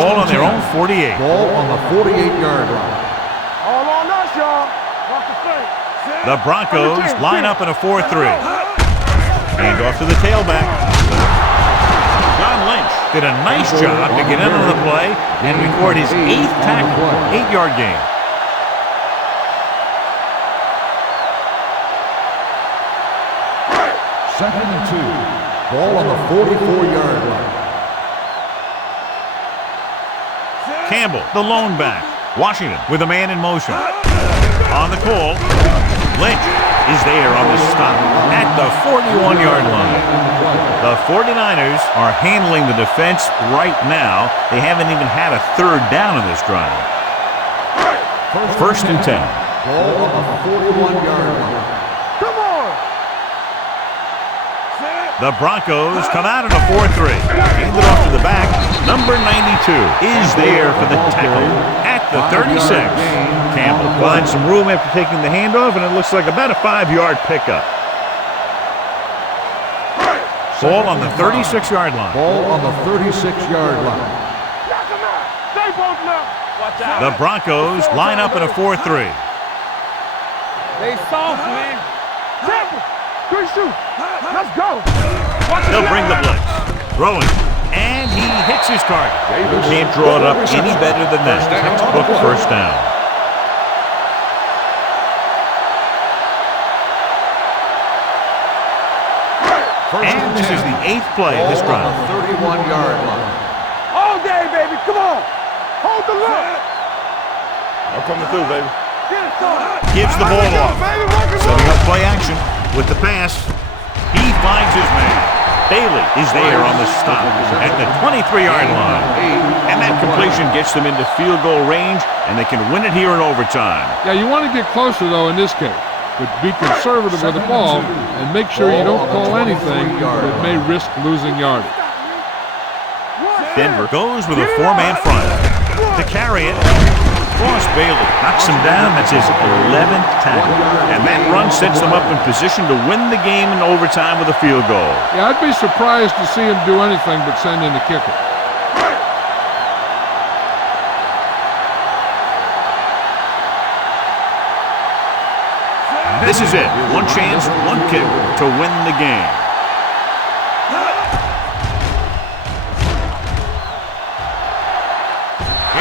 Ball on their own 48. Ball on the 48-yard line. All on us, y'all. Watch the flank. The Broncos line up in a 4-3. Hand off to the tailback. John Lynch did a nice job to get in on the play and record his 8th tackle, 8-yard gain. Second and 2. Ball on the 44-yard line. Campbell, the lone back. Washington with a man in motion. On the call, Lynch is there on the stop at the 41-yard line. The 49ers are handling the defense right now. They haven't even had a 3rd down in this drive. First and 10. Ball on the 41-yard line. Come on. The Broncos come out in a 4-3. Hand it off to the back. Number 92 is there for the tackle at the 36. Campbell finds some room after taking the handoff, and it looks like about a 5-yard pickup. Ball on the 36-yard line. Ball on the 36-yard line. Knock him out. Stay both now. Watch out. The Broncos line up in a 4-3. They soft, man. Temple. Good shoot. Let's go. Watch They'll bring the blitz. Throwing. And he hits his target. Can't draw it up any better than that. Textbook first down. And this is the 8th play of this drive. Ball on the 31-yard line. all day, baby. Come on. Hold the look. I'm coming through, baby. Get it, son. Gives the ball off. Baby, work it Setting up. up play action with the pass. He finds his man. Bailey is there on the stop at the 23-yard line. And that completion gets them into field goal range, and they can win it here in overtime. Yeah, you want to get closer, though, in this case. But be conservative with the ball and make sure you don't call anything that may risk losing yardage. Denver goes with a 4-man front. To carry it, Ross Bailey knocks him down. That's his 11th tackle. And that run sets them up in position to win the game in overtime with a field goal. Yeah, I'd be surprised to see him do anything but send in the kicker. This is it. One chance, one kick to win the game.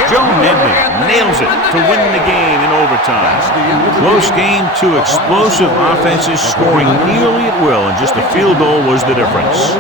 Joe Nedley nails it to win the game in overtime. Close game, two explosive offenses scoring nearly at will, and just a field goal was the difference.